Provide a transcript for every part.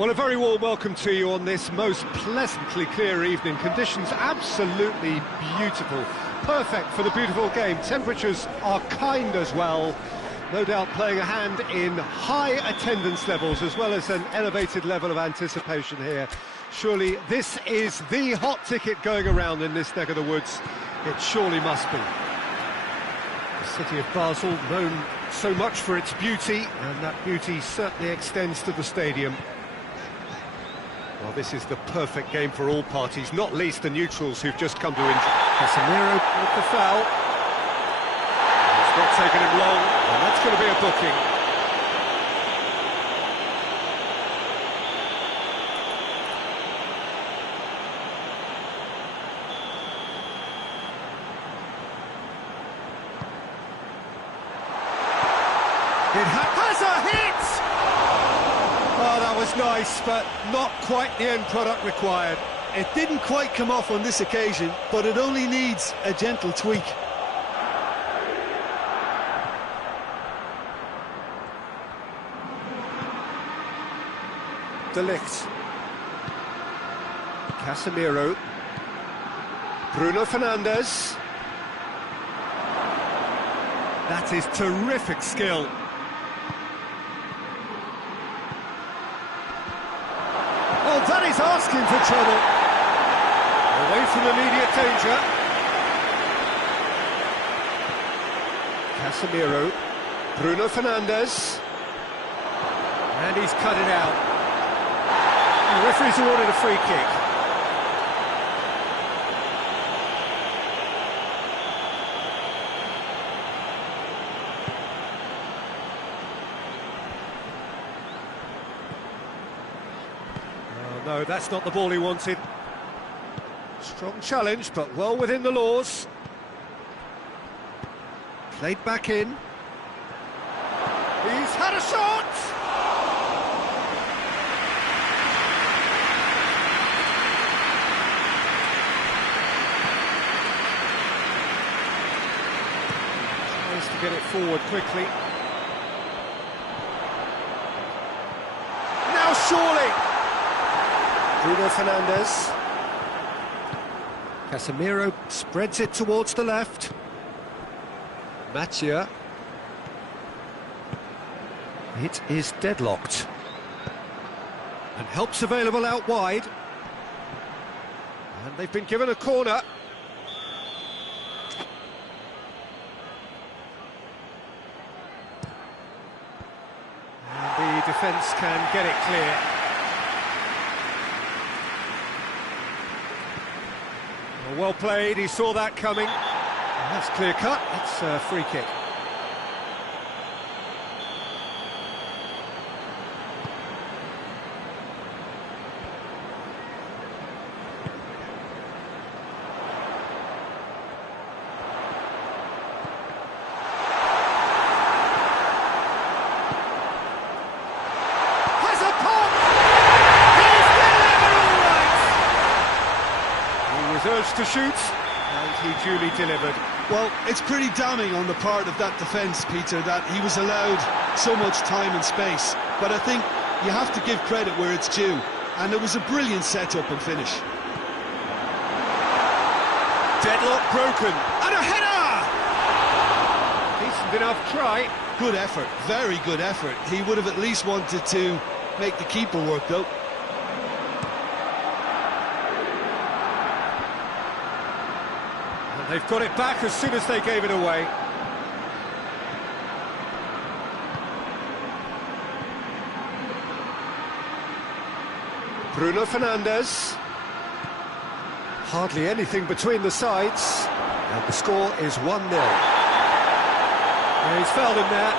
Well, a very warm welcome to you on this most pleasantly clear evening. Conditions absolutely beautiful. Perfect for the beautiful game. Temperatures are kind as well. No doubt playing a hand in high attendance levels as well as an elevated level of anticipation here. Surely this is the hot ticket going around in this neck of the woods. It surely must be. The city of Basel, known so much for its beauty, and that beauty certainly extends to the stadium. Well, this is the perfect game for all parties, not least the neutrals who've just come to enjoy. Casemiro with the foul. It's not taken him long, and that's going to be a booking. It has a hit! Oh, that was nice, but not quite the end product required. It didn't quite come off on this occasion, but it only needs a gentle tweak. De Ligt. Casemiro. Bruno Fernandes. That is terrific skill. Oh, that is asking for trouble. Away from immediate danger. Casemiro. Bruno Fernandes. And he's cut it out. The referee's awarded a free kick. No, that's not the ball he wanted. Strong challenge, but well within the laws. Played back in. He's had a shot! Tries to get it forward quickly. Now surely! Bruno Fernandes. Casemiro spreads it towards the left. Mathieu. It is deadlocked. And help's available out wide. And they've been given a corner. And the defence can get it clear. Well played, he saw that coming. And that's clear cut, it's a free kick. Has a pop! He's delivered all right! He was urged to shoot. And he duly delivered. Well, it's pretty damning on the part of that defence, Peter, that he was allowed so much time and space. But I think you have to give credit where it's due. And it was a brilliant setup and finish. Deadlock broken. And a header! Decent enough try. Good effort, very good effort. He would have at least wanted to make the keeper work, though. They've got it back as soon as they gave it away. Bruno Fernandes. Hardly anything between the sides. And the score is 1-0. Yeah, he's fouled him there.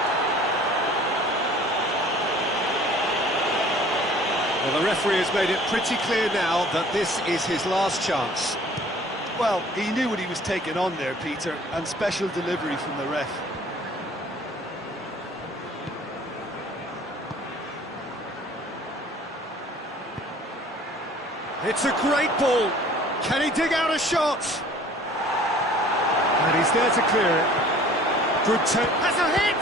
Well, the referee has made it pretty clear now that this is his last chance. Well, he knew what he was taking on there, Peter, and special delivery from the ref. It's a great ball. Can he dig out a shot? And he's there to clear it. Good take. Has a hit!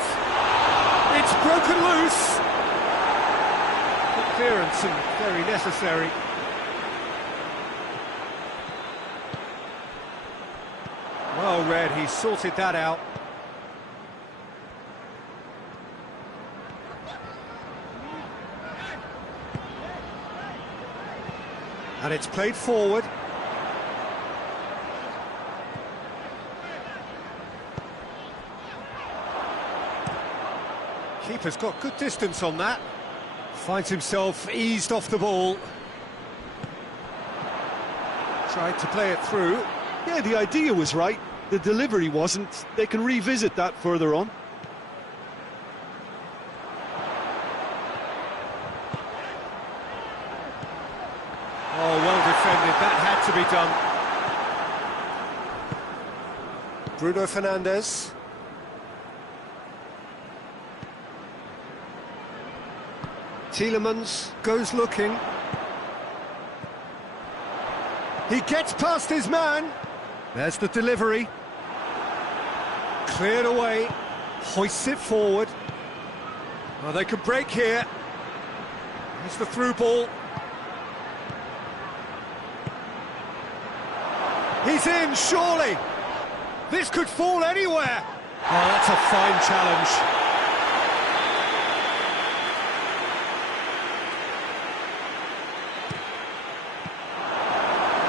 It's broken loose. Good clearance. chance and very necessary. Well read, he sorted that out. And it's played forward. Keeper's got good distance on that. Finds himself eased off the ball. Tried to play it through. Yeah, the idea was right. The delivery wasn't. They can revisit that further on. Oh, well defended. That had to be done. Bruno Fernandes. Tielemans goes looking. He gets past his man. There's the delivery. Cleared away. Hoists it forward. Well, they could break here. Here's the through ball. He's in, surely. This could fall anywhere. Oh, that's a fine challenge.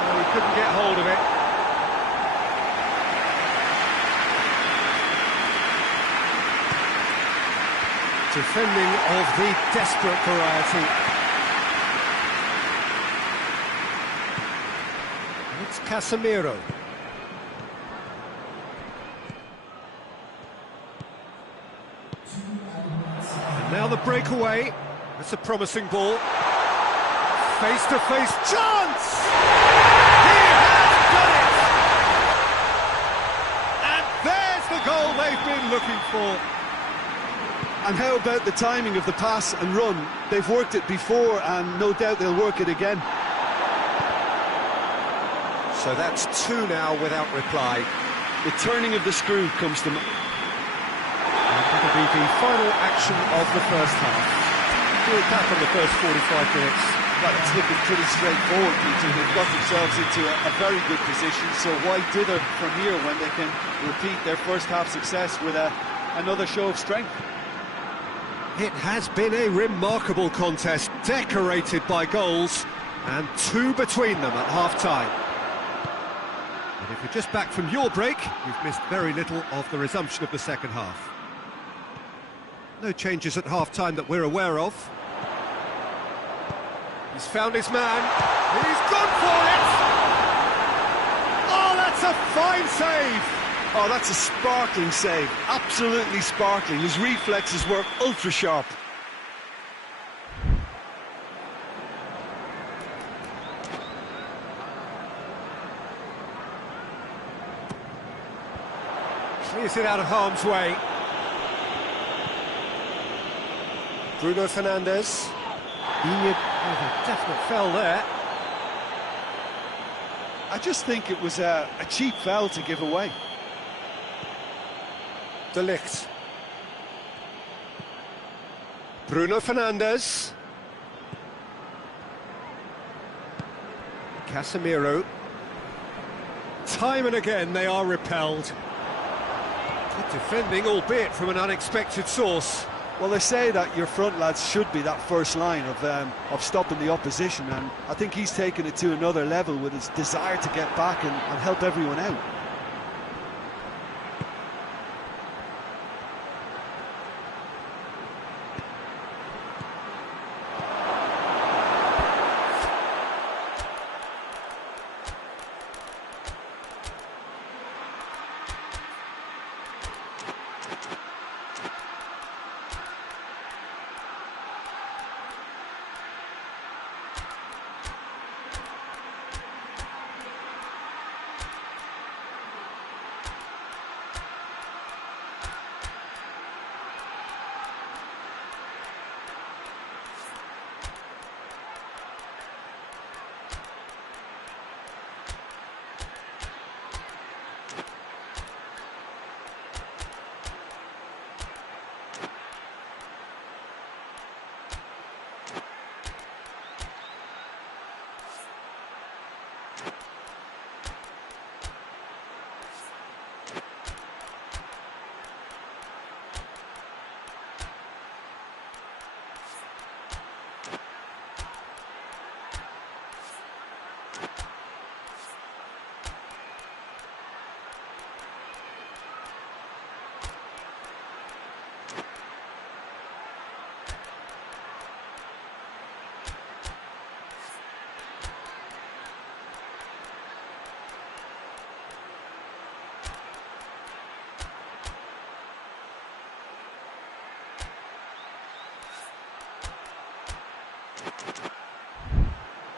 Oh, he couldn't get hold of it. Defending of the desperate variety. It's Casemiro. And now the breakaway. That's a promising ball. Face-to-face chance! He has done it! And there's the goal they've been looking for. And how about the timing of the pass and run? They've worked it before and no doubt they'll work it again. So that's two now without reply. The turning of the screw comes to mind. That'll be the final action of the first half. Do it back on the first 45 minutes. Well, it's looking pretty straightforward, Peter. They've got themselves into a very good position, so why dither from here when they can repeat their first half success with another show of strength? It has been a remarkable contest, decorated by goals, and two between them at half-time. And if you're just back from your break, you've missed very little of the resumption of the second half. No changes at half-time that we're aware of. He's found his man. He's gone for it! Oh, that's a fine save! Oh, that's a sparkling save. Absolutely sparkling. His reflexes were ultra sharp. Clears it out of harm's way. Bruno Fernandes. Oh, a definite foul there. I just think it was a cheap foul to give away. De Ligt. Bruno Fernandes. Casemiro. Time and again they are repelled. Good defending, albeit from an unexpected source. Well, they say that your front lads should be that first line of stopping the opposition, and I think he's taken it to another level with his desire to get back and help everyone out.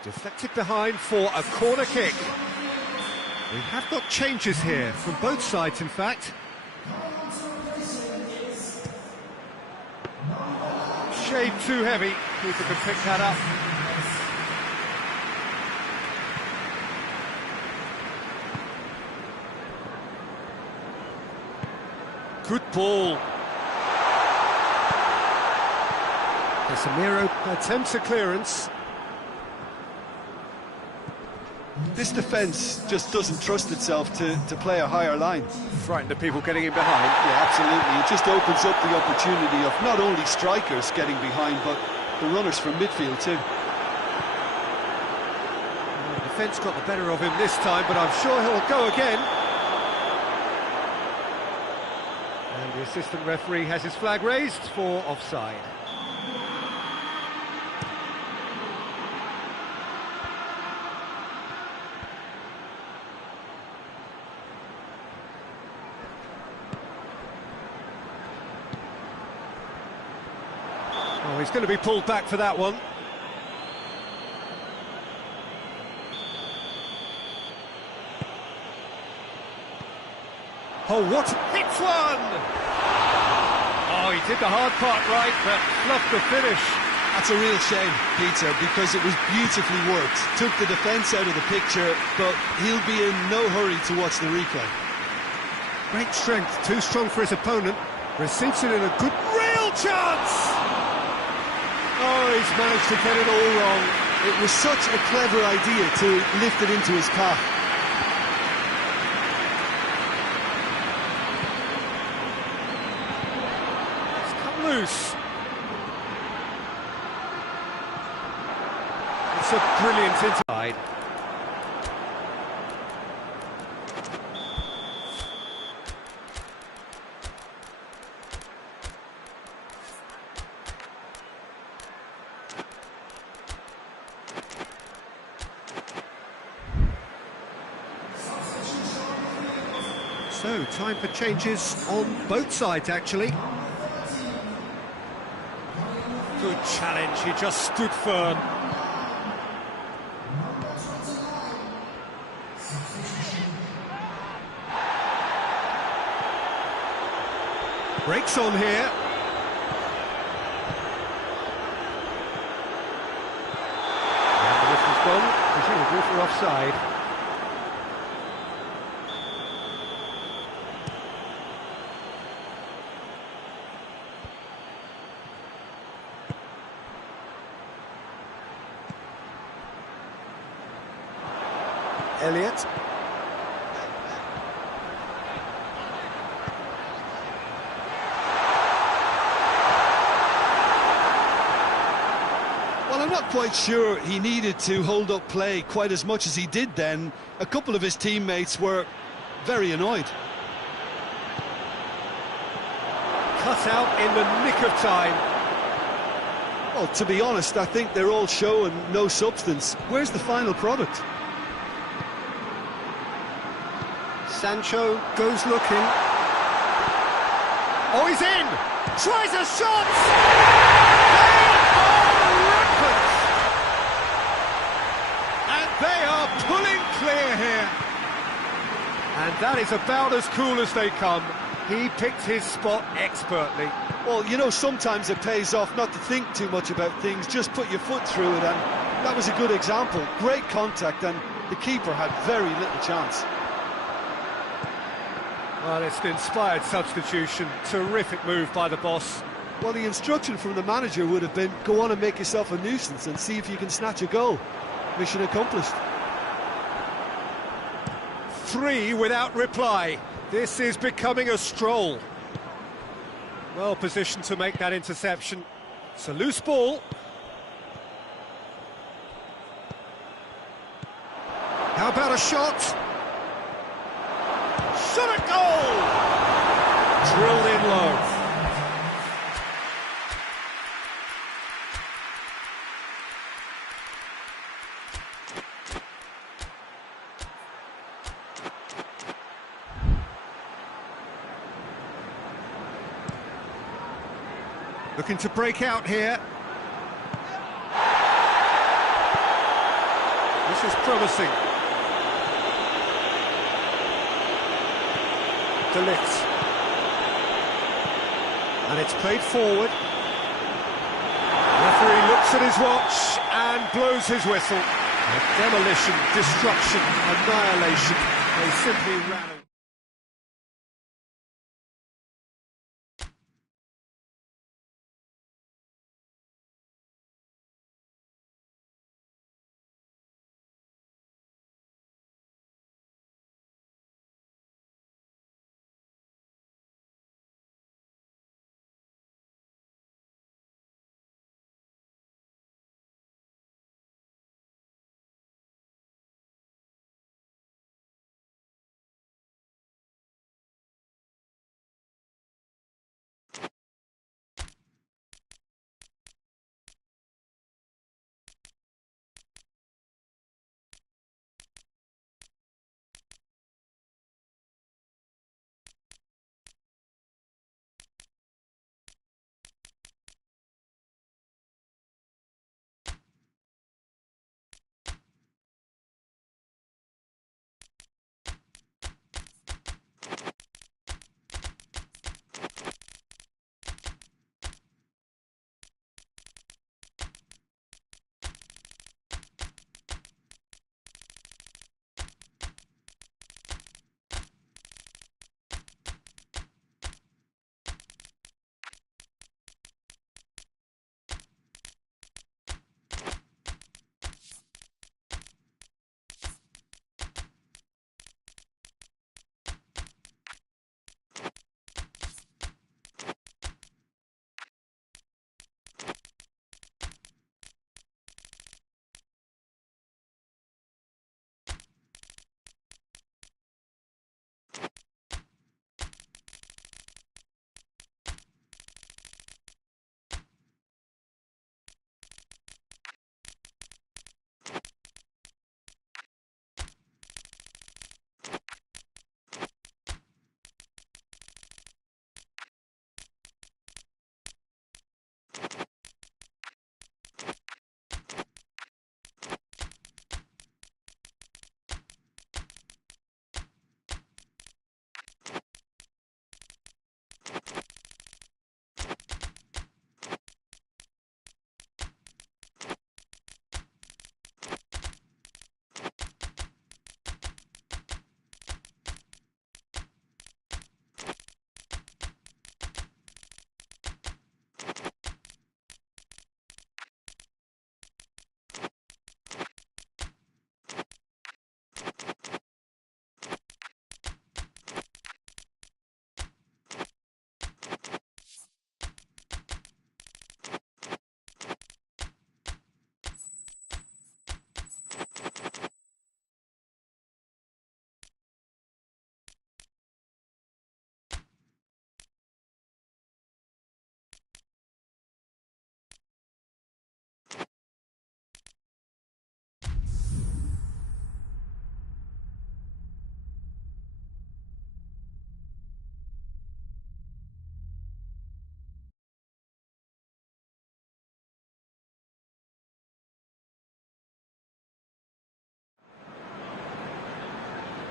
Deflected behind for a corner kick. We have got changes here from both sides, in fact. Shade too heavy. Keeper can pick that up. Good ball. Casemiro attempts a clearance. This defence just doesn't trust itself to play a higher line. Frightened of people getting in behind. Yeah, absolutely. It just opens up the opportunity of not only strikers getting behind, but the runners from midfield too. Well, the defence got the better of him this time, but I'm sure he'll go again. And the assistant referee has his flag raised for offside. Oh, he's going to be pulled back for that one. Oh, what hits one! Oh, he did the hard part right, but fluffed the finish. That's a real shame, Peter, because it was beautifully worked. Took the defence out of the picture, but he'll be in no hurry to watch the replay. Great strength, too strong for his opponent. Receives it in a good, real chance! Oh, he's managed to get it all wrong. It was such a clever idea to lift it into his calf. It's come loose. It's a brilliant inside. So, time for changes on both sides, actually. Good challenge, he just stood firm. Breaks on here. And the whistle's gone, presumably for offside. Elliott. Well, I'm not quite sure he needed to hold up play quite as much as he did then. A couple of his teammates were very annoyed. Cut out in the nick of time. Well, to be honest, I think they're all show and no substance. Where's the final product? Sancho goes looking. Oh, he's in! Tries a shot! They are pulling clear here. And that is about as cool as they come. He picked his spot expertly. Well, you know, sometimes it pays off not to think too much about things, just put your foot through it, and that was a good example. Great contact, and the keeper had very little chance. Well, it's an inspired substitution. Terrific move by the boss. Well, the instruction from the manager would have been, go on and make yourself a nuisance and see if you can snatch a goal. Mission accomplished. 3 without reply. This is becoming a stroll. Well positioned to make that interception. It's a loose ball. How about a shot? Shot at goal! Drilled in low. Looking to break out here. This is promising. De Ligt. And it's played forward. Referee looks at his watch and blows his whistle. Demolition, destruction, annihilation. They simply ran away.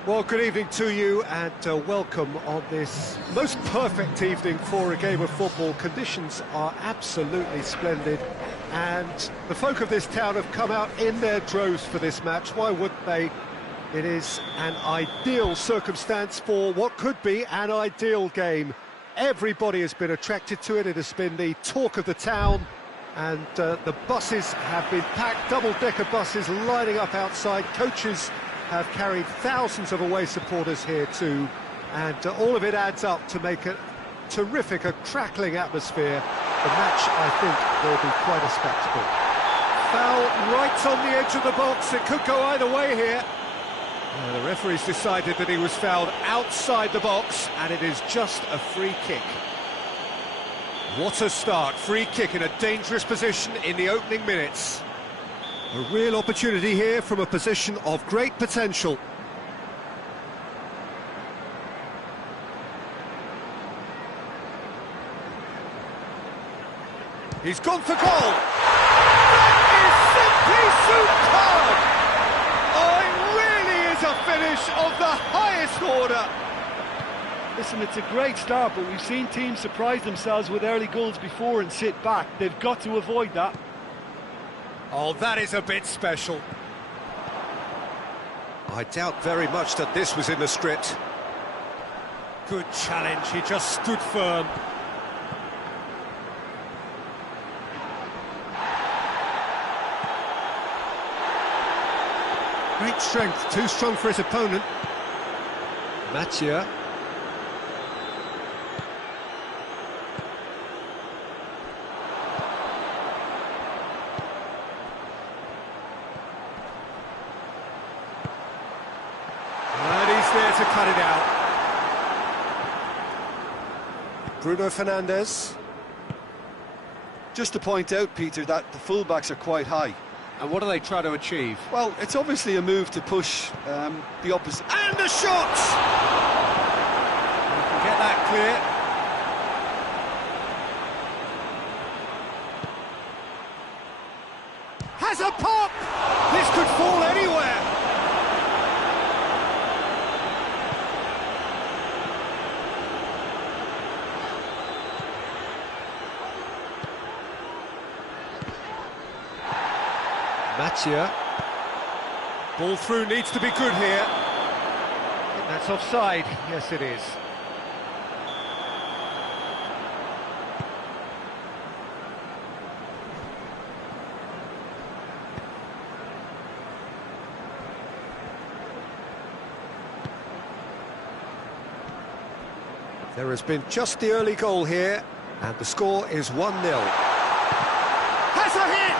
Well, good evening to you and welcome on this most perfect evening for a game of football. Conditions are absolutely splendid and the folk of this town have come out in their droves for this match. Why wouldn't they? It is an ideal circumstance for what could be an ideal game. Everybody has been attracted to it. It has been the talk of the town and the buses have been packed, double-decker buses lining up outside. Coaches have carried thousands of away supporters here too, and all of it adds up to make a terrific, a crackling atmosphere. The match, I think, will be quite a spectacle. Foul right on the edge of the box. It could go either way here. The referee's decided that he was fouled outside the box, and it is just a free kick. What a start. Free kick in a dangerous position in the opening minutes. A real opportunity here from a position of great potential. He's gone for goal! That is simply superb! a finish of the highest order. Listen, it's a great start, but we've seen teams surprise themselves with early goals before and sit back. They've got to avoid that. Oh, that is a bit special. I doubt very much that this was in the script. Good challenge, he just stood firm. Great strength, too strong for his opponent. Mathieu. And he's there to cut it out. Bruno Fernandes. Just to point out, Peter, that the fullbacks are quite high. And what do they try to achieve? Well, it's obviously a move to push the opposite. And the shot! You can get that clear. Has a pop! This could fall anywhere. Mathieu. Ball through needs to be good here. I think that's offside. Yes, it is. There has been just the early goal here, and the score is 1-0. Has a hit!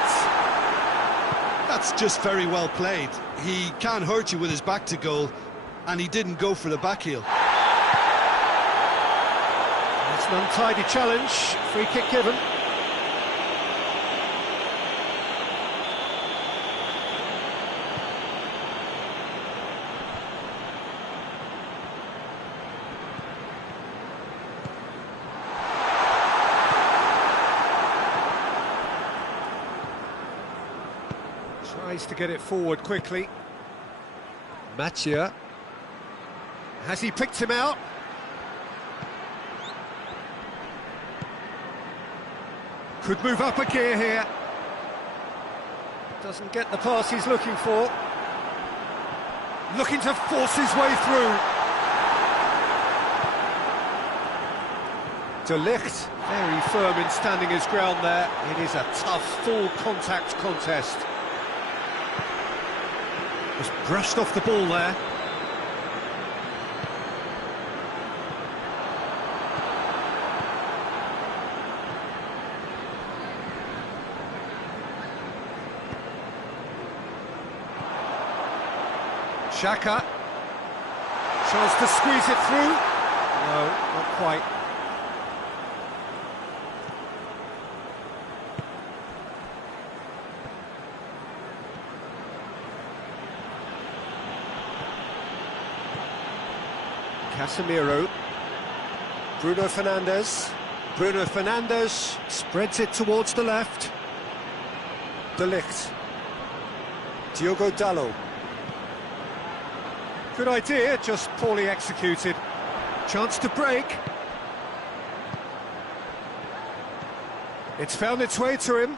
That's just very well played. He can't hurt you with his back to goal, and he didn't go for the back heel. It's an untidy challenge, free kick given. Tries to get it forward quickly. Mathieu. Has he picked him out? Could move up a gear here. Doesn't get the pass he's looking for. Looking to force his way through. De Ligt, very firm in standing his ground there. It is a tough, full contact contest. Just brushed off the ball there. Xhaka. Chance to squeeze it through. No, not quite. Casemiro. Bruno Fernandes. Bruno Fernandes spreads it towards the left. De Ligt. Diogo Dalot. Good idea, just poorly executed. Chance to break. It's found its way to him.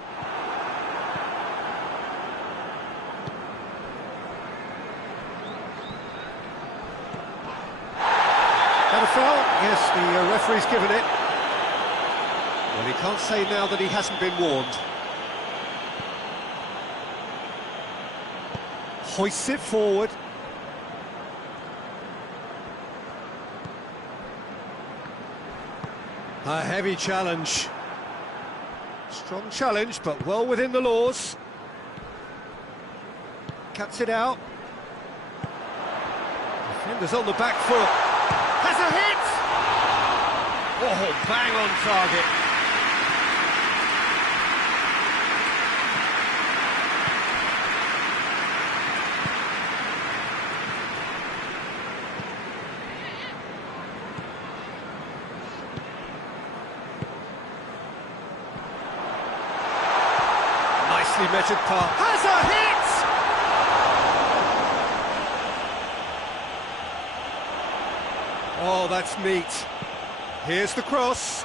That a foul? Yes, the referee's given it. Well, he can't say now that he hasn't been warned. Hoists it forward. A heavy challenge. Strong challenge, but well within the laws. Cuts it out. Defender's on the back foot. Has a hit! Oh, bang on target. Nicely measured pass. Has a hit! Oh, that's neat. Here's the cross.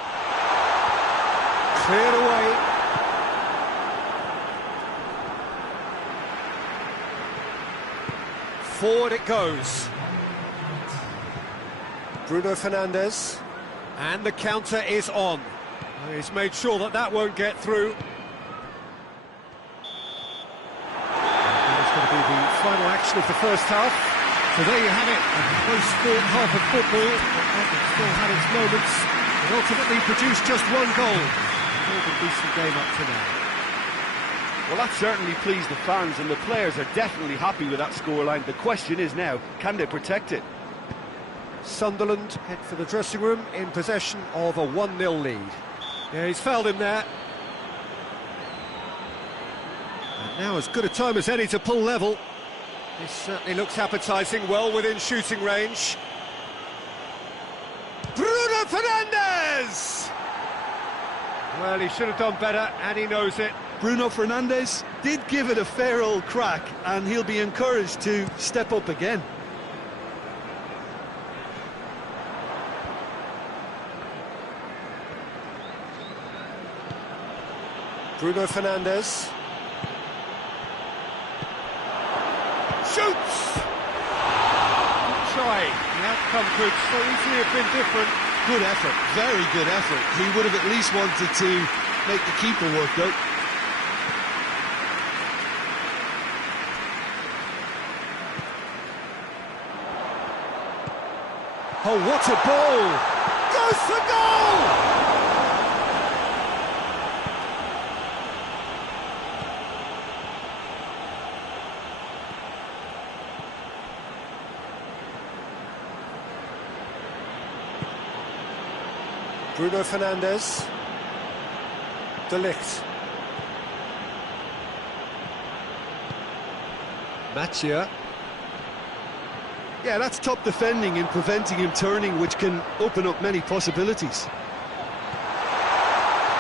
Cleared away. Forward it goes. Bruno Fernandes. And the counter is on. He's made sure that that won't get through. That's going to be the final action of the first half. So there you have it, a close-fought half of football. It still had its moments. It ultimately produced just one goal. More than decent game up to now. Well, that certainly pleased the fans, and the players are definitely happy with that scoreline. The question is now, can they protect it? Sunderland head for the dressing room in possession of a 1-0 lead. Yeah, he's fouled him there. And now as good a time as any to pull level. This certainly looks appetising, well within shooting range. Bruno Fernandes! Well, he should have done better, and he knows it. Bruno Fernandes did give it a fair old crack, and he'll be encouraged to step up again. Bruno Fernandes. Shoots! Good try. The outcome could so easily have been different. Good effort, very good effort. He would have at least wanted to make the keeper work, though. Oh, what a ball! Goes for goal! Bruno Fernandes. De Ligt. Mathieu. Yeah, that's top defending and preventing him turning, which can open up many possibilities.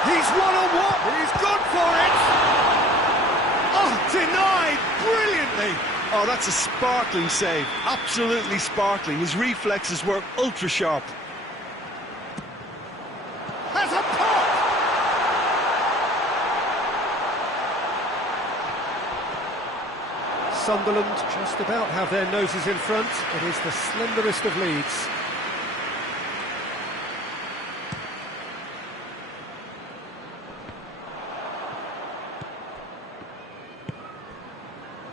He's one-on-one! He's gone for it! Oh, denied brilliantly! Oh, that's a sparkling save. Absolutely sparkling. His reflexes were ultra-sharp. Has a pop! Sunderland just about have their noses in front. It is the slenderest of leads.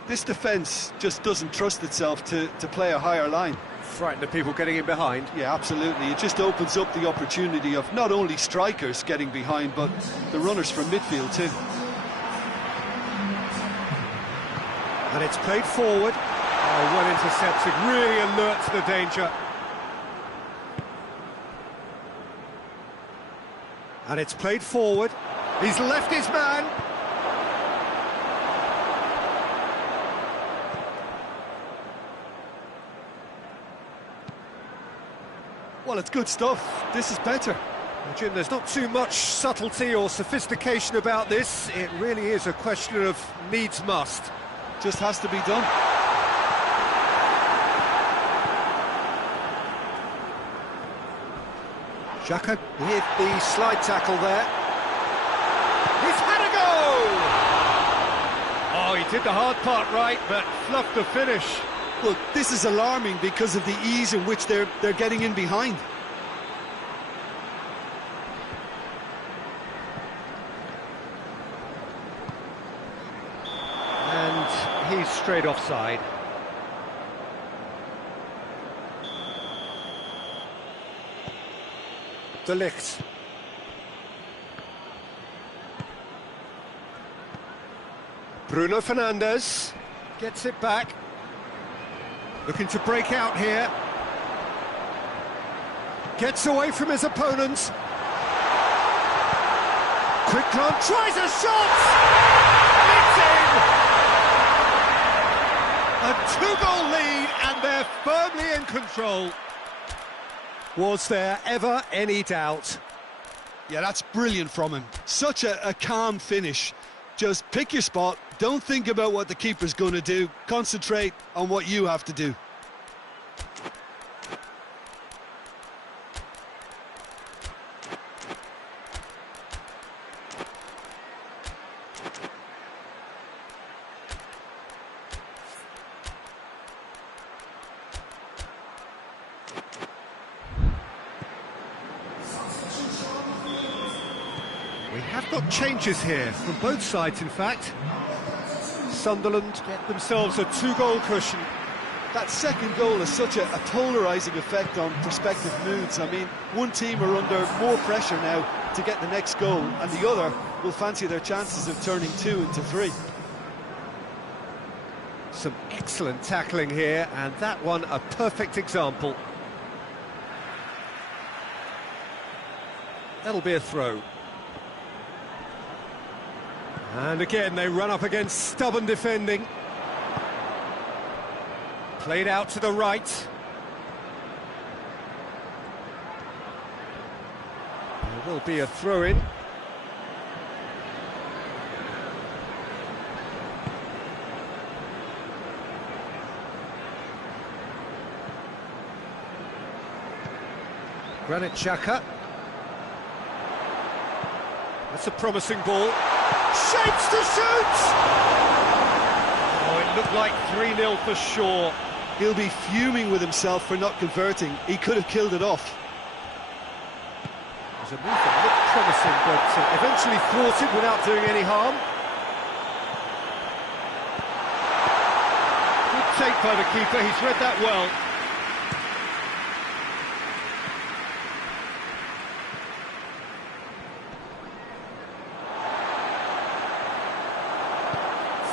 This defence just doesn't trust itself to play a higher line. Frightened of people getting in behind. Yeah, absolutely. It just opens up the opportunity of not only strikers getting behind, but the runners from midfield too. And it's played forward. Oh, well intercepted, really alert to the danger. And it's played forward. He's left his man. Well, it's good stuff. This is better. Well, Jim, there's not too much subtlety or sophistication about this. It really is a question of needs must. Just has to be done. Xhaka with the slide tackle there. He's had a go! Oh, he did the hard part right, but fluffed the finish. Look, this is alarming because of the ease in which they're getting in behind. And he's straight offside. De Ligt. Bruno Fernandes gets it back. Looking to break out here. Gets away from his opponents. Quick run, tries a shot! It's in! A 2-goal lead, and they're firmly in control. Was there ever any doubt? Yeah, that's brilliant from him. Such a calm finish. Just pick your spot, don't think about what the keeper's going to do, concentrate on what you have to do. We have got changes here from both sides, in fact. Sunderland get themselves a 2-goal cushion. That second goal has such a polarising effect on prospective moods. I mean, one team are under more pressure now to get the next goal, and the other will fancy their chances of turning 2 into 3. Some excellent tackling here, and that one a perfect example. That'll be a throw. And again, they run up against stubborn defending. Played out to the right. There will be a throw-in. Granit Xhaka. That's a promising ball. Shapes to shoot! Oh, it looked like 3-0 for sure. He'll be fuming with himself for not converting. He could have killed it off. It was a move that looked promising, but eventually thwarted without doing any harm. Good take by the keeper, he's read that well.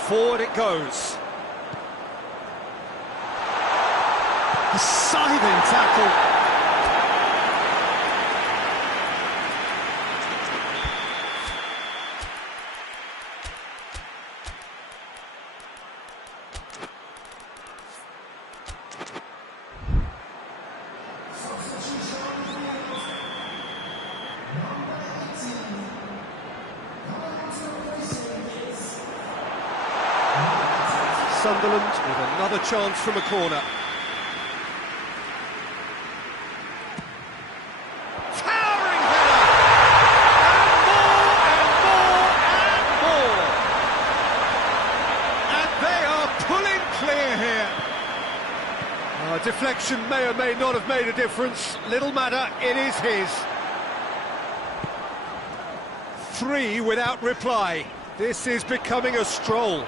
Forward it goes. A scything tackle. Sunderland with another chance from a corner. Towering header! And more! And they are pulling clear here. Deflection may or may not have made a difference. Little matter, it is his. 3 without reply. This is becoming a stroll.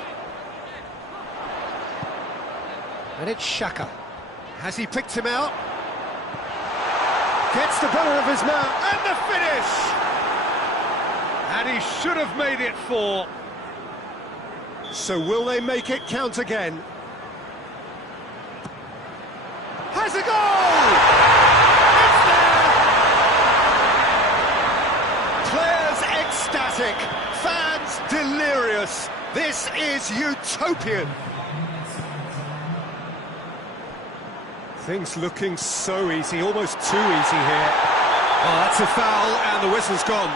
And it's Xhaka. Has he picked him out? Gets the better of his man, and the finish! And he should have made it 4. So will they make it count again? Has a goal! It's there! Players ecstatic, fans delirious. This is utopian. Things looking so easy, almost too easy here. Oh, that's a foul, and the whistle's gone.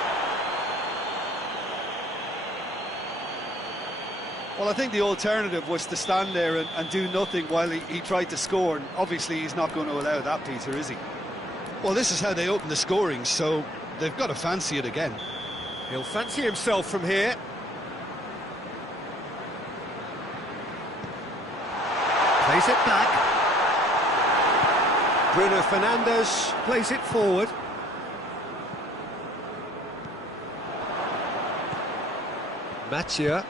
Well, I think the alternative was to stand there and do nothing while he tried to score, and obviously he's not going to allow that, Peter, is he? Well, this is how they open the scoring, so they've got to fancy it again. He'll fancy himself from here. Plays it back. Bruno Fernandes plays it forward. Mathieu.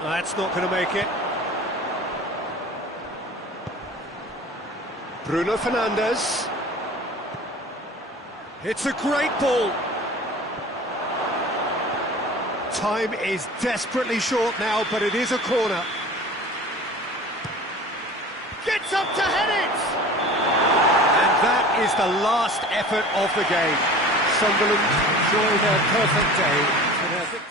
That's not going to make it. Bruno Fernandes. It's a great ball. Time is desperately short now, but it is a corner. Gets up to head it! And that is the last effort of the game. Sunderland enjoy their perfect day for their victory.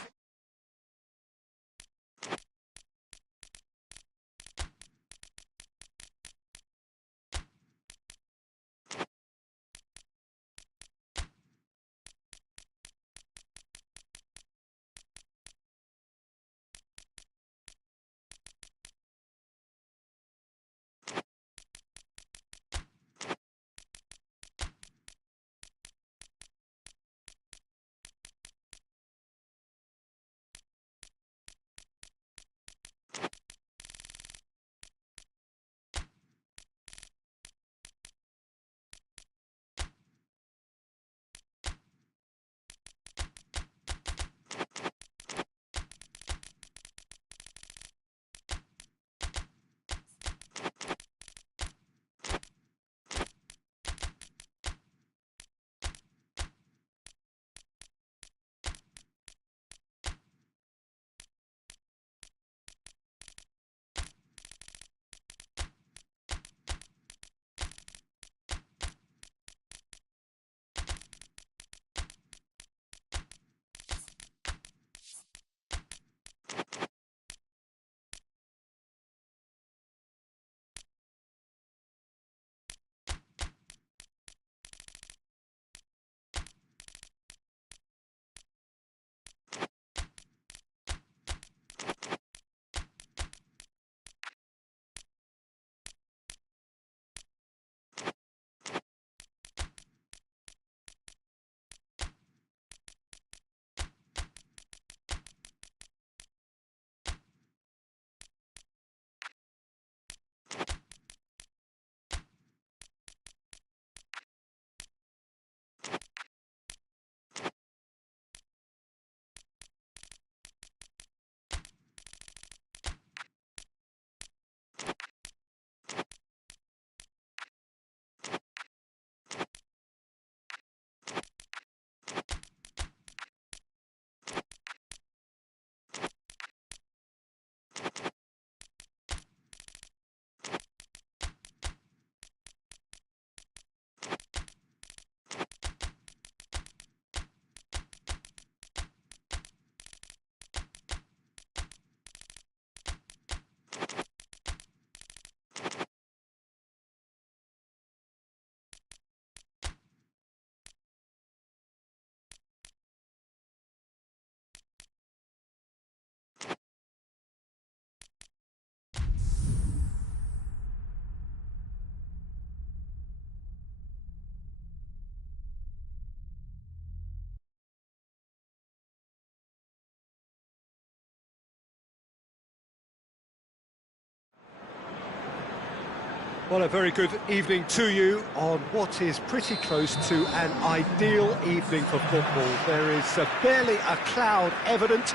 Well, a very good evening to you on what is pretty close to an ideal evening for football. There is barely a cloud evident.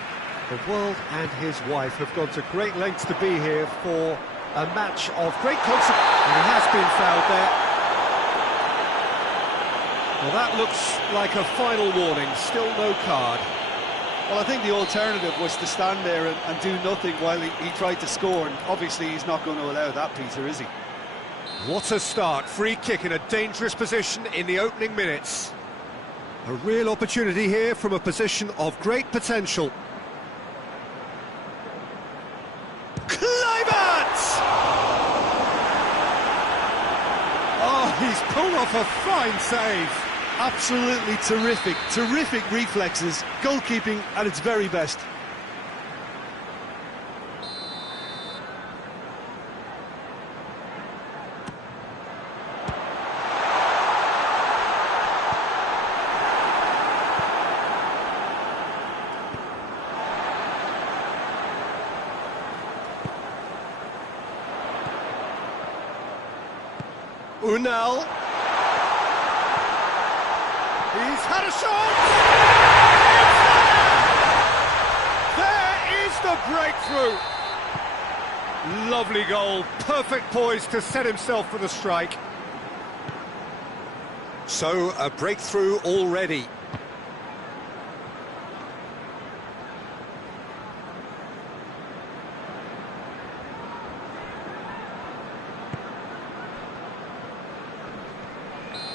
The world and his wife have gone to great lengths to be here for a match of great consequence. And he has been fouled there. Well, that looks like a final warning, still no card. Well, I think the alternative was to stand there and do nothing while he tried to score, and obviously he's not going to allow that, Peter, is he? What a start, free kick in a dangerous position in the opening minutes. A real opportunity here from a position of great potential. Kluivert! Oh, he's pulled off a fine save. Absolutely terrific reflexes, goalkeeping at its very best. Unal. He's had a shot! There is the breakthrough! Lovely goal, perfect poise to set himself for the strike. So, a breakthrough already.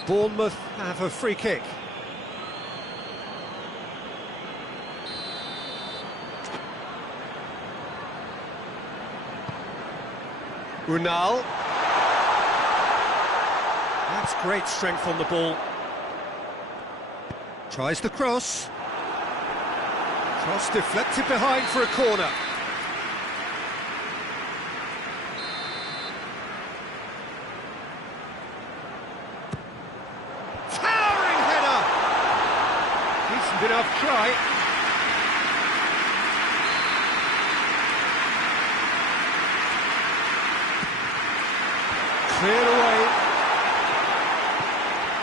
Bournemouth have a free kick. Unal. That's great strength on the ball. Tries the cross. Cross deflected behind for a corner. Towering header! Decent enough try. Cleared away.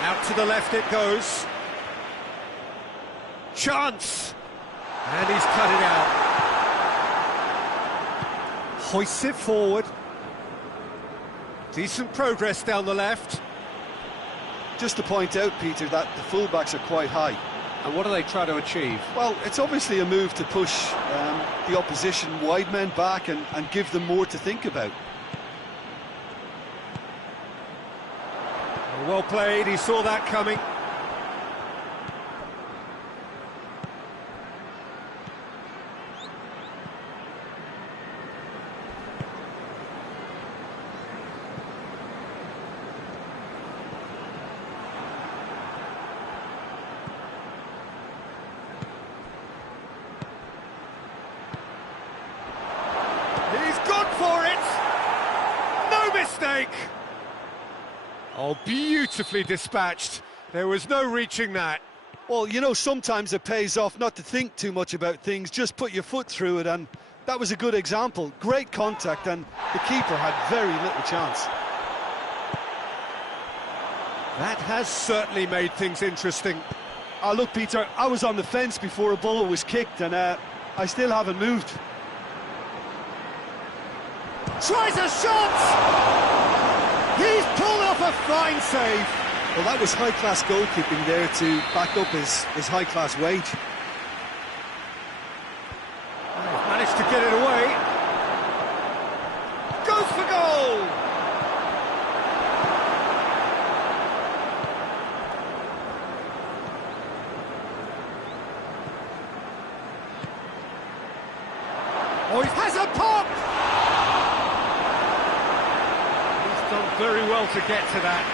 Out to the left it goes. Chance! And he's cut it out. Hoists it forward. Decent progress down the left. Just to point out, Peter, that the fullbacks are quite high. And what do they try to achieve? Well, it's obviously a move to push the opposition wide men back and give them more to think about. Well played, he saw that coming. He's gone for it! No mistake! Oh, beautifully dispatched. There was no reaching that. Well, you know, sometimes it pays off not to think too much about things, just put your foot through it, and that was a good example. Great contact, and the keeper had very little chance. That has certainly made things interesting. Oh, look, Peter, I was on the fence before a ball was kicked, and I still haven't moved. Tries a shot! He's pulled off a fine save. Well, that was high-class goalkeeping there to back up his high-class wage. Managed to get it away. Goes for goal! Oh, he has a pop! Done very well to get to that.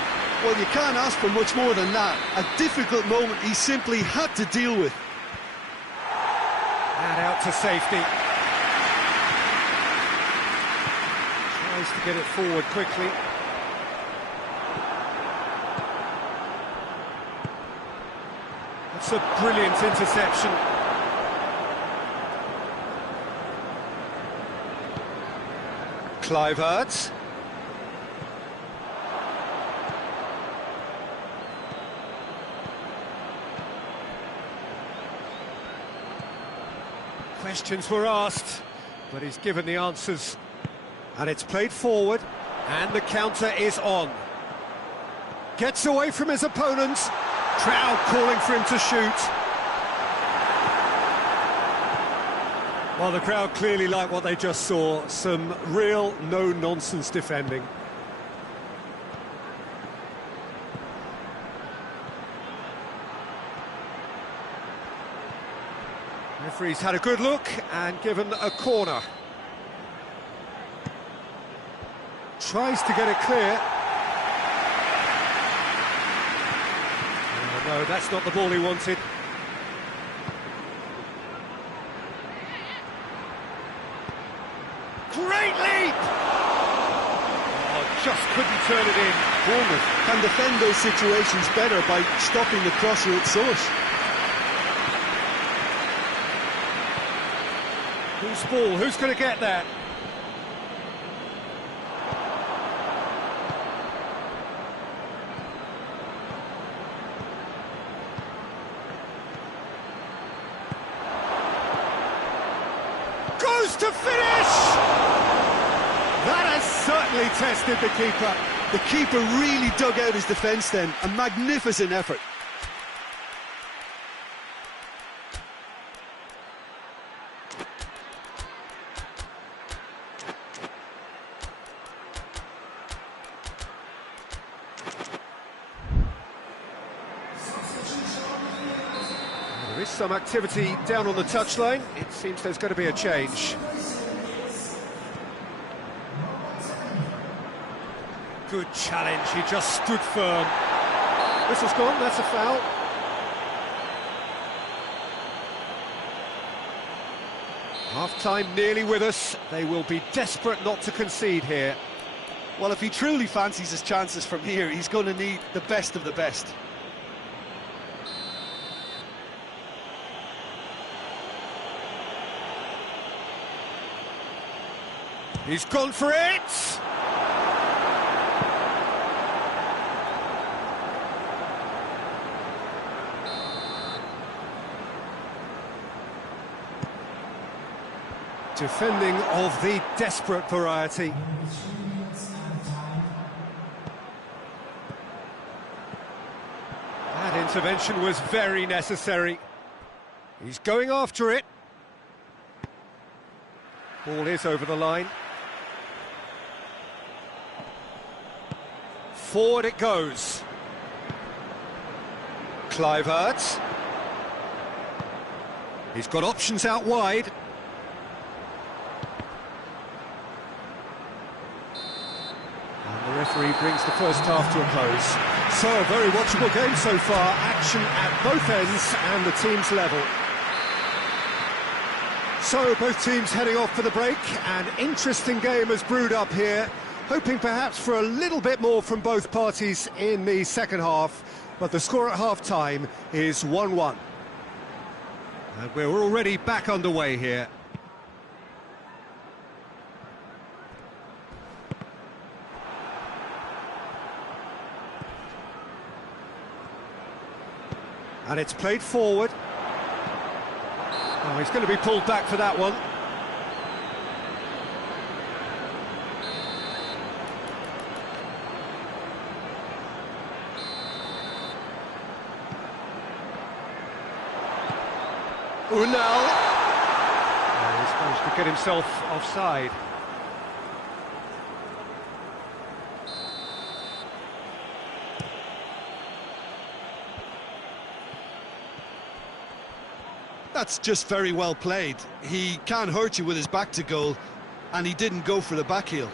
Well, you can't ask for much more than that. A difficult moment he simply had to deal with. And out to safety. Tries to get it forward quickly. That's a brilliant interception. Kluivert. Questions were asked, but he's given the answers. And it's played forward, and the counter is on. Gets away from his opponent. Crowd calling for him to shoot. Well, the crowd clearly like what they just saw. Some real no-nonsense defending. Referee's had a good look and given a corner. Tries to get it clear. Oh, no, that's not the ball he wanted. Great leap! Oh, just couldn't turn it in. Bournemouth can defend those situations better by stopping the crosser at source. Whose ball? Who's going to get that? Goes to finish! That has certainly tested the keeper. The keeper really dug out his defence then. A magnificent effort. There is some activity down on the touchline. It seems there's going to be a change. Good challenge, he just stood firm. Whistle's gone, that's a foul. Half-time nearly with us. They will be desperate not to concede here. Well, if he truly fancies his chances from here, he's going to need the best of the best. He's gone for it! Defending of the desperate variety. That intervention was very necessary. He's going after it. Ball is over the line. Forward it goes. Kluivert. He's got options out wide. And the referee brings the first half to a close. So, a very watchable game so far. Action at both ends and the team's level. So, both teams heading off for the break. An interesting game has brewed up here. Hoping perhaps for a little bit more from both parties in the second half, but the score at half-time is 1-1. And we're already back underway here. And it's played forward. Oh, he's going to be pulled back for that one. Unal. He's managed to get himself offside. That's just very well played. He can't hurt you with his back to goal, and he didn't go for the back heel.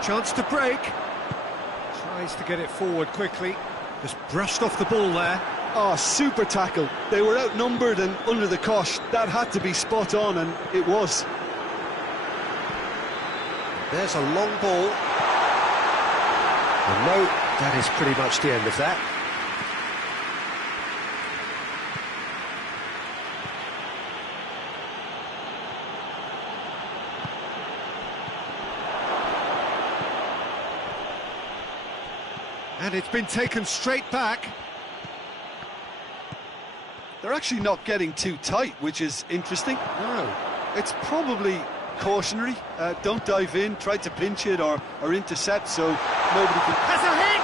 Chance to break. Tries to get it forward quickly. Just brushed off the ball there. Oh, super tackle. They were outnumbered and under the cosh. That had to be spot on, and it was. There's a long ball. And no, that is pretty much the end of that. And it's been taken straight back. They're actually not getting too tight, which is interesting. No. It's probably cautionary. Don't dive in, try to pinch it or intercept so nobody can... Has a hit!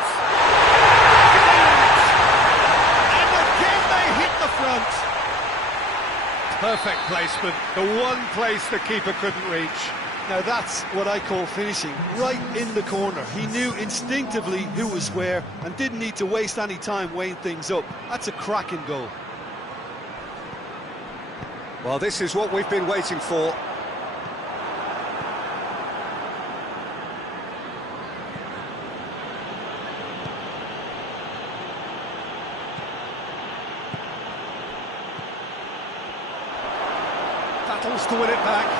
And again they hit the front. Perfect placement, the one place the keeper couldn't reach. Now that's what I call finishing, right in the corner. He knew instinctively who was where and didn't need to waste any time weighing things up. That's a cracking goal. Well, this is what we've been waiting for. Battles to win it back.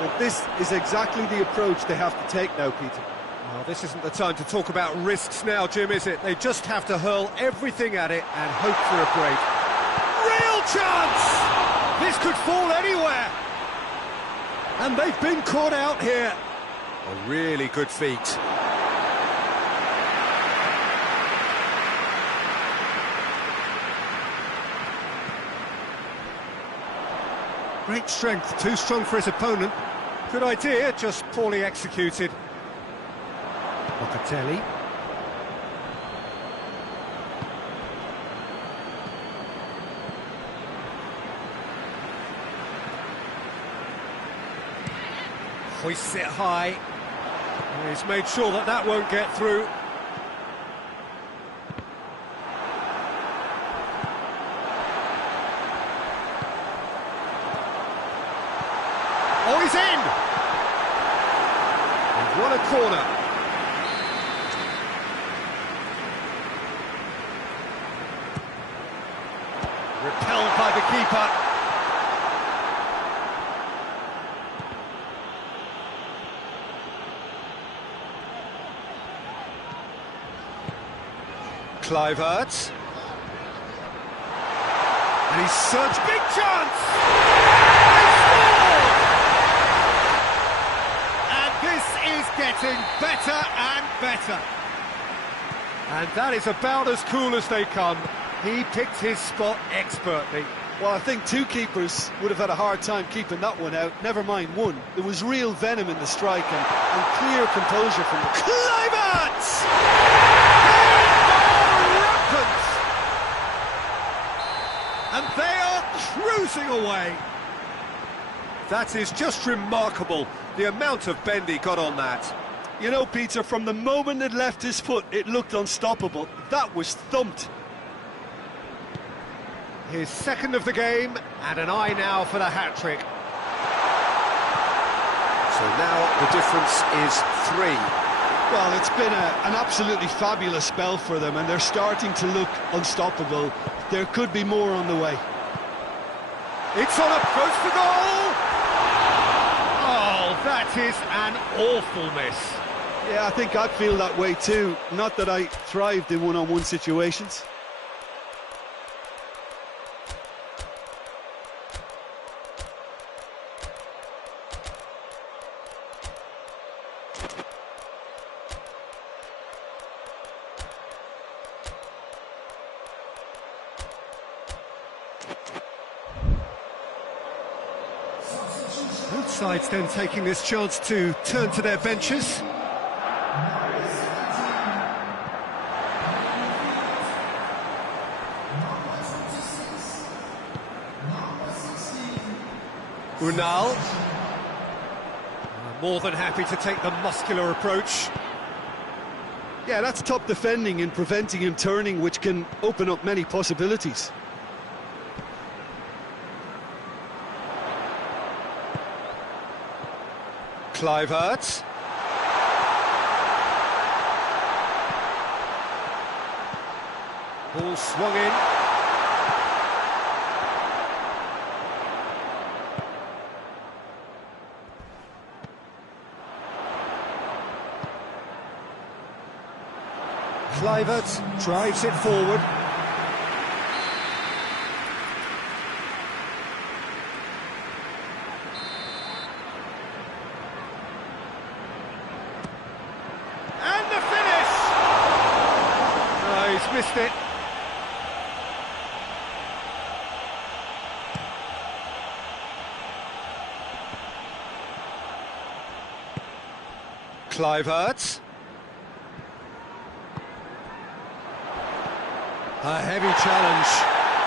But this is exactly the approach they have to take now, Peter. Well, this isn't the time to talk about risks now, Jim, is it? They just have to hurl everything at it and hope for a break. Real chance! This could fall anywhere! And they've been caught out here. A really good feat. Great strength, too strong for his opponent. Good idea, just poorly executed. Locatelli. Hoists it high. And he's made sure that that won't get through. Oh, he's in! And what a corner. Repelled by the keeper. Kluivert. And he's surged. Big chance! Getting better and better. And that is about as cool as they come. He picked his spot expertly. Well, I think two keepers would have had a hard time keeping that one out, never mind one. There was real venom in the strike and clear composure from the... Kluivert! Rampant! And they are cruising away. That is just remarkable, the amount of bend he got on that. You know, Peter, from the moment it left his foot, it looked unstoppable. That was thumped. His second of the game, and an eye now for the hat-trick. So now the difference is 3. Well, it's been an absolutely fabulous spell for them, and they're starting to look unstoppable. There could be more on the way. It's on approach for goal! Oh, that is an awful miss. Yeah, I think I'd feel that way too. Not that I thrived in one-on-one situations. Both sides then taking this chance to turn to their benches. Unal. More than happy to take the muscular approach. Yeah, that's top defending and preventing him turning, which can open up many possibilities. Kluivert. Ball swung in. Kluivert drives it forward. And the finish! Oh, he's missed it. Kluivert. A heavy challenge.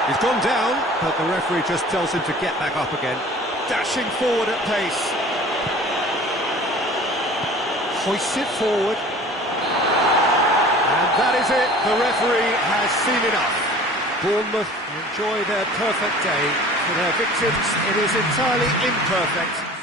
He's gone down, but the referee just tells him to get back up again. Dashing forward at pace. Hoists it forward. And that is it. The referee has seen enough. Bournemouth enjoy their perfect day. For their victims, it is entirely imperfect.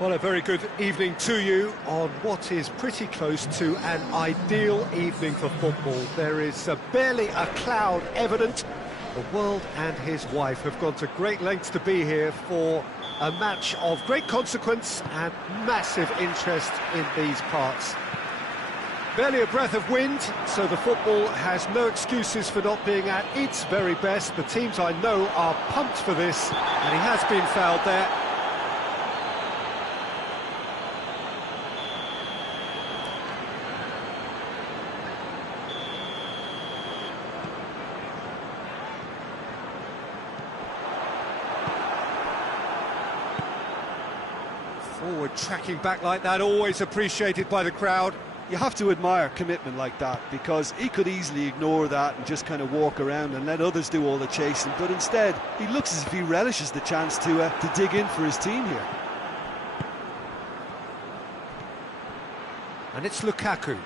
Well, a very good evening to you on what is pretty close to an ideal evening for football. There is barely a cloud evident. The world and his wife have gone to great lengths to be here for a match of great consequence and massive interest in these parts. Barely a breath of wind, so the football has no excuses for not being at its very best. The teams I know are pumped for this, and he has been fouled there. Forward tracking back like that, always appreciated by the crowd. You have to admire commitment like that, because he could easily ignore that and just kind of walk around and let others do all the chasing, but instead he looks as if he relishes the chance to dig in for his team here. And it's Lukaku.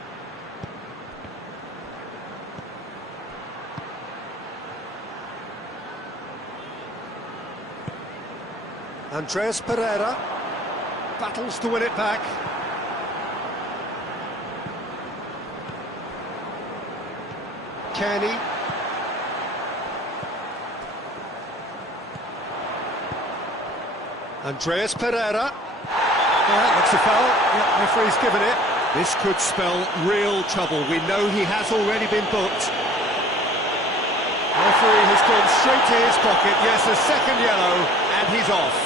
Andreas Pereira battles to win it back. Kenny. Andreas Pereira. Looks a foul. Yeah, referee's given it. This could spell real trouble. We know he has already been booked. referee has gone straight to his pocket. Yes, a second yellow, and he's off.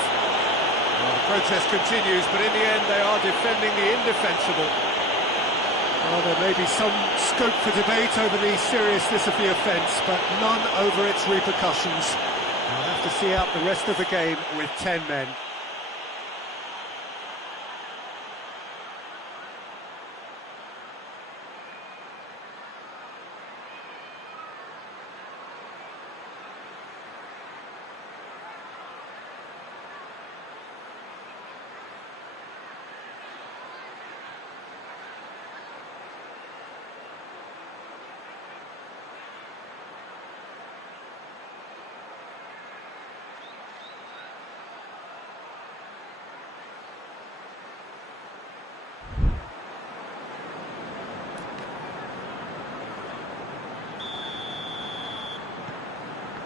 Well, the protest continues, but in the end they are defending the indefensible. Well, there may be some scope for debate over the seriousness of the offence, but none over its repercussions. We'll have to see out the rest of the game with 10 men.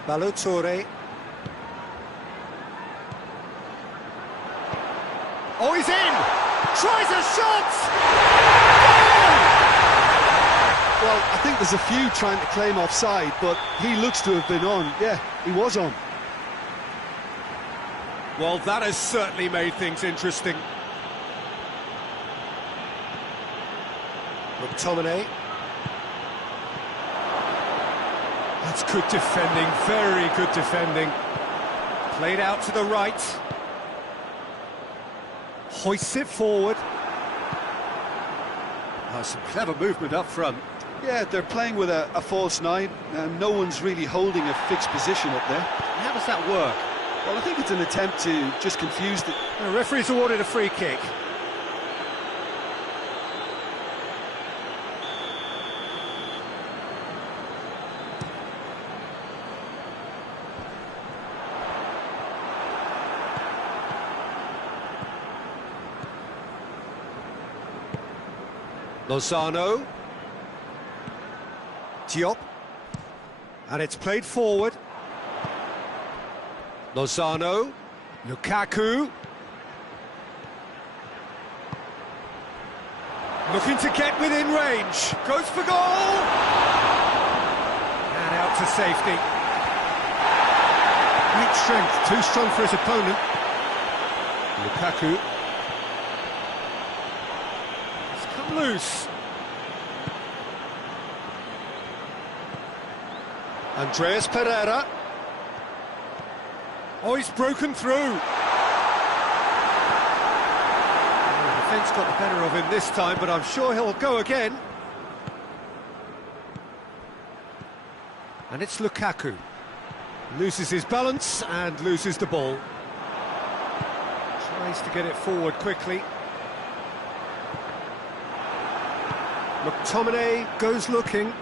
Balotore. Oh, he's in! Tries a shot! Well, I think there's a few trying to claim offside, but he looks to have been on. Yeah, he was on. Well, that has certainly made things interesting. McTominay. That's good defending, very good defending. Played out to the right. Hoists it forward. Oh, some clever movement up front. Yeah, they're playing with a false nine, and no one's really holding a fixed position up there. How does that work? Well, I think it's an attempt to just confuse the... The referee's awarded a free kick. Lozano. Diop. And it's played forward. Lozano. Lukaku. Looking to get within range. Goes for goal. And out to safety. Great strength. Too strong for his opponent. Lukaku. Loose. Andreas Pereira. Oh, he's broken through. The defence got the better of him this time, but I'm sure he'll go again. And it's Lukaku. Loses his balance and loses the ball. Tries to get it forward quickly. McTominay goes looking.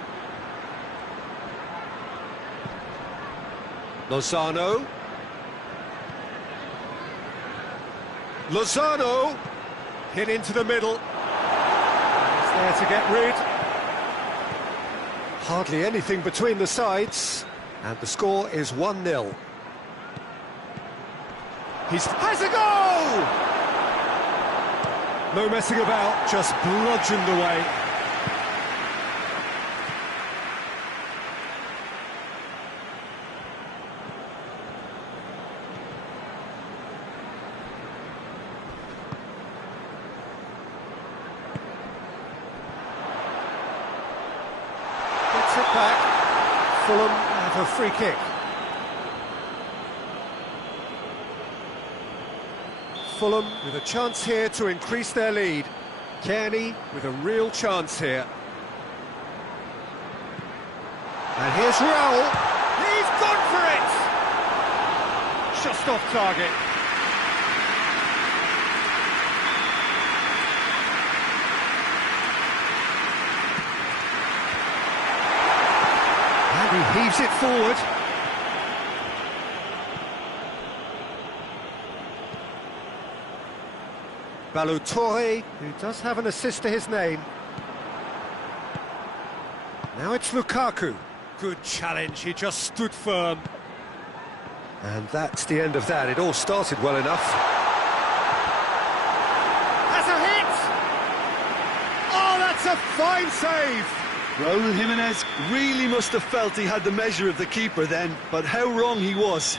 Lozano. Lozano hit into the middle. He's there to get rid. Hardly anything between the sides, and the score is 1-0. Has a goal! No messing about, just bludgeoned away. It back. Fulham have a free kick. Fulham with a chance here to increase their lead. Kearney with a real chance here. And here's Raul. He's gone for it! Just off target. He heaves it forward. Balotore, who does have an assist to his name. Now it's Lukaku. Good challenge, he just stood firm. And that's the end of that. It all started well enough. Has a hit! Oh, that's a fine save! Raul Jimenez really must have felt he had the measure of the keeper then, but how wrong he was.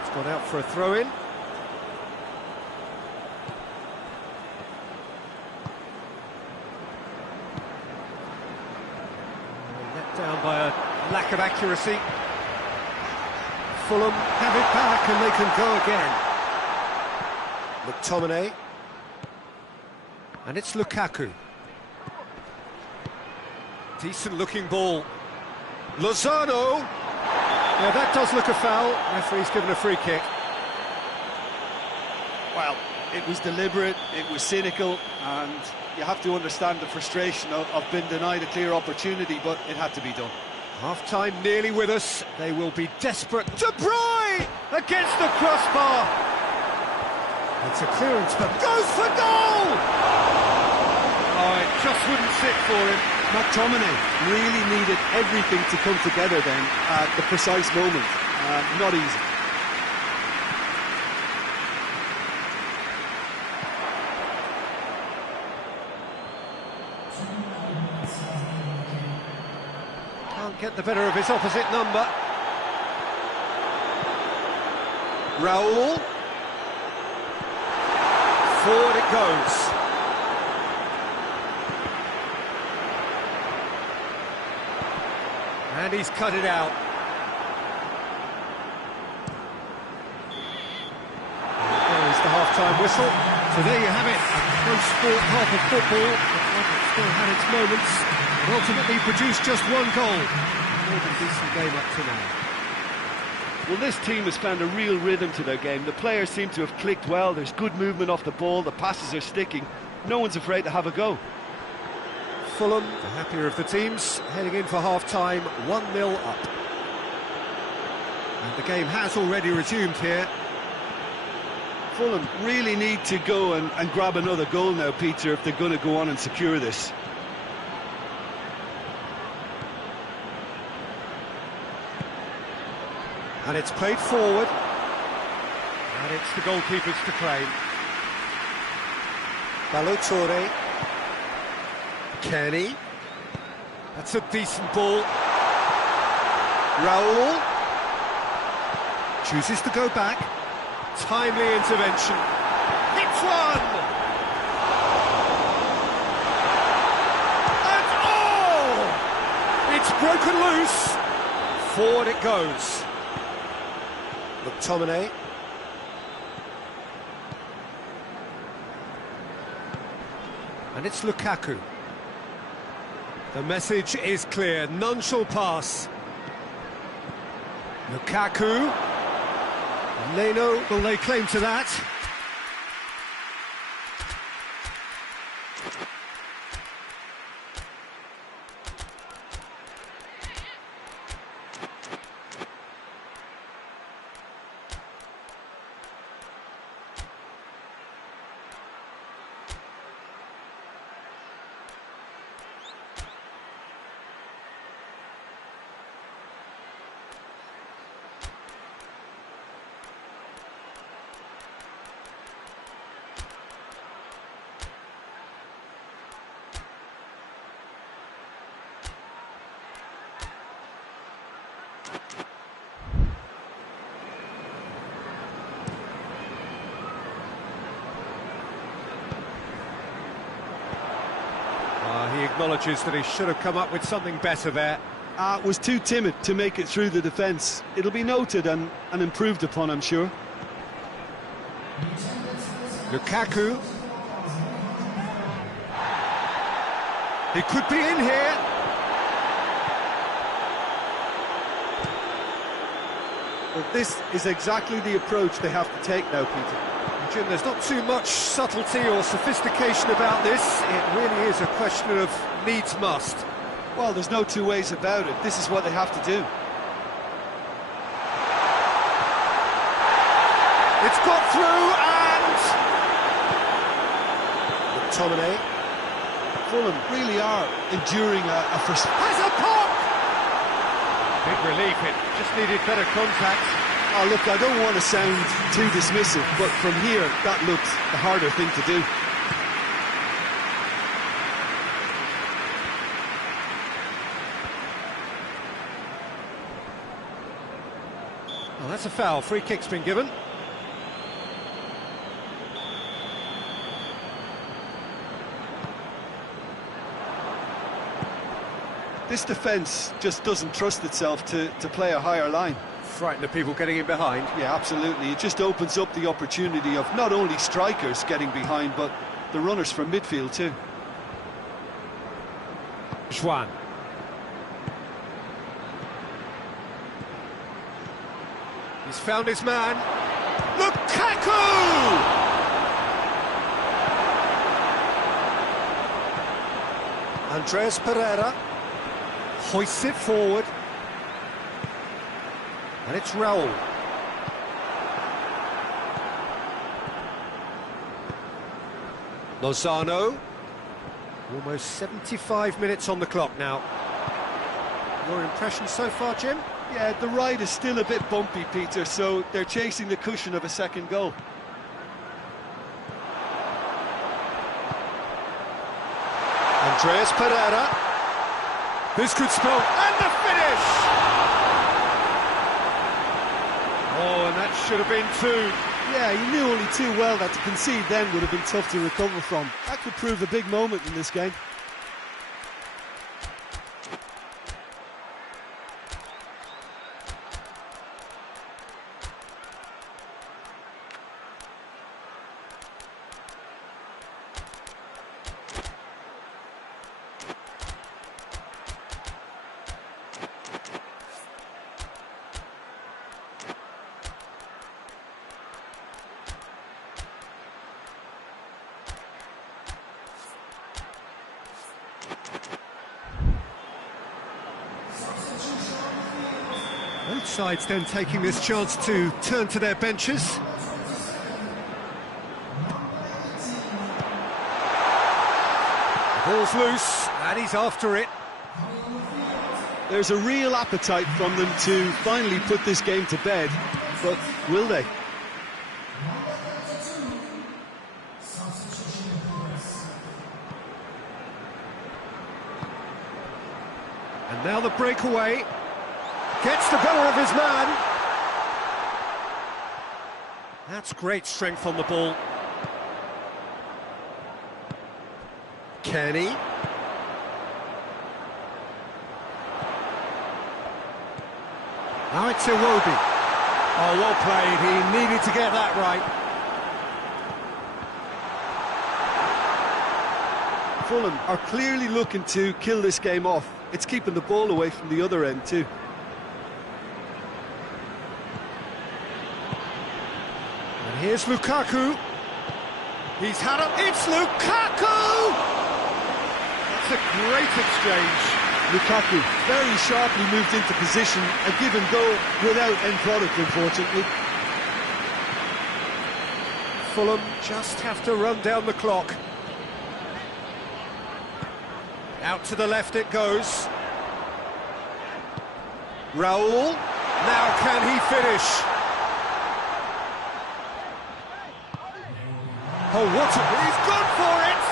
It's gone out for a throw-in. Let down by a lack of accuracy. Fulham have it back and they can go again. McTominay. And it's Lukaku. Decent looking ball. Lozano. Yeah, that does look a foul. Referee's given a free kick. Well, it was deliberate, it was cynical, and you have to understand the frustration of being denied a clear opportunity, but it had to be done. Half-time nearly with us. They will be desperate. De Bruyne against the crossbar. It's a clearance, but goes for goal! Oh, it just wouldn't sit for him. McTominay really needed everything to come together then at the precise moment. Not easy. Can't get the better of his opposite number. Raul. Forward it goes. And he's cut it out. There is the half-time whistle. So there you have it, a close-fought half of football, but one that still had its moments, and ultimately produced just one goal. More than decent game up to now. Well, this team has found a real rhythm to their game. The players seem to have clicked well, there's good movement off the ball, the passes are sticking. No one's afraid to have a go. Fulham, the happier of the teams, heading in for half-time, 1-0 up. And the game has already resumed here. Fulham really need to go and grab another goal now, Peter, if they're going to go on and secure this. And it's played forward. And it's the goalkeepers to claim. Balotore. Kenny. That's a decent ball. Raul. Chooses to go back. Timely intervention. Hits one! And oh! It's broken loose. Forward it goes. McTominay. And it's Lukaku. The message is clear, none shall pass. Lukaku. Leno will lay claim to that. He acknowledges that he should have come up with something better there. Was too timid to make it through the defence. It'll be noted and improved upon, I'm sure. Lukaku. He could be in here. Well, this is exactly the approach they have to take now, Peter. Jim, there's not too much subtlety or sophistication about this. It really is a question of needs must. Well, there's no two ways about it. This is what they have to do. It's got through and... McTominay. Fulham really are enduring a Has a pop! Big relief, it just needed better contact. Oh, look, I don't want to sound too dismissive, but from here, that looked the harder thing to do. Well, that's a foul. Free kick's been given. This defence just doesn't trust itself to play a higher line. Frightened of people getting in behind. Yeah, absolutely. It just opens up the opportunity of not only strikers getting behind, but the runners from midfield too. PESJOKER-quan. He's found his man. Lukaku! Andreas Pereira hoists it forward. And it's Raul. Lozano. Almost 75 minutes on the clock now. Your impression so far, Jim? Yeah, the ride is still a bit bumpy, Peter, so they're chasing the cushion of a second goal. Andreas Pereira. This could spell... And the finish! Oh, and that should have been two. Yeah, he knew only too well that to concede then would have been tough to recover from. That could prove a big moment in this game. Both sides then taking this chance to turn to their benches. The ball's loose, and he's after it. There's a real appetite from them to finally put this game to bed, but will they? And now the breakaway. Gets the better of his man. That's great strength on the ball. Kenny. Now it's Iwobi. Oh, well played. He needed to get that right. Fulham are clearly looking to kill this game off. It's keeping the ball away from the other end too. And here's Lukaku. He's had it. It's Lukaku! That's a great exchange. Lukaku very sharply moved into position, a give and go without end product, unfortunately. Fulham just have to run down the clock. Out to the left it goes. Raul. Now can he finish? Oh, what a... He's gone for it!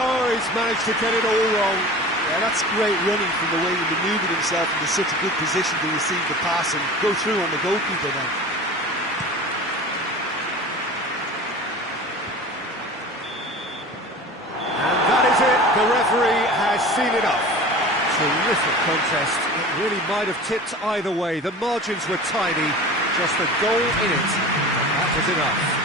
Oh, he's managed to get it all wrong. Yeah, that's great running from the way he manoeuvred himself into such a good position to receive the pass and go through on the goalkeeper then. And that is it. The referee has seen enough. Terrific contest. It really might have tipped either way. The margins were tiny. Just a goal in it. And that was enough.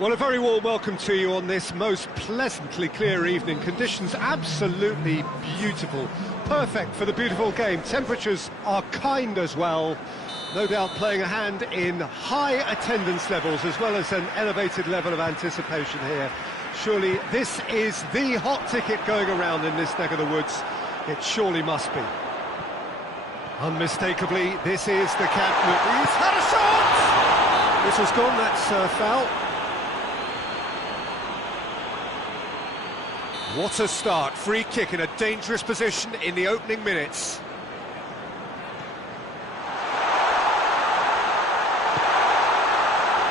Well, a very warm welcome to you on this most pleasantly clear evening. Conditions absolutely beautiful. Perfect for the beautiful game. Temperatures are kind as well. No doubt playing a hand in high attendance levels as well as an elevated level of anticipation here. Surely this is the hot ticket going around in this neck of the woods. It surely must be. Unmistakably, this is the captain. He's had a shot! This was gone, that's foul. What a start. Free kick in a dangerous position in the opening minutes.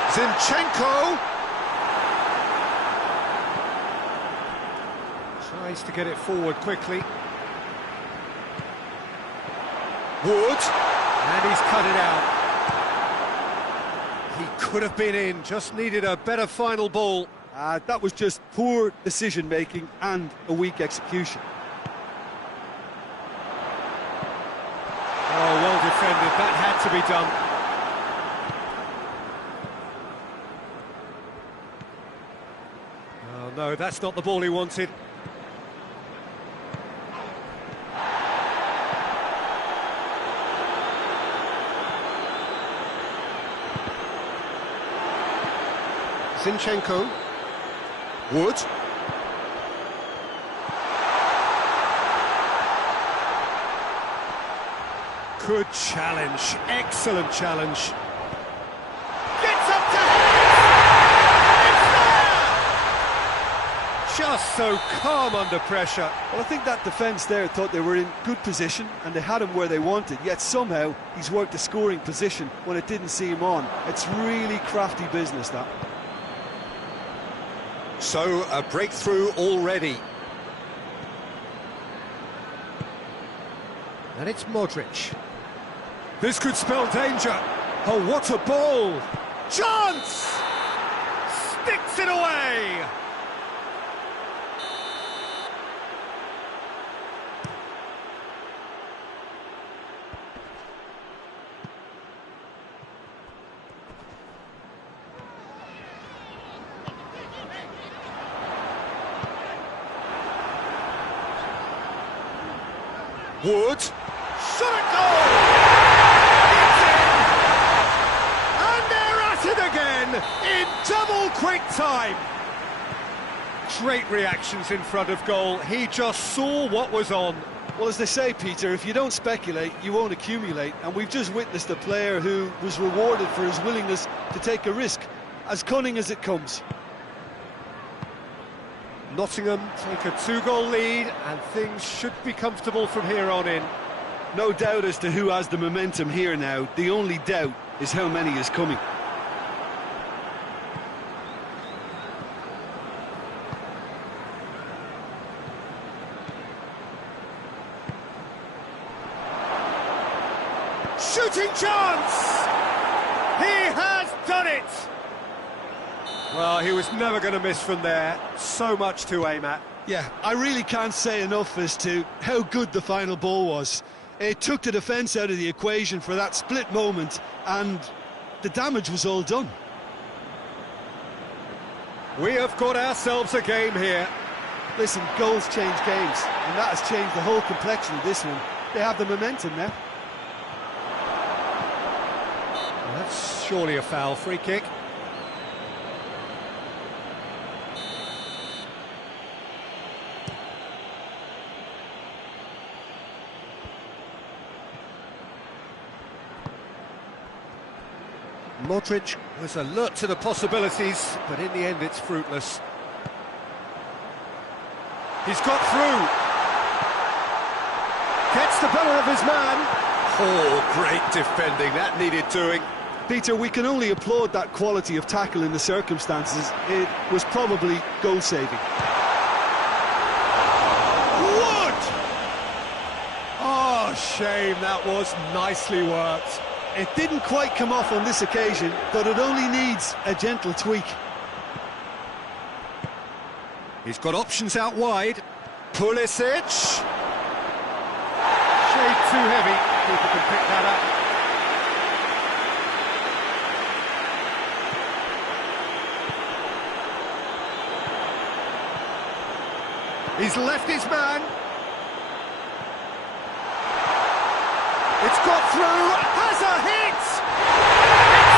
Zinchenko tries to get it forward quickly. Wood, and he's cut it out. He could have been in, just needed a better final ball. That was just poor decision-making and a weak execution. Oh, well defended, that had to be done. Oh, no, that's not the ball he wanted. Zinchenko. Wood. Good challenge, excellent challenge. Gets up to hit! It's there! Just so calm under pressure. Well, I think that defence there thought they were in good position and they had him where they wanted, yet somehow he's worked a scoring position when it didn't see him on. It's really crafty business, that. So, a breakthrough already. And it's Modric. This could spell danger. Oh, what a ball! Chance! Sticks it away! Wood, shot it goal! It's in! And they're at it again, in double quick time! Great reactions in front of goal, he just saw what was on. Well, as they say, Peter, if you don't speculate, you won't accumulate, and we've just witnessed a player who was rewarded for his willingness to take a risk, as cunning as it comes. Nottingham take a 2-goal lead and things should be comfortable from here on in. No doubt as to who has the momentum here now. The only doubt is how many is coming. Shooting chance! He has done it! Well, he was never going to miss from there. So much to aim at. Yeah, I really can't say enough as to how good the final ball was. It took the defence out of the equation for that split moment, and the damage was all done. We have got ourselves a game here. Listen, goals change games, and that has changed the whole complexion of this one. They have the momentum now. Well, that's surely a foul. Free kick. Modric was alert to the possibilities, but in the end it's fruitless. He's got through. Gets the better of his man. Oh, great defending, that needed doing. Peter, we can only applaud that quality of tackle in the circumstances. It was probably goal-saving. Wood! Oh, shame, that was nicely worked. It didn't quite come off on this occasion, but it only needs a gentle tweak. He's got options out wide. Pulisic. Shade too heavy. People can pick that up. He's left his man. It's got through, has a hit! It's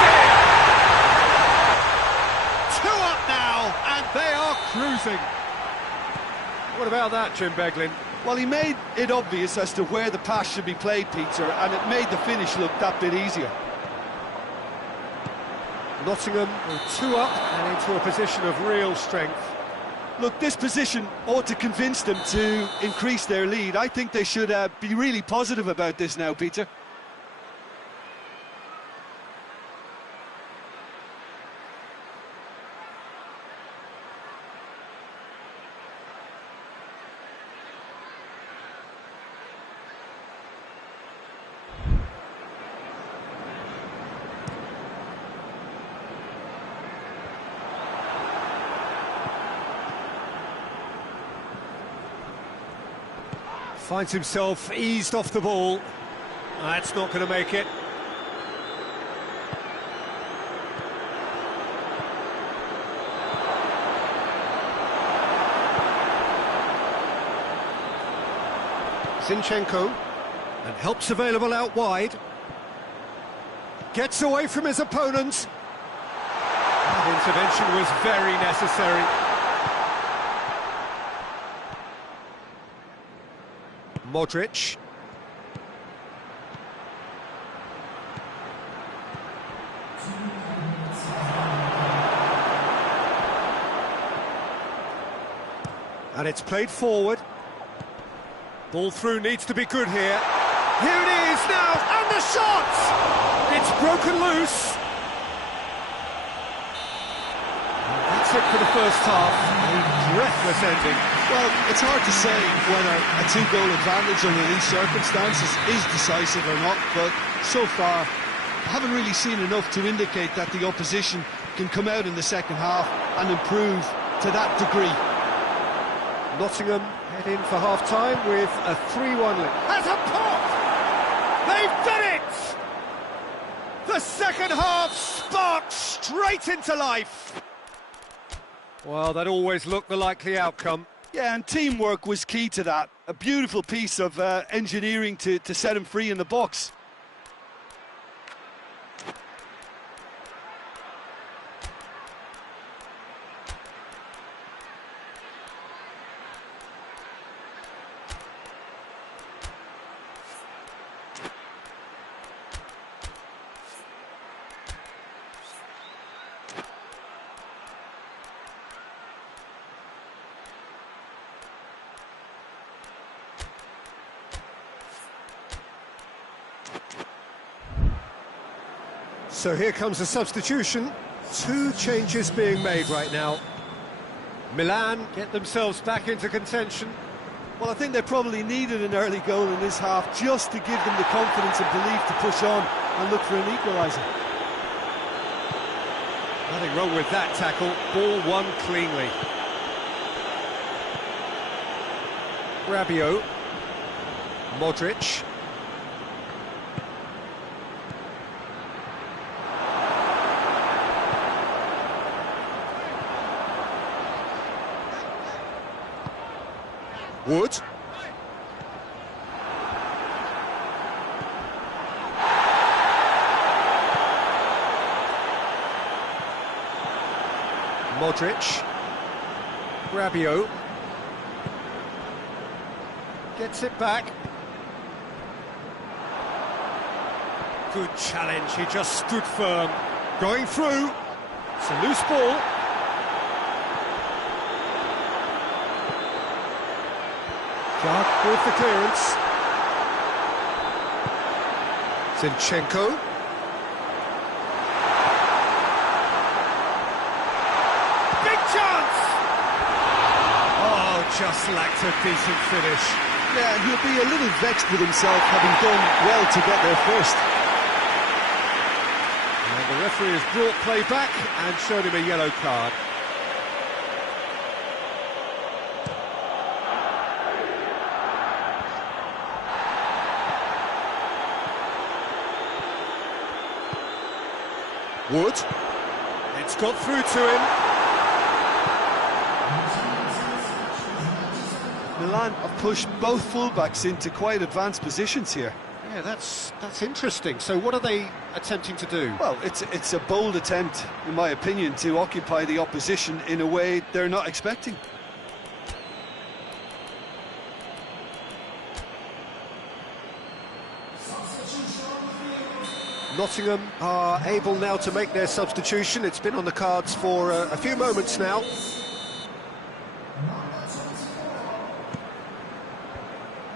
in! 2 up now, and they are cruising. What about that, Jim Beglin? Well, he made it obvious as to where the pass should be played, Peter, and it made the finish look that bit easier. Nottingham are 2 up and into a position of real strength. Look, this position ought to convince them to increase their lead. I think they should be really positive about this now, Peter. Finds himself eased off the ball. That's not going to make it. Zinchenko, and help's available out wide. Gets away from his opponent. That intervention was very necessary. Modric. And it's played forward. Ball through needs to be good here. Here it is now, and the shot! It's broken loose. And that's it for the first half. A breathless ending. Well, it's hard to say whether a 2-goal advantage under these circumstances is decisive or not, but so far I haven't really seen enough to indicate that the opposition can come out in the second half and improve to that degree. Nottingham head in for half-time with a 3-1 lead. Has a pop! They've done it! The second half sparked straight into life. Well, that always looked the likely outcome. Yeah, and teamwork was key to that. A beautiful piece of engineering to set him free in the box. So here comes a substitution. 2 changes being made right now. Milan get themselves back into contention. Well, I think they probably needed an early goal in this half just to give them the confidence and belief to push on and look for an equaliser. Nothing wrong with that tackle. Ball won cleanly. Rabiot. Modric. Wood. Modric. Rabiot. Gets it back. Good challenge, he just stood firm. Going through. It's a loose ball. Clark with the clearance. Zinchenko. Big chance! Oh, just lacked a decent finish. Yeah, and he'll be a little vexed with himself having done well to get there first. And the referee has brought play back and showed him a yellow card. Wood. It's got through to him. Milan have pushed both fullbacks into quite advanced positions here. Yeah, that's interesting. So what are they attempting to do? Well, it's a bold attempt, in my opinion, to occupy the opposition in a way they're not expecting. Nottingham are able now to make their substitution. It's been on the cards for a few moments now.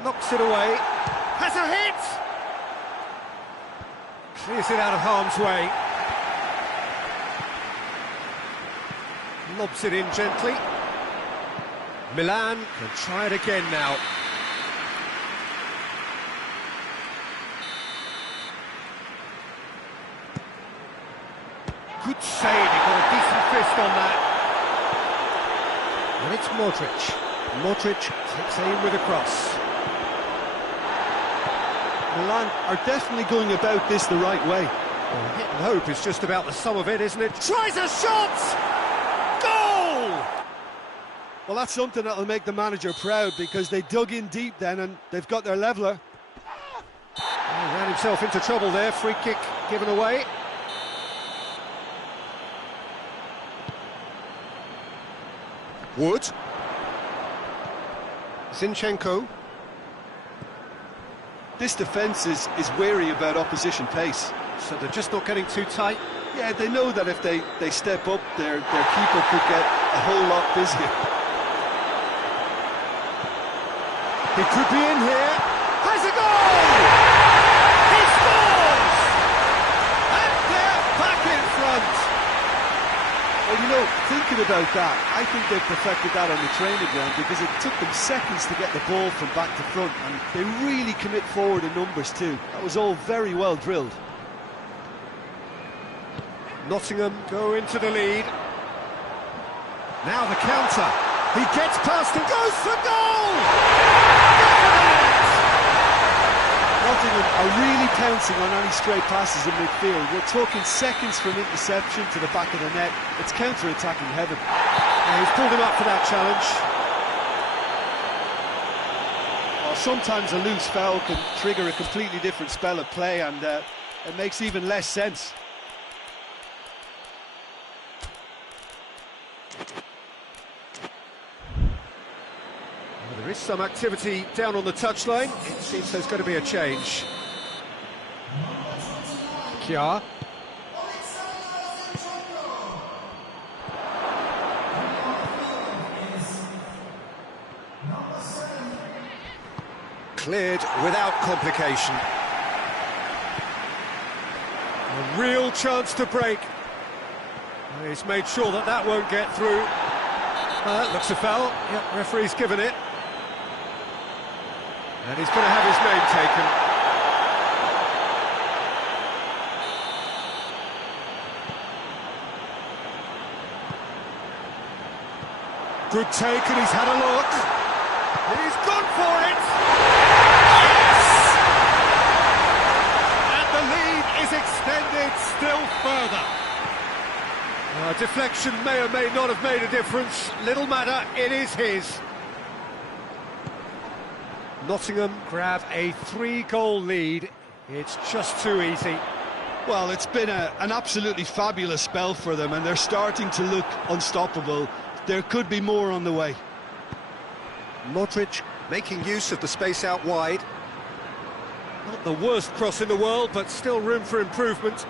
Knocks it away. Has a hit! Clears it out of harm's way. Lobs it in gently. Milan can try it again now. Good save, he got a decent fist on that. And it's Modric. Modric takes aim with a cross. Milan are definitely going about this the right way. Well, hit and hope is just about the sum of it, isn't it? Tries a shot! Goal! Well, that's something that'll make the manager proud, because they dug in deep then and they've got their leveller. He ran himself into trouble there, free kick given away. Wood. Zinchenko. This defence is wary about opposition pace. So they're just not getting too tight. Yeah, they know that if they step up, their keeper could get a whole lot busier. He could be in here. Has a goal! He scores! And they're back in front. Well, you know, thinking about that, I think they've perfected that on the training ground, because it took them seconds to get the ball from back to front, and they really commit forward in numbers too. That was all very well drilled. Nottingham go into the lead. Now the counter. He gets past and goes for goal! Nottingham are really pouncing on any stray passes in midfield. We're talking seconds from interception to the back of the net. It's counter-attacking heaven. Yeah, he's pulled him up for that challenge. Well, sometimes a loose foul can trigger a completely different spell of play, and it makes even less sense. There is some activity down on the touchline. It seems there's going to be a change. Kjaer. Cleared without complication. A real chance to break. He's made sure that that won't get through. Looks a foul. Yep, referee's given it. And he's going to have his name taken. Good take, and he's had a look. He's gone for it! Yes! And the lead is extended still further. Deflection may or may not have made a difference. Little matter, it is his. Nottingham grab a 3-goal lead. It's just too easy. Well, it's been an absolutely fabulous spell for them, and they're starting to look unstoppable. There could be more on the way. Modric making use of the space out wide. Not the worst cross in the world, but still room for improvement.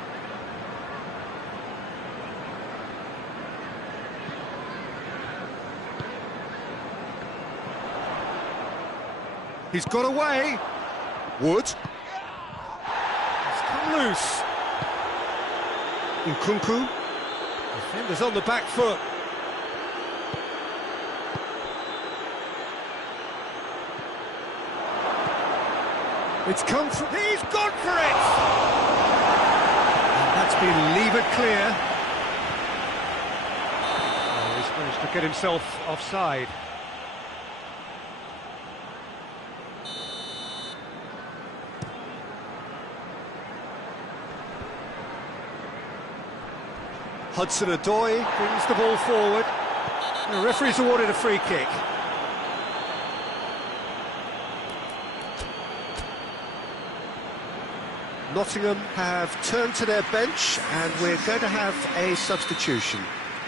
He's got away. Wood. It's come loose. Nkunku. Defenders on the back foot. It's come through. He's gone for it! And that's been levered clear. Oh, he's managed to get himself offside. Hudson-Odoi brings the ball forward. The referee's awarded a free kick. Nottingham have turned to their bench, and we're going to have a substitution.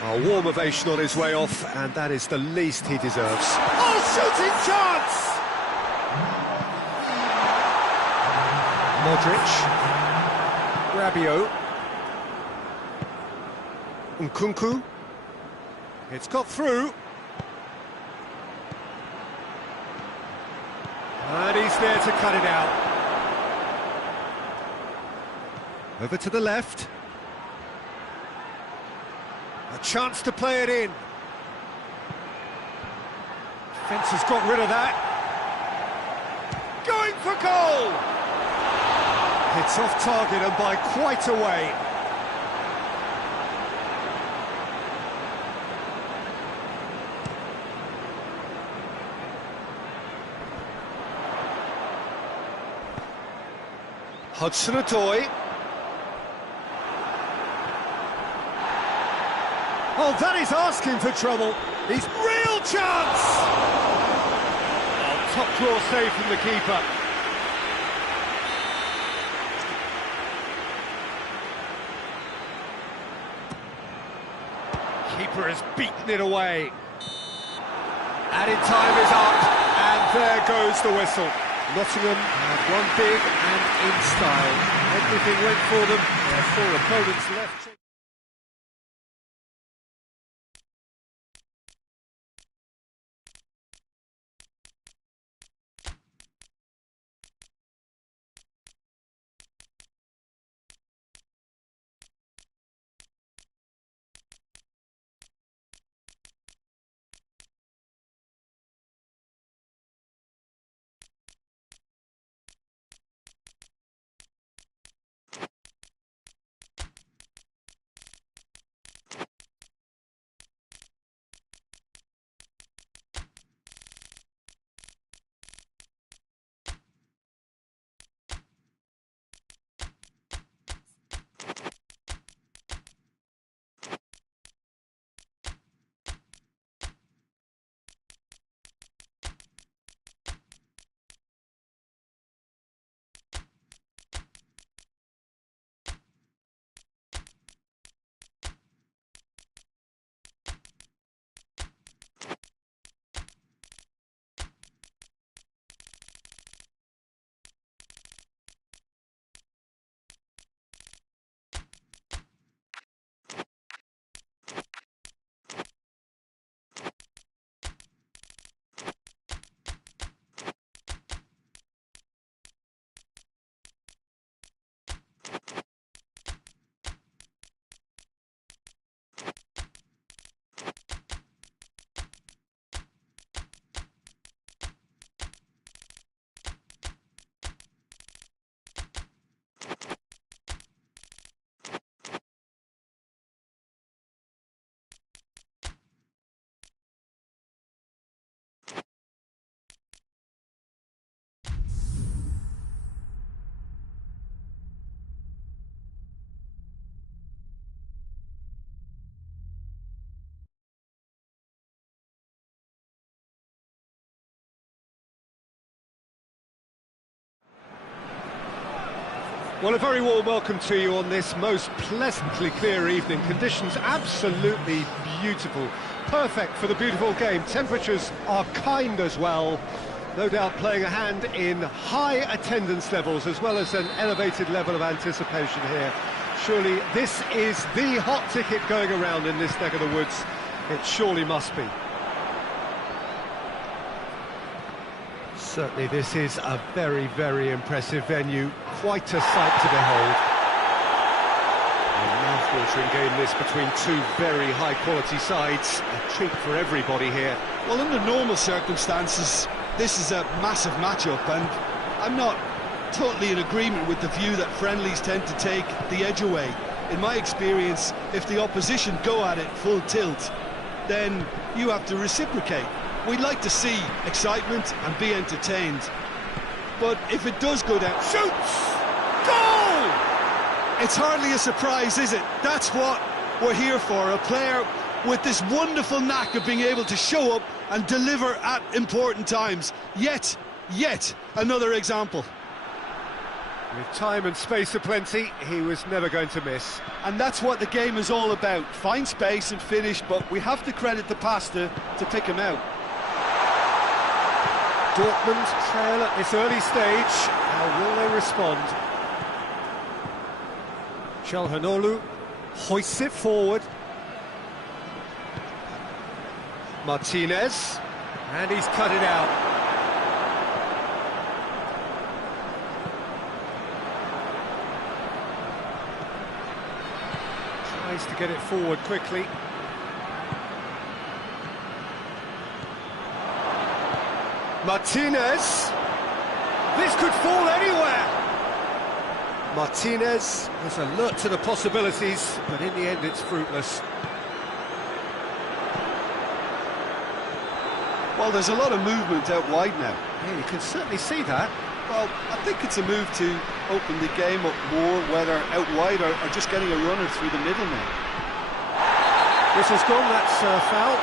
A warm ovation on his way off, and that is the least he deserves. Oh, shooting chance! Modric, Rabiot, Nkunku. It's got through. And he's there to cut it out. Over to the left. A chance to play it in. Defence has got rid of that. Going for goal! It's off target and by quite a way. Hudson-Odoi. Oh, that is asking for trouble. He's real chance! Oh, top draw save from the keeper. Keeper has beaten it away. Added time is up, and there goes the whistle. Nottingham have won big and in style. Everything went for them. Their four opponents left. Well, a very warm welcome to you on this most pleasantly clear evening. Conditions absolutely beautiful. Perfect for the beautiful game. Temperatures are kind as well. No doubt playing a hand in high attendance levels as well as an elevated level of anticipation here. Surely this is the hot ticket going around in this neck of the woods. It surely must be. Certainly this is a very, very impressive venue. Quite a sight to behold. A mouth-watering game this between two very high-quality sides. A treat for everybody here. Well, under normal circumstances, this is a massive matchup, and I'm not totally in agreement with the view that friendlies tend to take the edge away. In my experience, if the opposition go at it full tilt, then you have to reciprocate. We'd like to see excitement and be entertained. But if it does go down... Shoots! Goal! It's hardly a surprise, is it? That's what we're here for. A player with this wonderful knack of being able to show up and deliver at important times. Yet another example. With time and space aplenty, he was never going to miss. And that's what the game is all about. Find space and finish, but we have to credit the pass to pick him out. Dortmund trail at this early stage. How will they respond? Çalhanoğlu hoists it forward. Martinez, and he's cut it out. Tries to get it forward quickly. Martinez, this could fall anywhere. Martinez was alert to the possibilities, but in the end it's fruitless. Well, there's a lot of movement out wide now. Yeah, you can certainly see that. Well, I think it's a move to open the game up more, whether out wide or just getting a runner through the middle now. Whistle's gone, that's foul.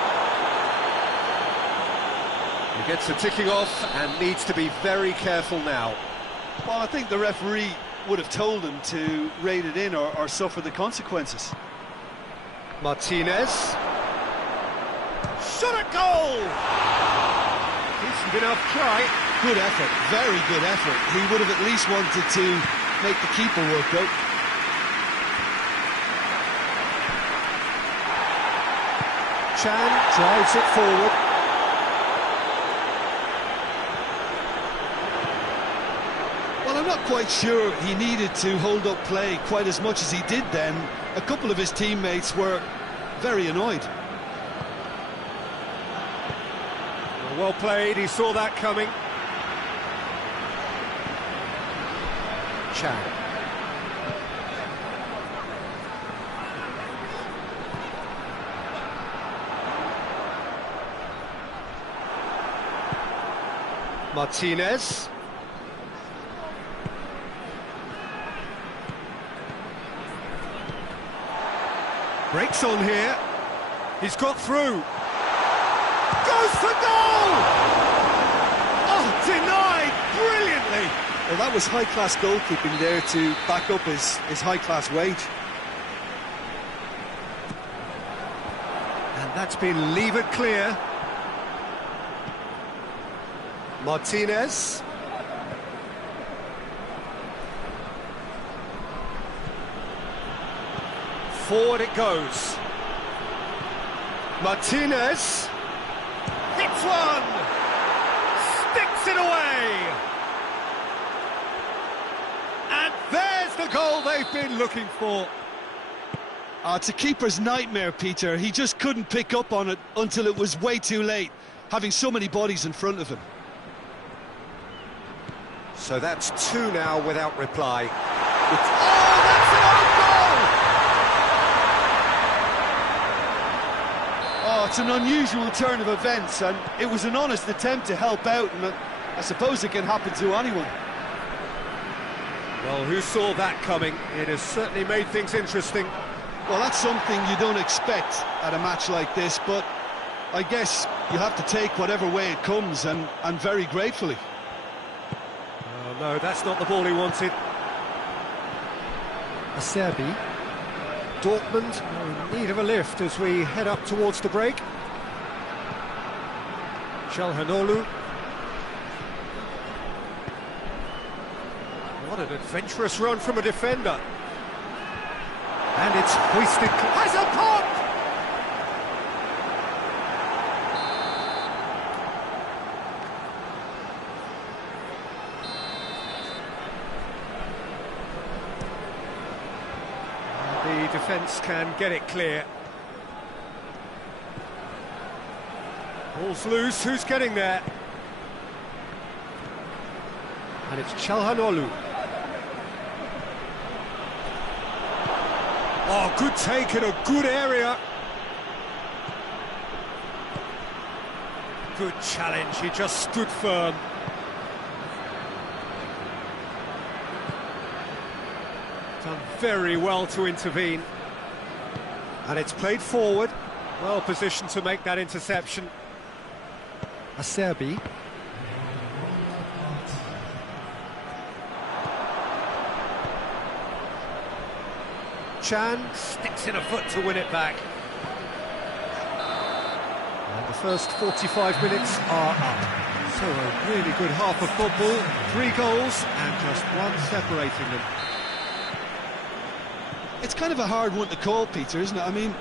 He gets the ticking off and needs to be very careful now. Well, I think the referee would have told him to rate it in or suffer the consequences. Martinez. Shot at goal! Decent enough try. Good effort, very good effort. He would have at least wanted to make the keeper work out. Chan drives it forward. Well, I'm not quite sure he needed to hold up play quite as much as he did then. A couple of his teammates were very annoyed. Well played, he saw that coming. Chan. Martinez. Breaks on here. He's got through. Goes for goal! Oh, denied brilliantly. Well, that was high-class goalkeeping there to back up his high-class wage. And that's been levered clear. Martinez. Forward it goes. Martinez. Hits one! Sticks it away! And there's the goal they've been looking for. It's a keeper's nightmare, Peter. He just couldn't pick up on it until it was way too late, having so many bodies in front of him. So that's two now without reply. Oh, that's an own goal! Oh, it's an unusual turn of events, and it was an honest attempt to help out, and I suppose it can happen to anyone. Well, who saw that coming? It has certainly made things interesting. Well, that's something you don't expect at a match like this, but I guess you have to take whatever way it comes, and very gratefully. Oh, no, that's not the ball he wanted. Acerbi. Dortmund in need of a lift as we head up towards the break. Çalhanoğlu. What an adventurous run from a defender. And it's hoisted. Has a pop! The defence can get it clear. Ball's loose, who's getting there? And it's Çalhanoğlu. Oh, good take in a good area. Good challenge, he just stood firm. Done very well to intervene. And it's played forward. Well positioned to make that interception. Acerbi. Chan sticks in a foot to win it back. And the first 45 minutes are up. So a really good half of football, 3 goals and just one separating them. It's kind of a hard one to call, Peter, isn't it? I mean,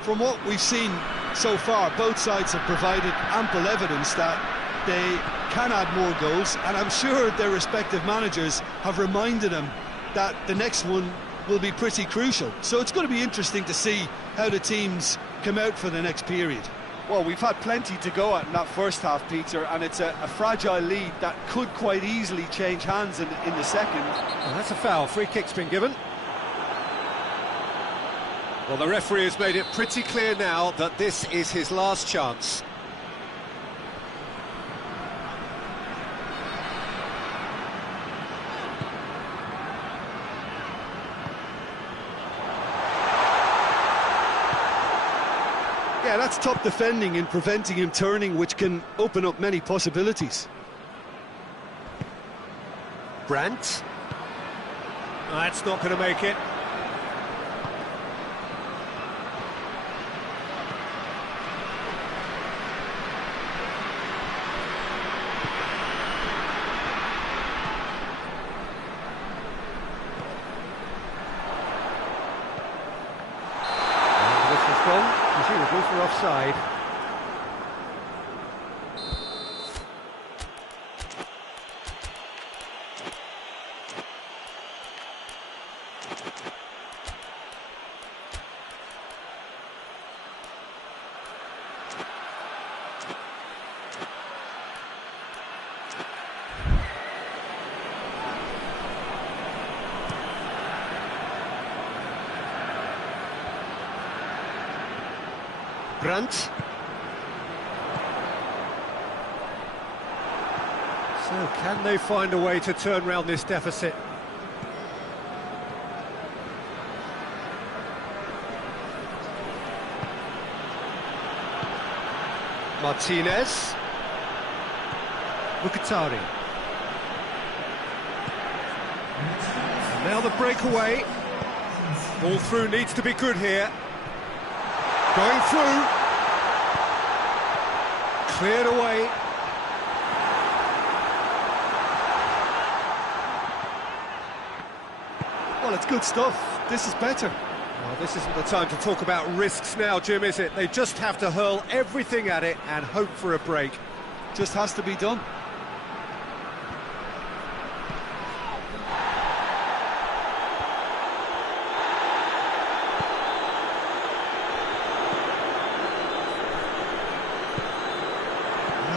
from what we've seen so far, both sides have provided ample evidence that they can add more goals, and I'm sure their respective managers have reminded them that the next one will be pretty crucial. So it's going to be interesting to see how the teams come out for the next period. Well, we've had plenty to go at in that first half, Peter, and it's a fragile lead that could quite easily change hands in the second. Well, that's a foul. Free kick's been given. Well, the referee has made it pretty clear now that this is his last chance. Yeah, that's top defending and preventing him turning, which can open up many possibilities. Brandt. That's not going to make it. Presumably for offside. Brandt. So can they find a way to turn round this deficit? Martinez. Mkhitaryan. Now the breakaway. Ball through needs to be good here. Going through. Cleared away. Well, it's good stuff. This is better. Well, this isn't the time to talk about risks now, Jim, is it? They just have to hurl everything at it and hope for a break. Just has to be done.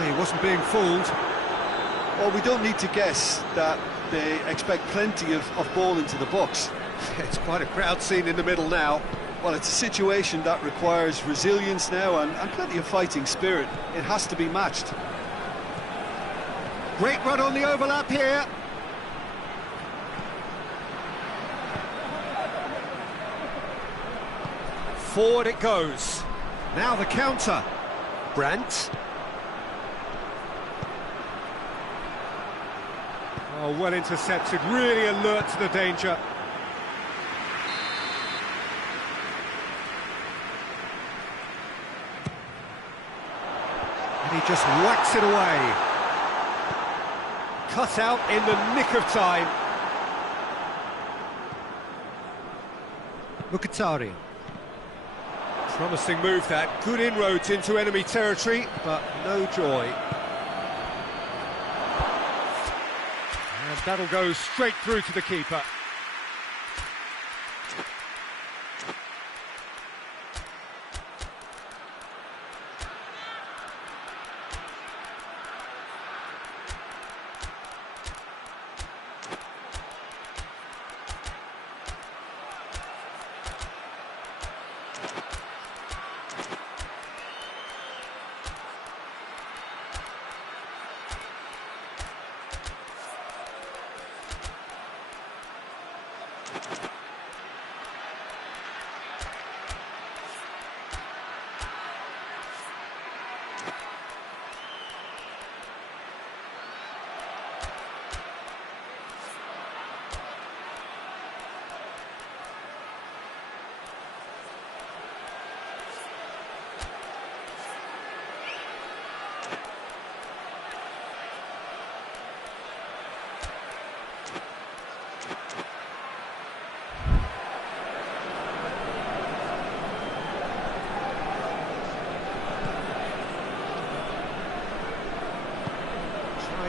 He wasn't being fooled. Well, we don't need to guess that they expect plenty of ball into the box. It's quite a crowd scene in the middle now. Well, it's a situation that requires resilience now and plenty of fighting spirit. It has to be matched. Great run on the overlap here. Forward it goes. Now the counter. Brandt. Oh, well intercepted, really alert to the danger. And he just whacks it away. Cut out in the nick of time. Mkhitaryan. Promising move that, good inroads into enemy territory, but no joy. And that'll go straight through to the keeper.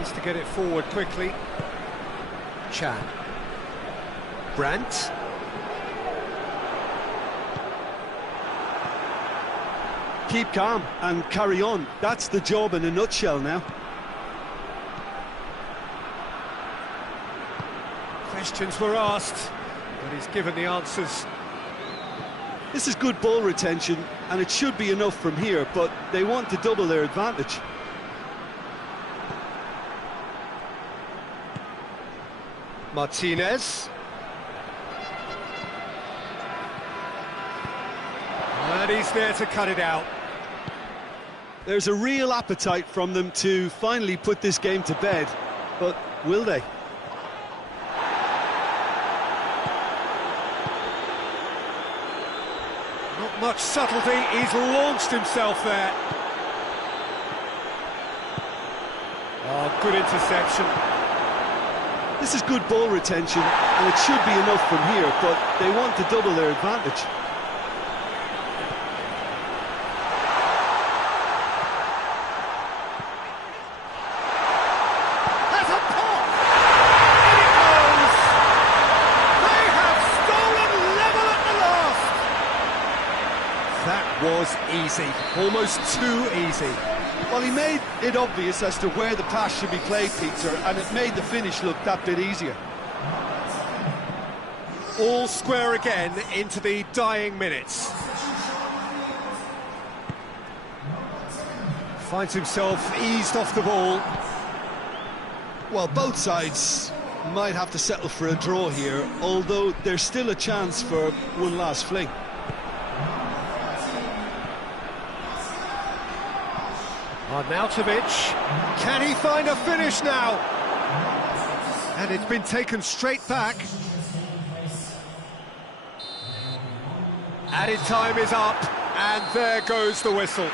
Needs to get it forward quickly. Chan. Brandt. Keep calm and carry on. That's the job in a nutshell now. Questions were asked, but he's given the answers. This is good ball retention, and it should be enough from here, but they want to double their advantage. Martinez. And he's there to cut it out. There's a real appetite from them to finally put this game to bed, but will they? Not much subtlety, he's launched himself there. Oh, good interception. This is good ball retention, and it should be enough from here, but they want to double their advantage. Has a pop! In it goes! They have stolen level at the last! That was easy, almost too easy. Well, he made it obvious as to where the pass should be played, Peter, and it made the finish look that bit easier. All square again into the dying minutes. Finds himself eased off the ball. Well, both sides might have to settle for a draw here, although there's still a chance for one last fling. Arnautovic, can he find a finish now? And it's been taken straight back. Added time is up, and there goes the whistle.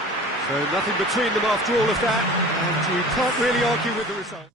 So nothing between them after all of that, and you can't really argue with the result.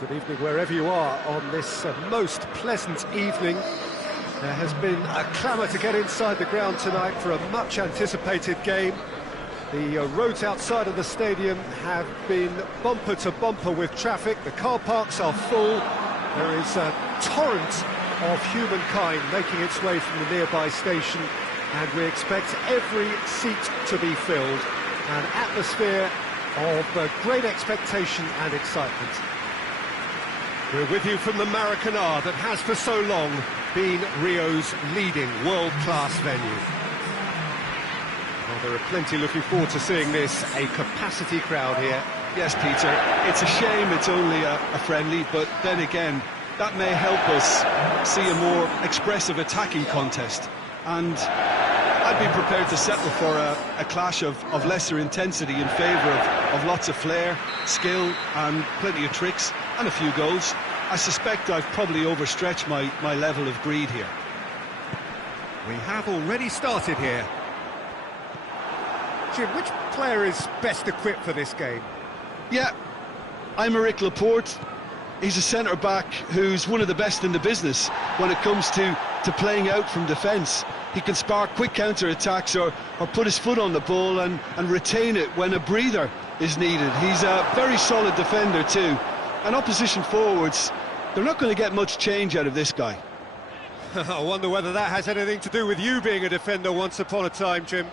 Good evening wherever you are on this most pleasant evening. There has been a clamour to get inside the ground tonight for a much-anticipated game. The roads outside of the stadium have been bumper to bumper with traffic. The car parks are full. There is a torrent of humankind making its way from the nearby station, and we expect every seat to be filled. An atmosphere of great expectation and excitement. We're with you from the Maracanã that has for so long been Rio's leading world-class venue. Well, there are plenty looking forward to seeing this, a capacity crowd here. Yes, Peter, it's a shame it's only a friendly, but then again, that may help us see a more expressive attacking contest. And I'd be prepared to settle for a clash of lesser intensity in favour of lots of flair, skill and plenty of tricks and a few goals. I suspect I've probably overstretched my level of greed here. We have already started here. Jim, which player is best equipped for this game? Yeah, I'm Aymeric Laporte. He's a centre-back who's one of the best in the business when it comes to playing out from defence. He can spark quick counter-attacks or put his foot on the ball and retain it when a breather is needed. He's a very solid defender too. And opposition forwards, they're not going to get much change out of this guy. I wonder whether that has anything to do with you being a defender once upon a time, Jim. And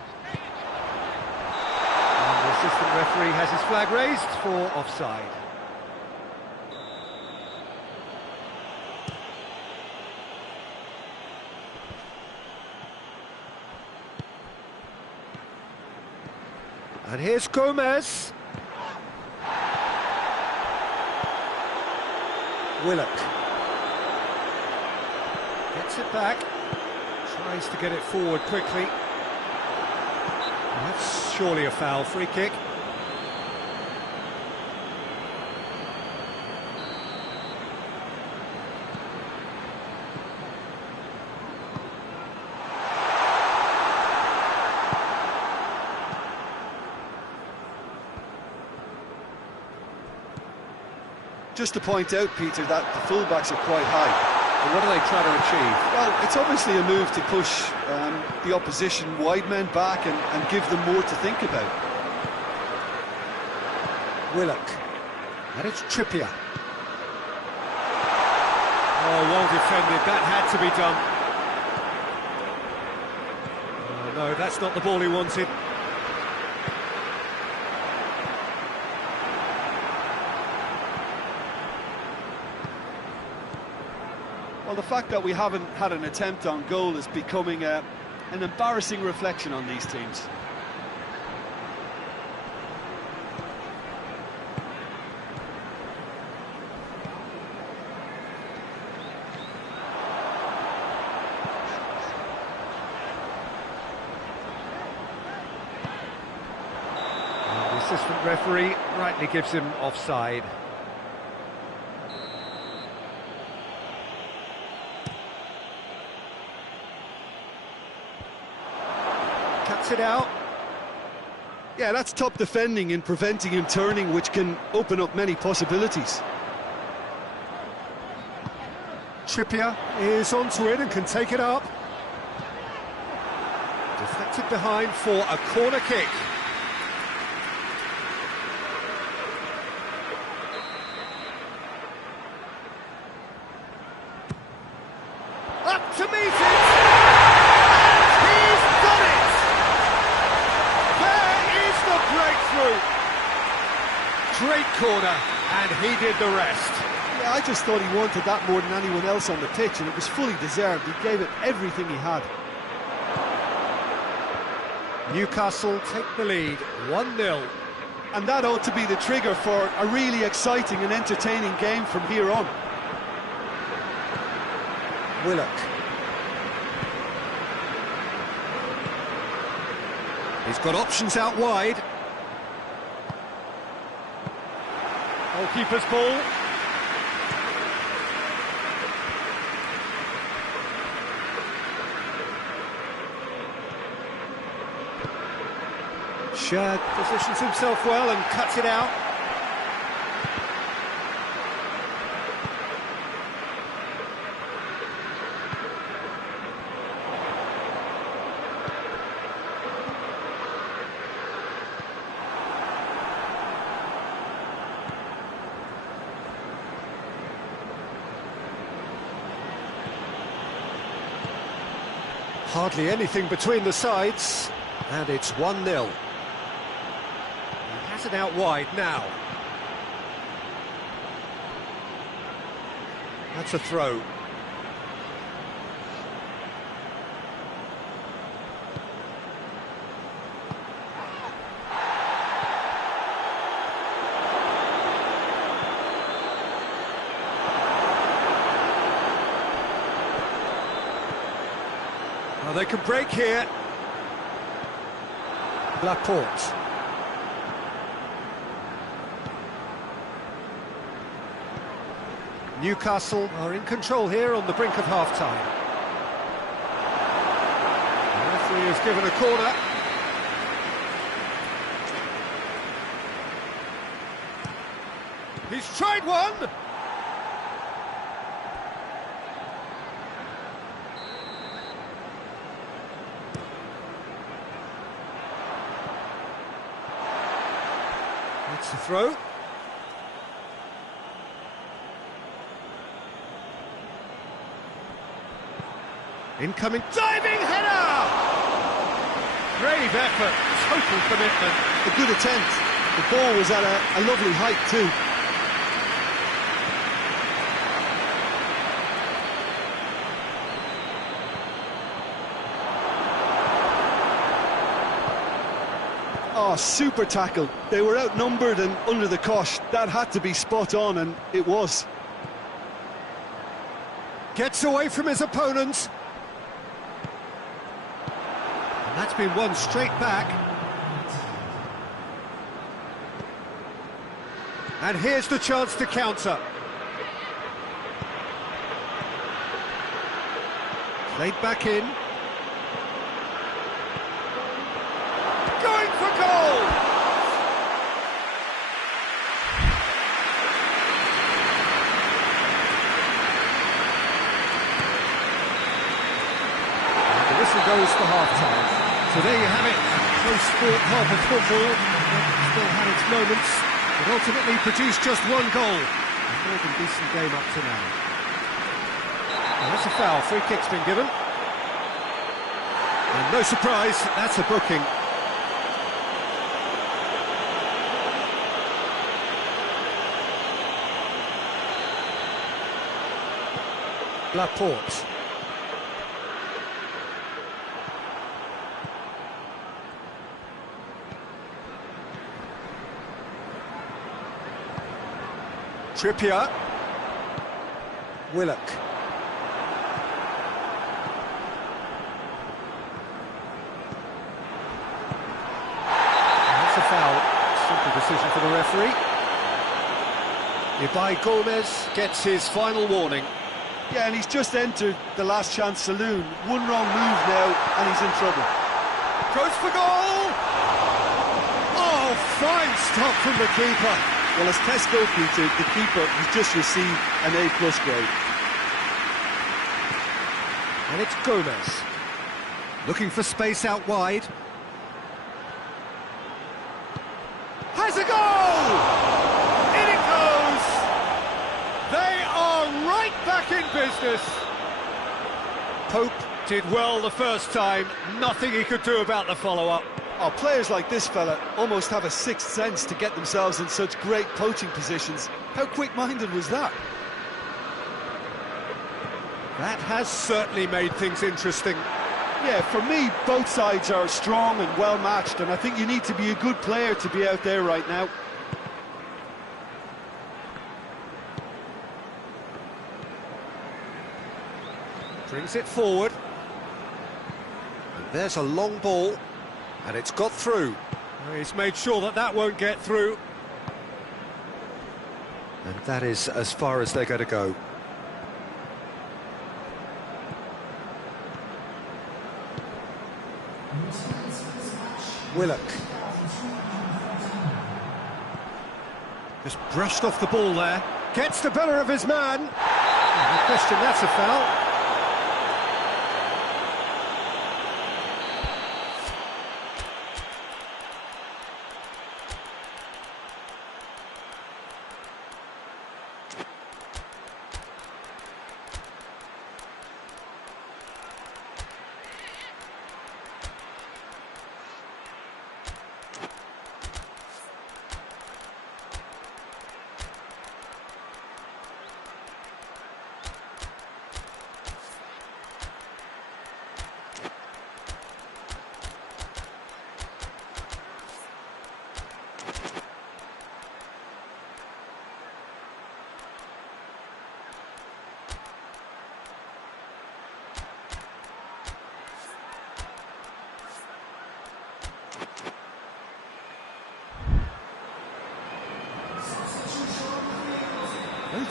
the assistant referee has his flag raised for offside. And here's Gomez. Willock gets it back, tries to get it forward quickly. That's surely a foul, free kick. Just to point out, Peter, that the fullbacks are quite high. And what are they trying to achieve? Well, it's obviously a move to push the opposition wide men back and give them more to think about. Willock. And it's Trippier. Oh, well defended. That had to be done. Oh, no, that's not the ball he wanted. Well, the fact that we haven't had an attempt on goal is becoming an embarrassing reflection on these teams. And the assistant referee rightly gives him offside. Cuts it out. Yeah, that's top defending in preventing him turning, which can open up many possibilities. Trippier is onto it and can take it up. Deflected behind for a corner kick. Up to meet it! Great corner, and he did the rest. Yeah, I just thought he wanted that more than anyone else on the pitch, and it was fully deserved. He gave it everything he had. Newcastle take the lead, 1-0. And that ought to be the trigger for a really exciting and entertaining game from here on. Willock. He's got options out wide. Goalkeeper's ball. Shad positions himself well and cuts it out. Hardly anything between the sides, and it's 1-0. He has it out wide now. That's a throw. Well, they can break here. Laporte. Newcastle are in control here on the brink of half-time. The referee has given a corner. He's tried one! It's a throw. Incoming diving header! Brave effort, total commitment. A good attempt. The ball was at a lovely height too. Oh, super tackle. They were outnumbered and under the cosh. That had to be spot on, and it was. Gets away from his opponent. And that's been won straight back. And here's the chance to counter. Played back in. Going for goal! And the whistle goes for half-time. So there you have it, a close sport half of football. Still had its moments, but ultimately produced just one goal. A more than decent game up to now. Well, that's a foul, free kick's been given. And no surprise, that's a booking. Laporte. Trippier. Willock. That's a foul. Simple decision for the referee. Ibai Gomez gets his final warning. Yeah, and he's just entered the last chance saloon. One wrong move now, and he's in trouble. Goes for goal! Oh, fine stop from the keeper. Well, as test goalkeeper, the keeper has just received an A+ grade. And it's Gomez. Looking for space out wide. Has a goal! In it goes! They are right back in business. Pope did well the first time. Nothing he could do about the follow-up. Oh, players like this fella almost have a sixth sense to get themselves in such great poaching positions. How quick-minded was that? That has certainly made things interesting. Yeah, for me, both sides are strong and well-matched, and I think you need to be a good player to be out there right now. Brings it forward. And there's a long ball. And it's got through. He's made sure that that won't get through. And that is as far as they're going to go. Willock. Just brushed off the ball there. Gets the better of his man. No question, that's a foul.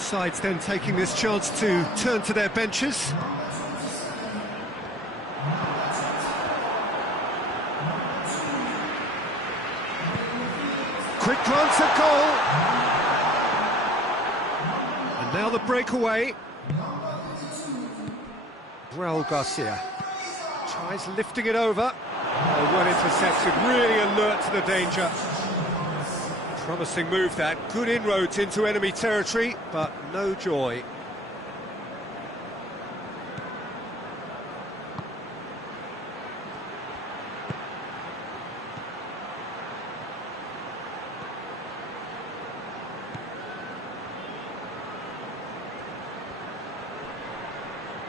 sides then taking this chance to turn to their benches. Quick glance at goal. And now the breakaway. Raul Garcia tries lifting it over. Oh, well intercepted, really alert to the danger. Promising move that, good inroads into enemy territory, but no joy.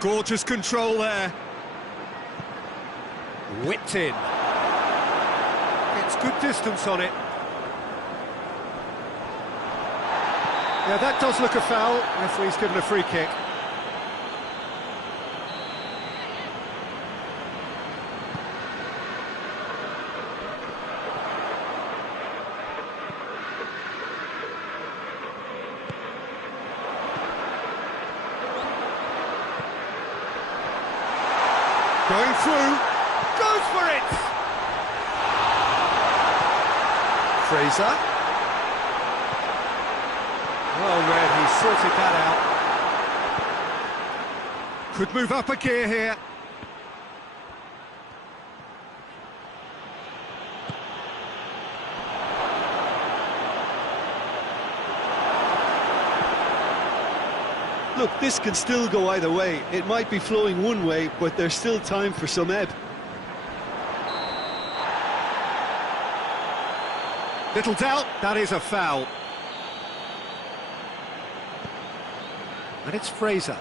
Gorgeous control there. Whipped in. Gets good distance on it. Yeah, that does look a foul. Referee's given a free kick. Going through, goes for it! Fraser. Oh, man, he sorted that out. Could move up a gear here. Look, this can still go either way. It might be flowing one way, but there's still time for some ebb. Little doubt, that is a foul. And it's Fraser.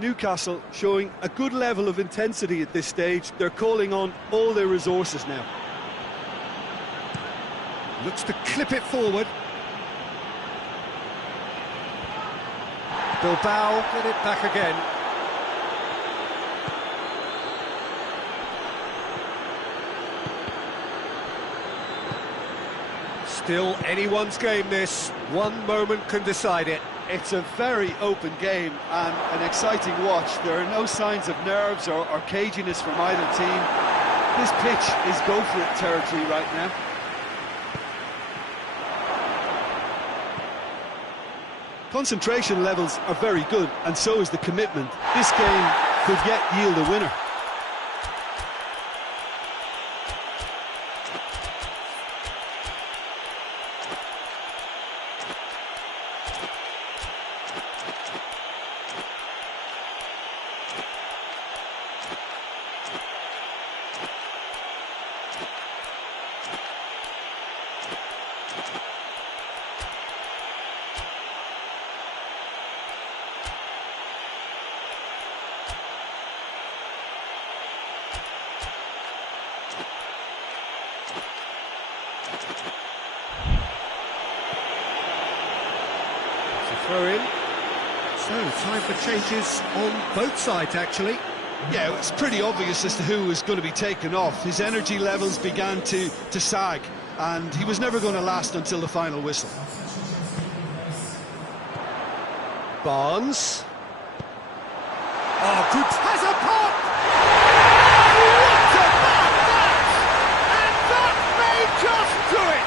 Newcastle showing a good level of intensity at this stage. They're calling on all their resources now. Looks to clip it forward. Bilbao get it back again. Still anyone's game this. One moment can decide it. It's a very open game and an exciting watch. There are no signs of nerves or caginess from either team. This pitch is go-for-it territory right now. Concentration levels are very good, and so is the commitment. This game could yet yield a winner. Throw in. So, time for changes on both sides, actually. Yeah, it's pretty obvious as to who was going to be taken off. His energy levels began to sag, and he was never going to last until the final whistle. Barnes. Oh, good. Has a pop! What about that? And that may just do it!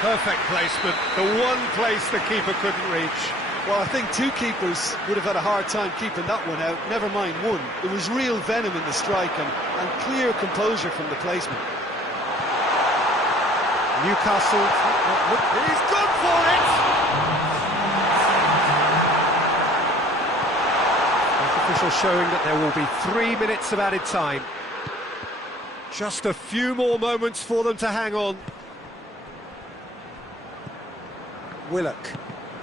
Perfect placement, the one place the keeper couldn't reach. Well, I think two keepers would have had a hard time keeping that one out, never mind one. There was real venom in the strike and clear composure from the placement. Newcastle, he's gone for it! Official showing that there will be 3 minutes of added time. Just a few more moments for them to hang on. Willock.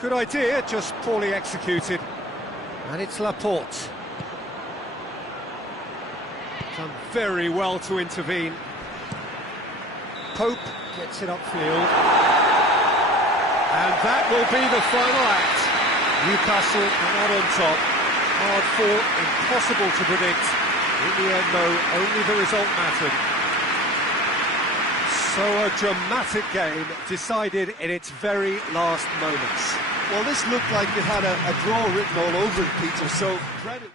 Good idea, just poorly executed. And it's Laporte. Done very well to intervene. Pope gets it upfield. And that will be the final act. Newcastle are not on top. Hard fought, impossible to predict. In the end, though, only the result mattered. So a dramatic game decided in its very last moments. Well, this looked like it had a draw written all over it, Peter, so credit.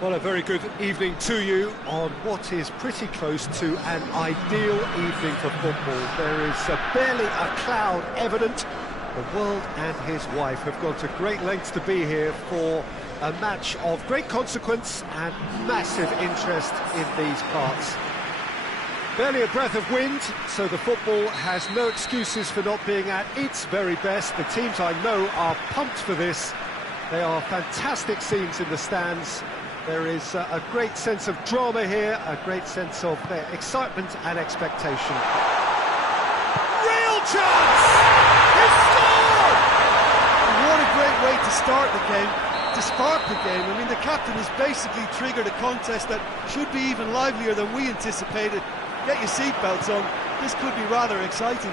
Well, a very good evening to you on what is pretty close to an ideal evening for football. There is barely a cloud evident. The world and his wife have gone to great lengths to be here for a match of great consequence and massive interest in these parts. Barely a breath of wind, so the football has no excuses for not being at its very best. The teams I know are pumped for this. They are fantastic scenes in the stands. There is a great sense of drama here, a great sense of excitement and expectation. Real chance! He scored! What a great way to start the game, to spark the game. I mean, the captain has basically triggered a contest that should be even livelier than we anticipated. Get your seatbelts on, this could be rather exciting.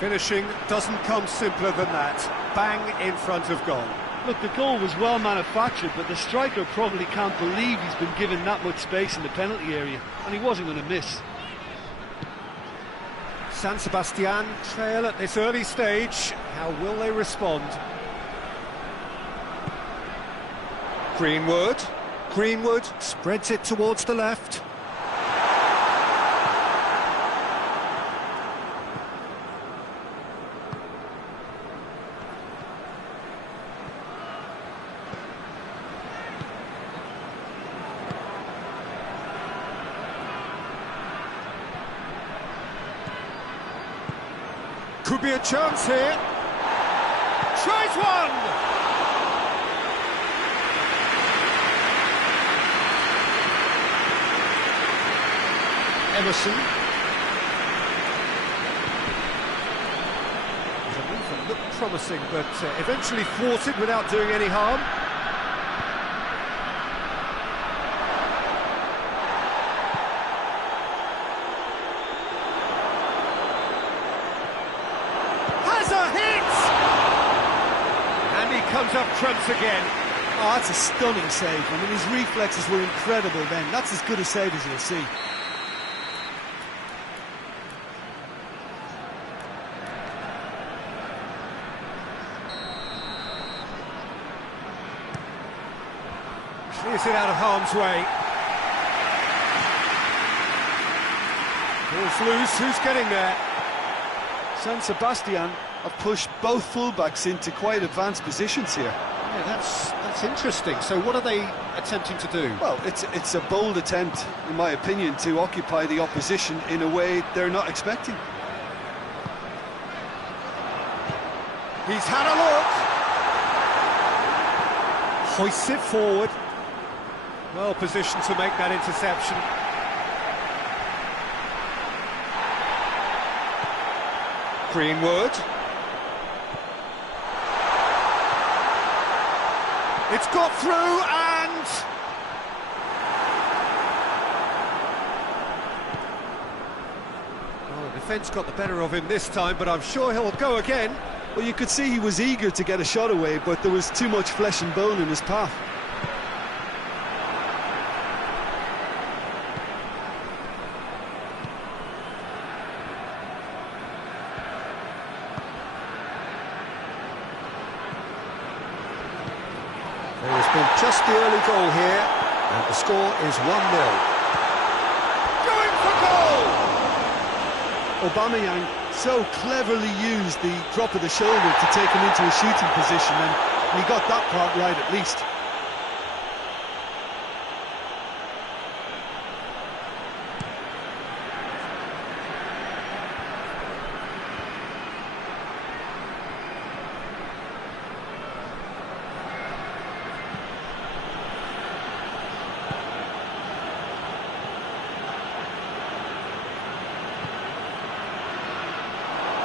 Finishing doesn't come simpler than that. Bang in front of goal. Look, the goal was well manufactured, but the striker probably can't believe he's been given that much space in the penalty area, and he wasn't going to miss. San Sebastian trail at this early stage. How will they respond? Greenwood spreads it towards the left. Could be a chance here. Tries one! Emerson. The movement looked promising, but eventually thwarted without doing any harm. Has a hit! And he comes up trumps again. Oh, that's a stunning save. I mean, his reflexes were incredible then. That's as good a save as you'll see. Clears it out of harm's way. Ball's loose, who's getting there? San Sebastian have pushed both fullbacks into quite advanced positions here. Yeah, that's interesting. So what are they attempting to do? Well, it's a bold attempt, in my opinion, to occupy the opposition in a way they're not expecting. He's had a look. Hoists it forward. Well positioned to make that interception. Greenwood. It's got through and... Well, the defence got the better of him this time, but I'm sure he'll go again. Well, you could see he was eager to get a shot away, but there was too much flesh and bone in his path. There has been just the early goal here, and the score is 1-0. Going for goal! Aubameyang so cleverly used the drop of the shoulder to take him into a shooting position, and he got that part right at least.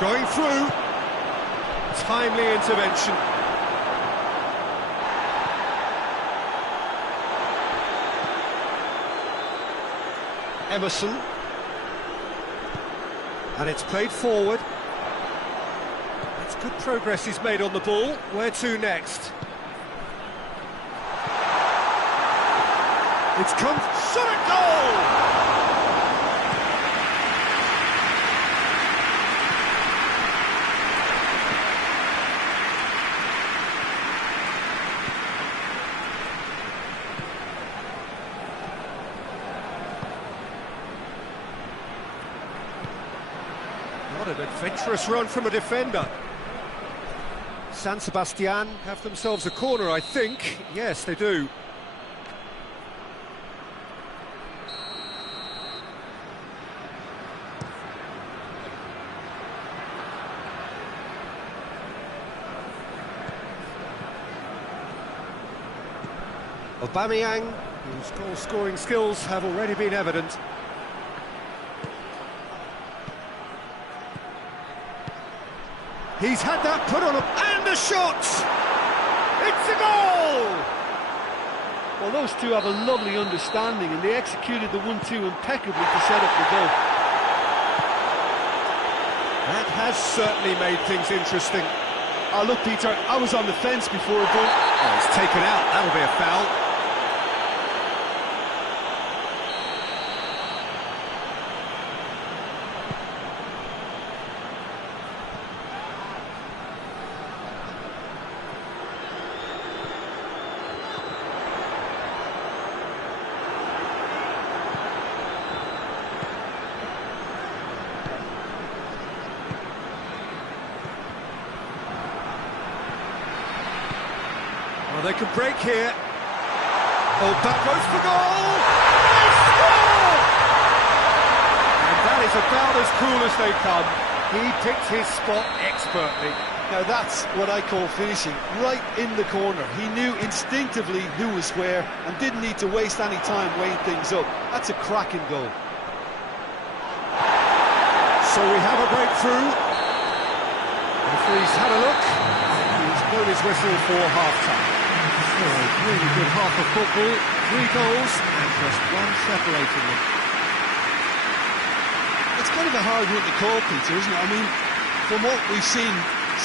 Going through. Timely intervention. Emerson. And it's played forward. That's good progress he's made on the ball. Where to next? It's come... Shot at goal! What an adventurous run from a defender. San Sebastian have themselves a corner, I think. Yes, they do. Aubameyang, whose goal-scoring skills have already been evident. He's had that put on him, and a shot! It's a goal! Well, those two have a lovely understanding, and they executed the 1-2 impeccably to set up the goal. That has certainly made things interesting. Oh, look, Peter, I was on the fence before, but Oh, it's taken out, that'll be a foul. Well, they could break here. Oh, back goes for goal! They score! And that is about as cool as they come. He picked his spot expertly. Now that's what I call finishing, right in the corner. He knew instinctively who was where and didn't need to waste any time weighing things up. That's a cracking goal. So we have a breakthrough. The referee's had a look. He's blown his whistle for half-time. So, really good half of football, 3 goals and just one separating them. It's kind of a hard one to call, Peter, isn't it? I mean, from what we've seen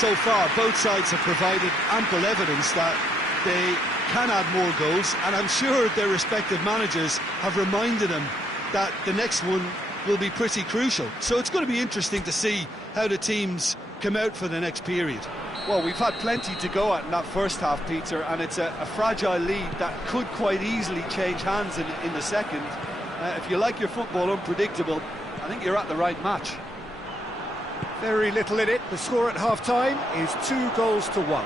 so far, both sides have provided ample evidence that they can add more goals, and I'm sure their respective managers have reminded them that the next one will be pretty crucial. So it's going to be interesting to see how the teams come out for the next period. Well, we've had plenty to go at in that first half, Peter, and it's a fragile lead that could quite easily change hands in the second. If you like your football unpredictable, I think you're at the right match. Very little in it. The score at half-time is 2 goals to 1.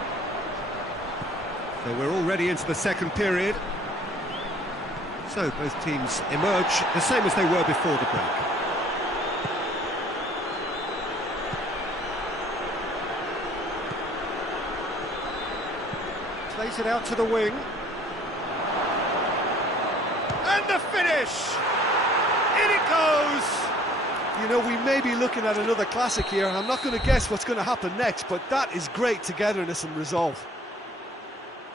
So we're already into the second period. So both teams emerge the same as they were before the break. Plays it out to the wing. And the finish! In it goes! You know, we may be looking at another classic here, and I'm not going to guess what's going to happen next, but that is great togetherness and resolve.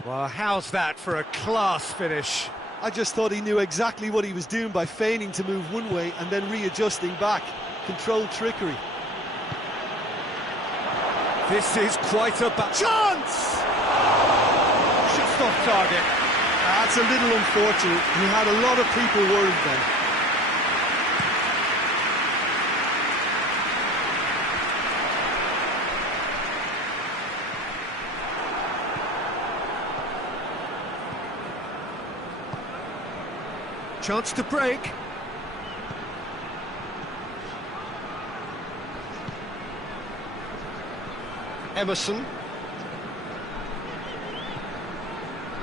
Well, how's that for a class finish? I just thought he knew exactly what he was doing by feigning to move one way and then readjusting back. Controlled trickery. This is quite a chance! Just off target. That's a little unfortunate. He had a lot of people worried then. Chance to break. Emerson.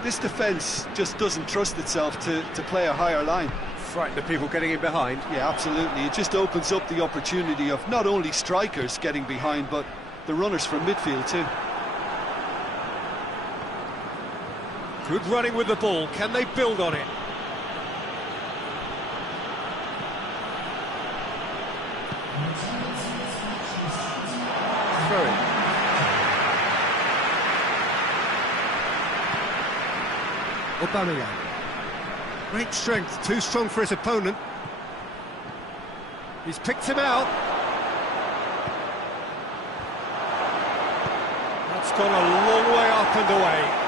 This defence just doesn't trust itself to play a higher line. Frightened of people getting in behind. Yeah, absolutely. It just opens up the opportunity of not only strikers getting behind, but the runners from midfield too. Good running with the ball. Can they build on it? Throw it. Aubameyang. Great strength, too strong for his opponent. He's picked him out. That's gone a long way up and away.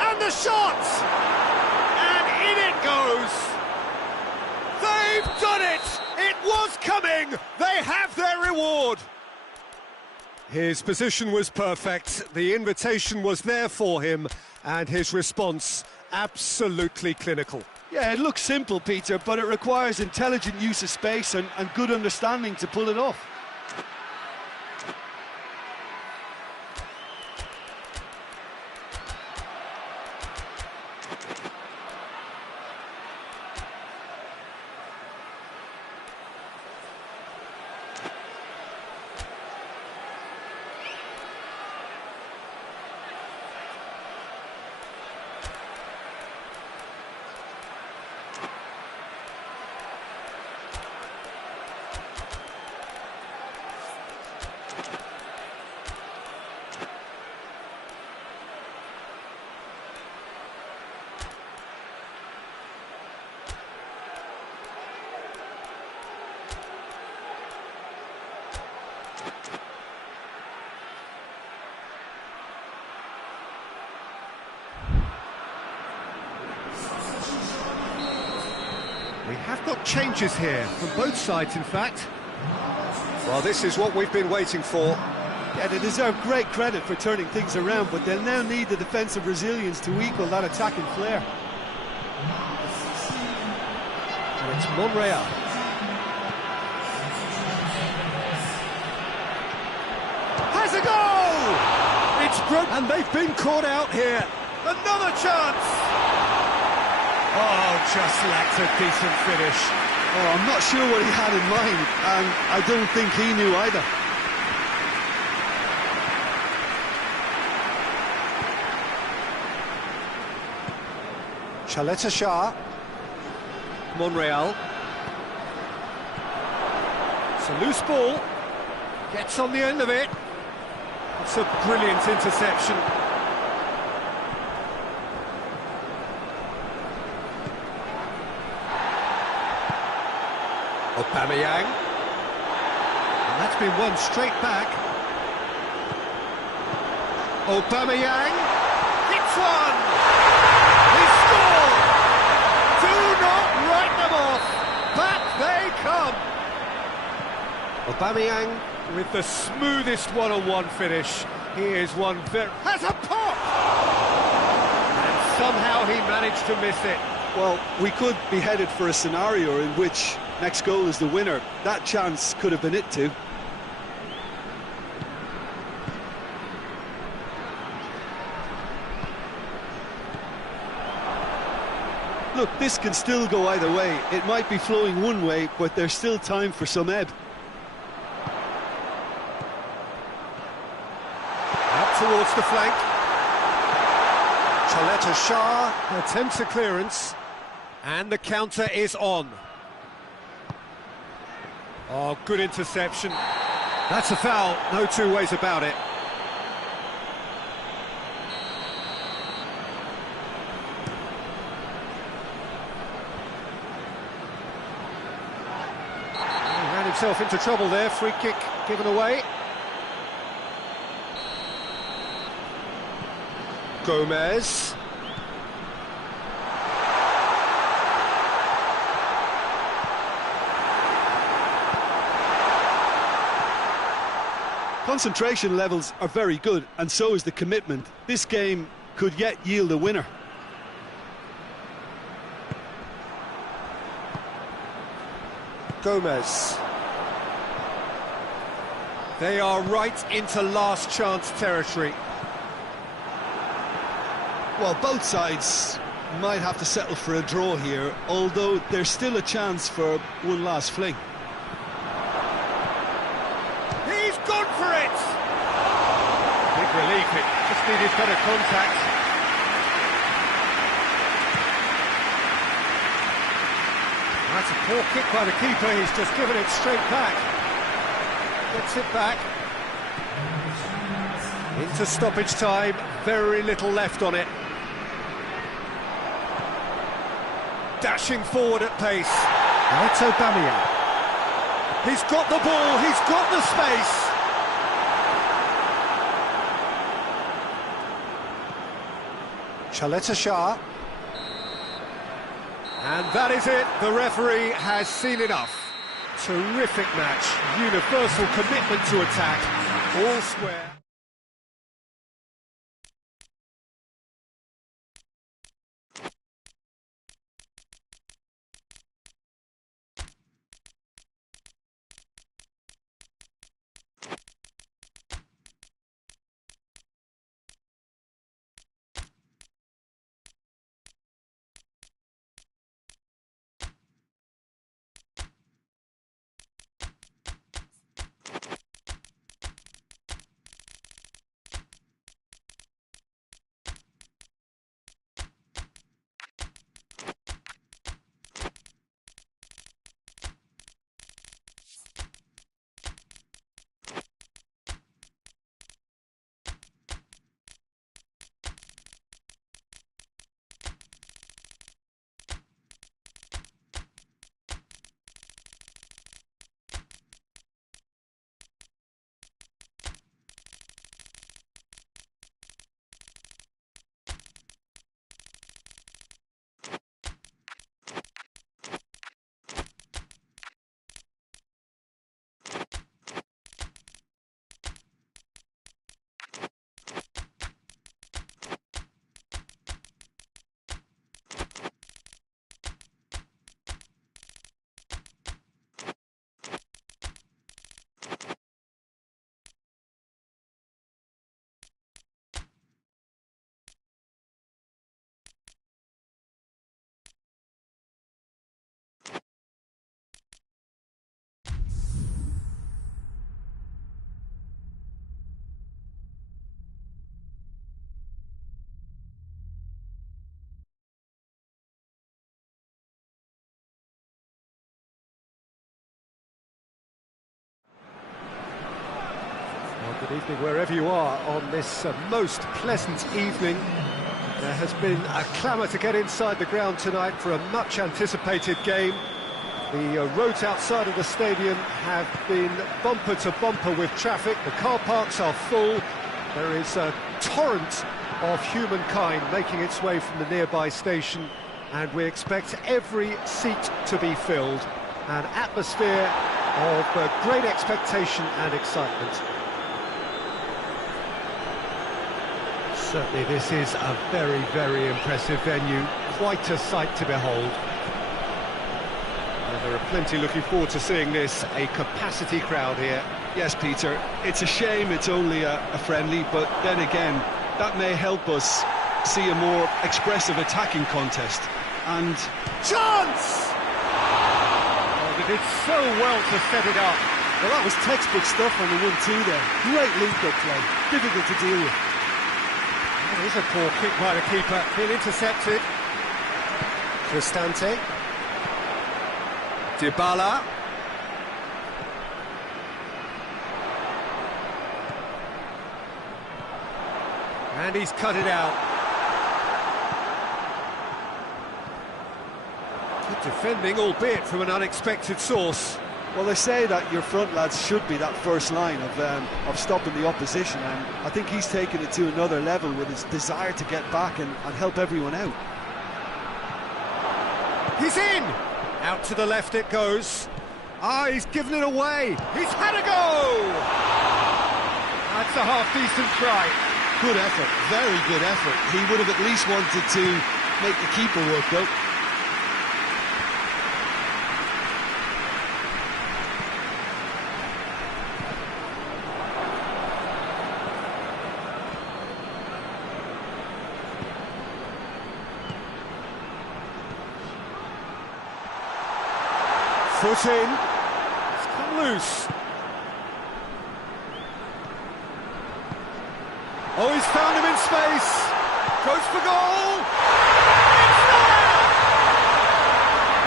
And the shot! And in it goes! They've done it! It was coming! They have their reward! His position was perfect, the invitation was there for him, and his response absolutely clinical. Yeah, it looks simple, Peter, but it requires intelligent use of space and good understanding to pull it off. changes here, from both sides in fact. Well, this is what we've been waiting for. Yeah, they deserve great credit for turning things around, but they'll now need the defensive resilience to equal that attacking flair. And it's Monreal. Has a goal! It's broken, and they've been caught out here. Another chance! Oh, just lacked a decent finish. Oh, I'm not sure what he had in mind, and I don't think he knew either. Chaleta Shah. Monreal. It's a loose ball. Gets on the end of it. It's a brilliant interception. Aubameyang. And that's been won straight back. Aubameyang hits one. He scored. Do not write them off. Back they come. Aubameyang with the smoothest one-on-one finish. Here's one has a pop. And somehow he managed to miss it. Well, we could be headed for a scenario in which next goal is the winner. That chance could have been it too. Look, this can still go either way. It might be flowing one way, but there's still time for some ebb. Up towards the flank. Chaleta Shah attempts a clearance. And the counter is on. Oh, good interception. That's a foul, no two ways about it. He ran himself into trouble there, free kick given away. Gomez. Concentration levels are very good, and so is the commitment. This game could yet yield a winner. Gomez. They are right into last chance territory. Well, both sides might have to settle for a draw here, although there's still a chance for one last fling. He's gone for it! Big relief, it just needed better contact. That's a poor kick by the keeper, he's just given it straight back. Gets it back. Into stoppage time, very little left on it. Dashing forward at pace. Now it's Aubameyang. He's got the ball, he's got the space. Chaleta Shah. And that is it, the referee has seen enough. Terrific match, universal commitment to attack, all square. Good evening wherever you are on this most pleasant evening. There has been a clamour to get inside the ground tonight for a much-anticipated game. The roads outside of the stadium have been bumper to bumper with traffic. The car parks are full. There is a torrent of humankind making its way from the nearby station, and we expect every seat to be filled. An atmosphere of great expectation and excitement. Certainly this is a very, very impressive venue. Quite a sight to behold. There are plenty looking forward to seeing this, a capacity crowd here. Yes, Peter, it's a shame it's only a friendly, but then again, that may help us see a more expressive attacking contest. And chance! Oh, they did so well to set it up. Well, that was textbook stuff on the 1-2 there. Great link-up play, difficult to deal with. It is a poor kick by the keeper, being intercepted. Cristante. Dybala. And he's cut it out. Good defending, albeit from an unexpected source. Well, they say that your front lads should be that first line of stopping the opposition, and I think he's taken it to another level with his desire to get back and help everyone out. He's in! Out to the left it goes. He's given it away. He's had a go! That's a half-decent try. Good effort, very good effort. He would have at least wanted to make the keeper work though. Foot in. It's come loose. Oh, he's found him in space. Goes for goal. It's there!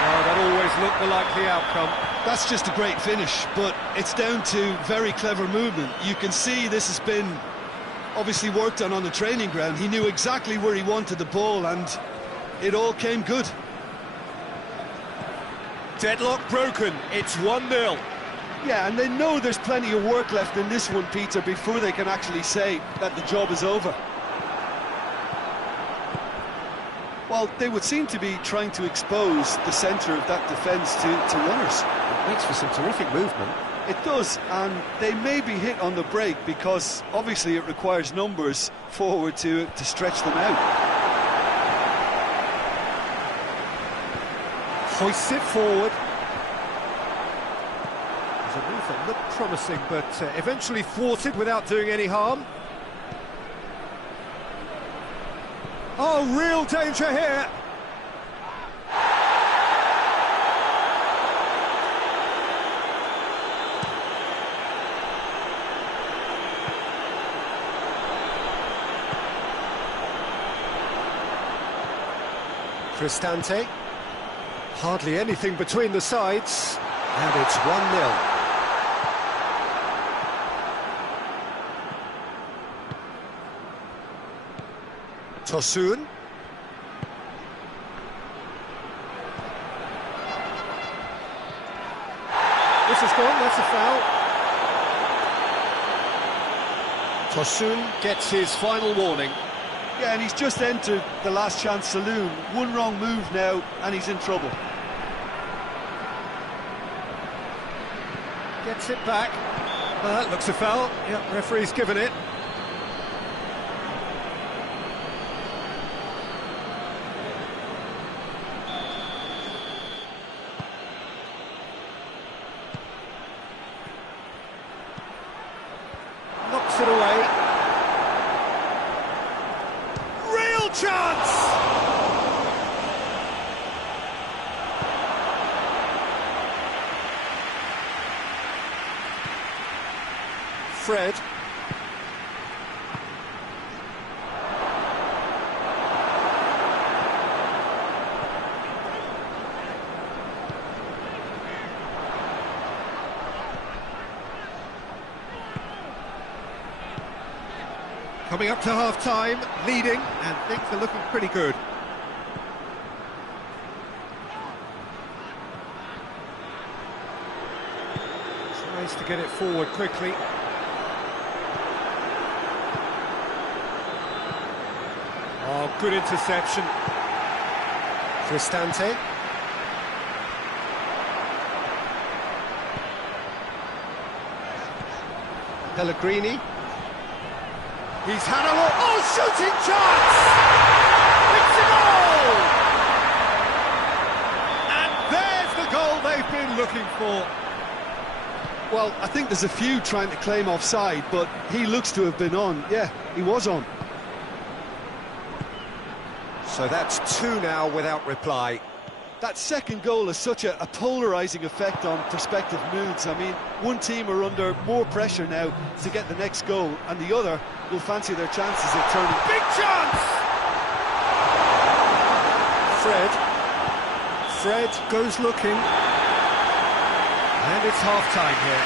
Oh, that always looked the likely outcome. That's just a great finish, but it's down to very clever movement. You can see this has been obviously worked on the training ground. He knew exactly where he wanted the ball, and it all came good. Deadlock broken, it's 1-0. Yeah, and they know there's plenty of work left in this one, Peter, before they can actually say that the job is over. Well, they would seem to be trying to expose the centre of that defence to runners. It makes for some terrific movement. It does, and they may be hit on the break because obviously it requires numbers forward to stretch them out. Hoists it forward. There's a move that looked promising, but eventually thwarted without doing any harm. Oh, real danger here. Cristante. Hardly anything between the sides, and it's 1-0. Tosun. This is gone, that's a foul. Tosun gets his final warning. Yeah, and he's just entered the last chance saloon. One wrong move now, and he's in trouble. Gets it back. Looks a foul. Yep, referee's given it. Knocks it away. Real chance! Fred. Coming up to half-time, leading, and things are looking pretty good. Tries to get it forward quickly. Oh, good interception. Cristante. Pellegrini. He's had a look. Oh, shooting chance! It's a goal! And there's the goal they've been looking for. Well, I think there's a few trying to claim offside, but he looks to have been on. Yeah, he was on. So that's two now without reply. That second goal has such a polarising effect on prospective moods. I mean, one team are under more pressure now to get the next goal, and the other will fancy their chances of turning. Big chance! Fred goes looking. And it's half-time here.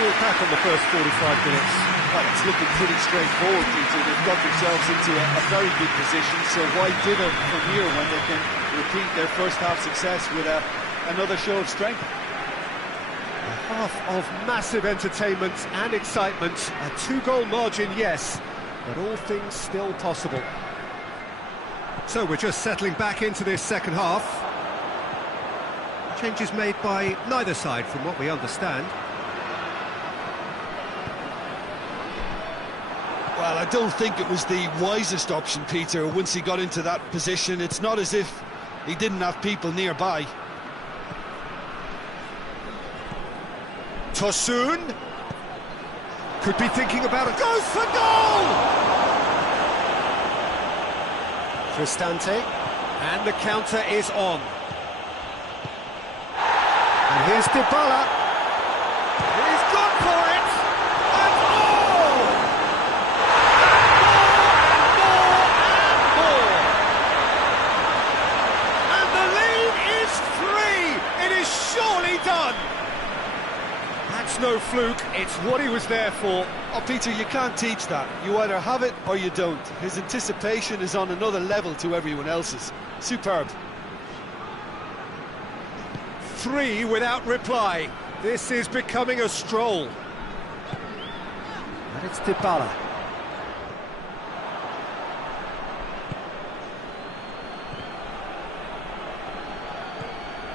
We'll back on the first 45 minutes. Well, it's looking pretty straightforward, Peter. They've got themselves into a very good position, so why dither from here when they can repeat their first-half success with another show of strength? A half of massive entertainment and excitement. A two-goal margin, yes, but all things still possible. So we're just settling back into this second half. Changes made by neither side, from what we understand. Well, I don't think it was the wisest option, Peter, once he got into that position. It's not as if he didn't have people nearby. Tosun could be thinking about it. Goes for goal! Cristante, and the counter is on. And here's Dybala. He's gone for it! And more! And the lead is 3! It is surely done! That's no fluke, it's what he was there for. Oh, Peter, you can't teach that. You either have it or you don't. His anticipation is on another level to everyone else's. Superb. 3 without reply. This is becoming a stroll. And it's Dybala.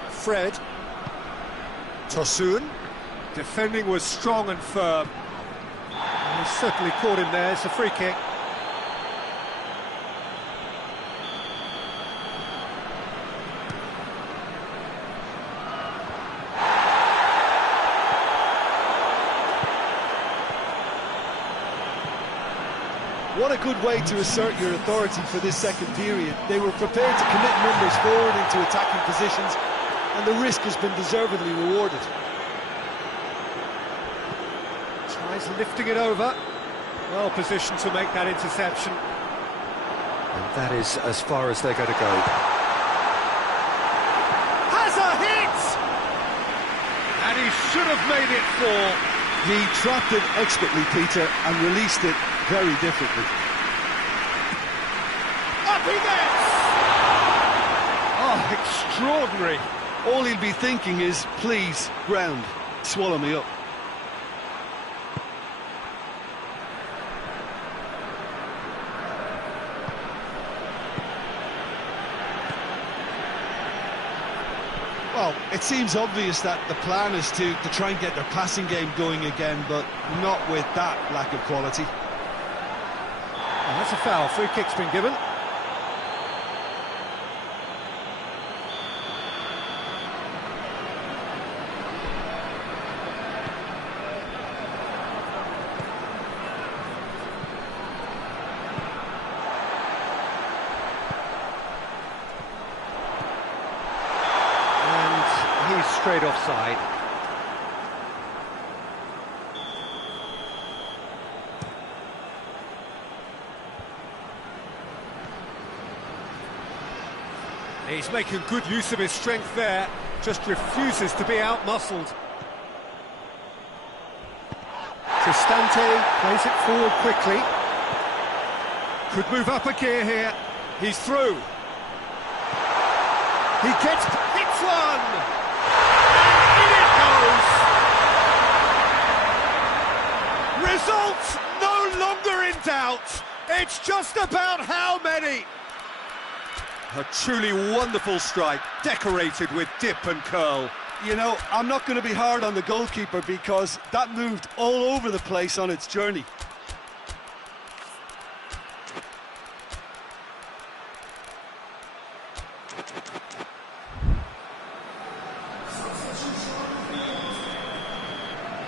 Fred. Tosun. Defending was strong and firm. And he certainly caught him there. It's a free kick. What a good way to assert your authority for this second period. They were prepared to commit numbers forward into attacking positions, and the risk has been deservedly rewarded. Tries lifting it over. Well positioned to make that interception. And that is as far as they're going to go. Has a hit! And he should have made it 4. He trapped it expertly, Peter, and released it very differently. Up he gets! Oh, extraordinary. All he'll be thinking is, please, ground, swallow me up. Well, it seems obvious that the plan is to try and get their passing game going again, but not with that lack of quality. And that's a foul. Free kick's been given. Straight offside. He's making good use of his strength there, just refuses to be out-muscled. Cristante plays it forward quickly. Could move up a gear here. He's through. He hits one! And in it goes! Results no longer in doubt. It's just about how many. A truly wonderful strike, decorated with dip and curl. You know, I'm not going to be hard on the goalkeeper because that moved all over the place on its journey.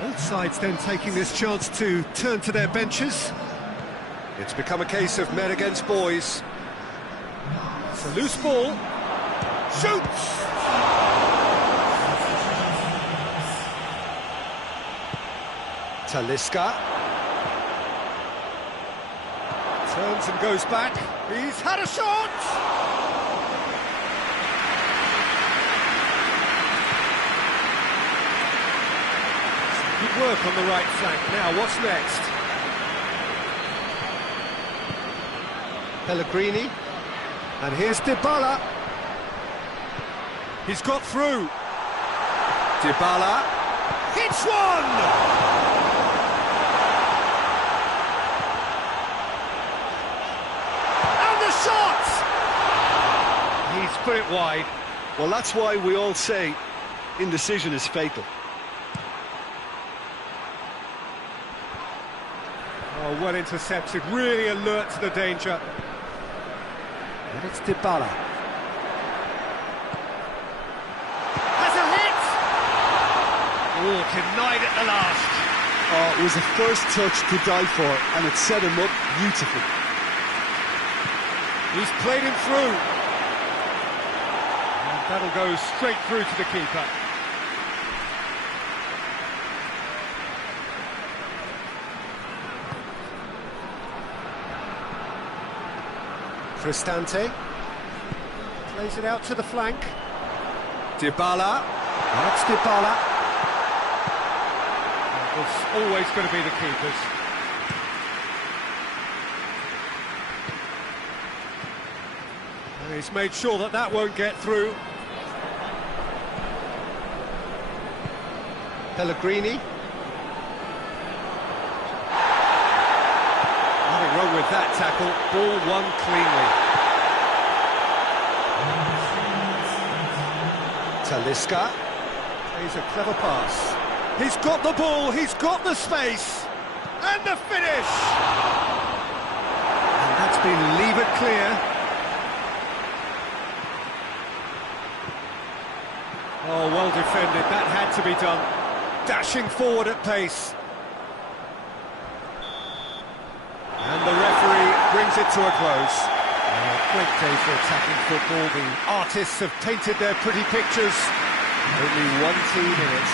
Both sides then taking this chance to turn to their benches. It's become a case of men against boys. It's a loose ball. Shoots! Talisca. Turns and goes back. He's had a shot! Good work on the right flank. Now, what's next? Pellegrini. And here's Dybala. He's got through. Dybala hits one! And the shot! He's put it wide. Well, that's why we all say indecision is fatal. Oh, well intercepted, really alert to the danger. And it's Dybala. Has a hit! Oh, denied at the last. Oh, it was a first touch to die for, and it set him up beautifully. He's played him through. And that'll go straight through to the keeper. Cristante plays it out to the flank. Dybala. That's Dybala. It's always going to be the keepers. And he's made sure that that won't get through. Pellegrini. Nothing wrong with that tackle. Ball won cleanly. Talisca plays a clever pass. He's got the ball, he's got the space, and the finish! And that's been levered clear. Oh, well defended, that had to be done. Dashing forward at pace. And the referee brings it to a close. Great day for attacking football. The artists have painted their pretty pictures. Only one team in it.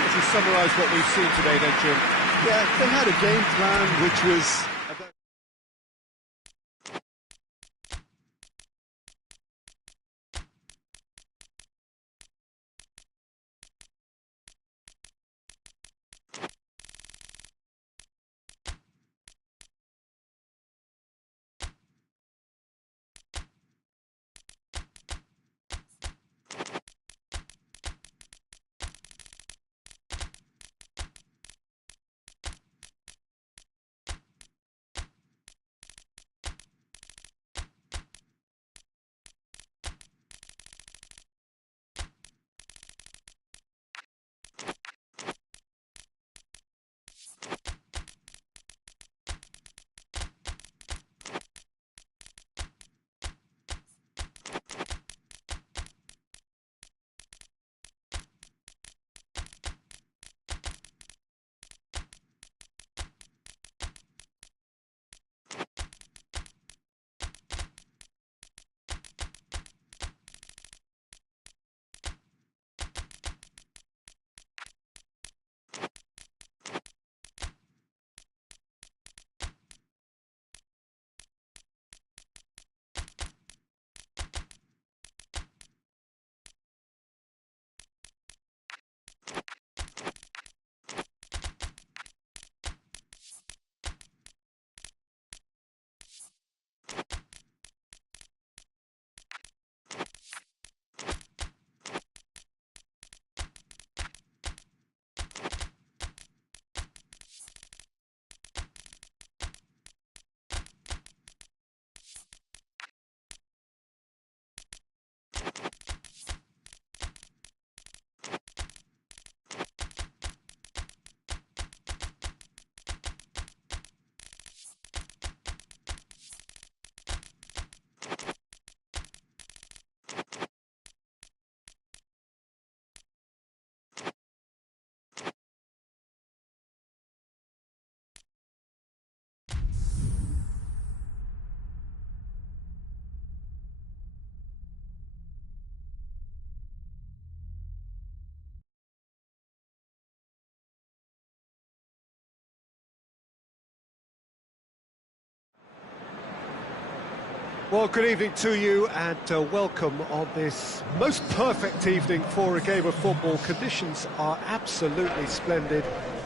Let's just summarise what we've seen today then, Jim. Yeah, they had a game plan which was Well, good evening to you and welcome on this most perfect evening for a game of football. Conditions are absolutely splendid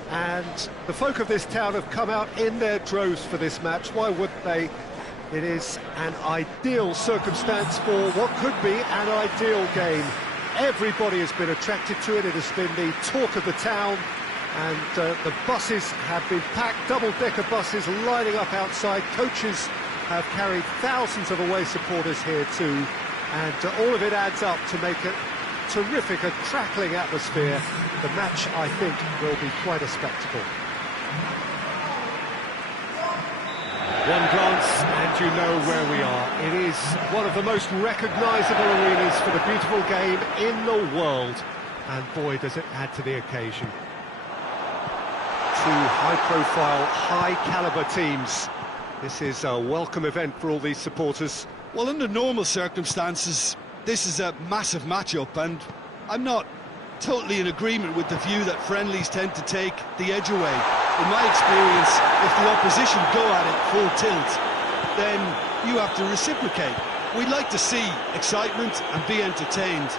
and the folk of this town have come out in their droves for this match. Why wouldn't they? It is an ideal circumstance for what could be an ideal game. Everybody has been attracted to it. It has been the talk of the town, and the buses have been packed, double-decker buses lining up outside. Coaches have carried thousands of away supporters here too, and all of it adds up to make it terrific, a crackling atmosphere. The match, I think, will be quite a spectacle. One glance and you know where we are. It is one of the most recognisable arenas for the beautiful game in the world, and boy does it add to the occasion. Two high-profile, high-calibre teams. This is a welcome event for all these supporters. Well, under normal circumstances, this is a massive match-up, and I'm not totally in agreement with the view that friendlies tend to take the edge away. In my experience, if the opposition go at it full tilt, then you have to reciprocate. We'd like to see excitement and be entertained,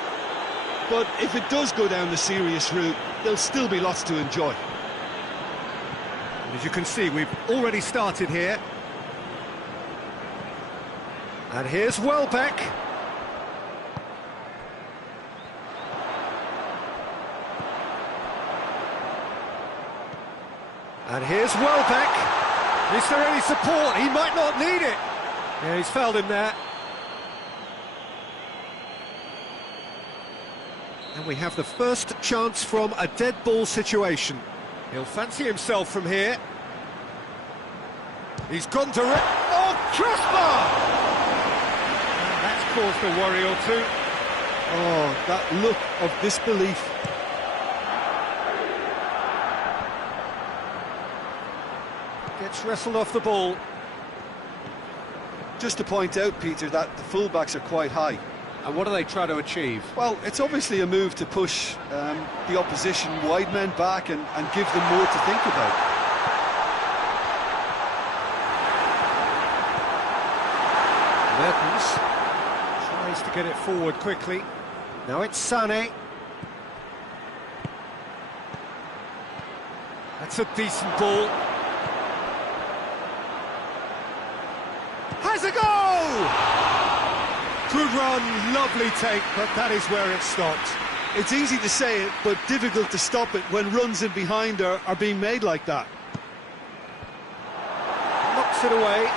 but if it does go down the serious route, there'll still be lots to enjoy. As you can see, we've already started here. And here's Welbeck. And here's Welbeck. Is there any support? He might not need it. Yeah, he's fouled him there. And we have the first chance from a dead ball situation. He'll fancy himself from here. He's gone direct. Oh, crossbar! And that's caused a worry or two. Oh, that look of disbelief. Gets wrestled off the ball. Just to point out, Peter, that the fullbacks are quite high. And what do they try to achieve? Well, it's obviously a move to push the opposition wide men back and give them more to think about. Mertens tries to get it forward quickly. Now it's Sané. That's a decent ball. Has a go! Good run, lovely take, but that is where it stopped. It's easy to say it, but difficult to stop it when runs in behind are being made like that. Knocks it away.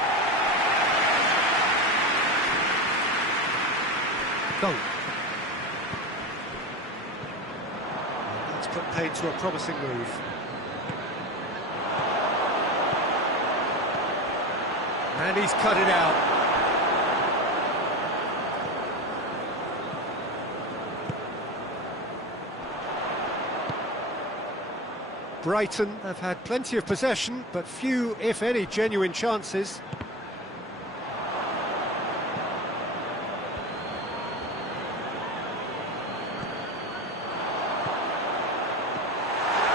Dunk. That's put paid to a promising move. And he's cut it out. Brighton have had plenty of possession, but few, if any, genuine chances.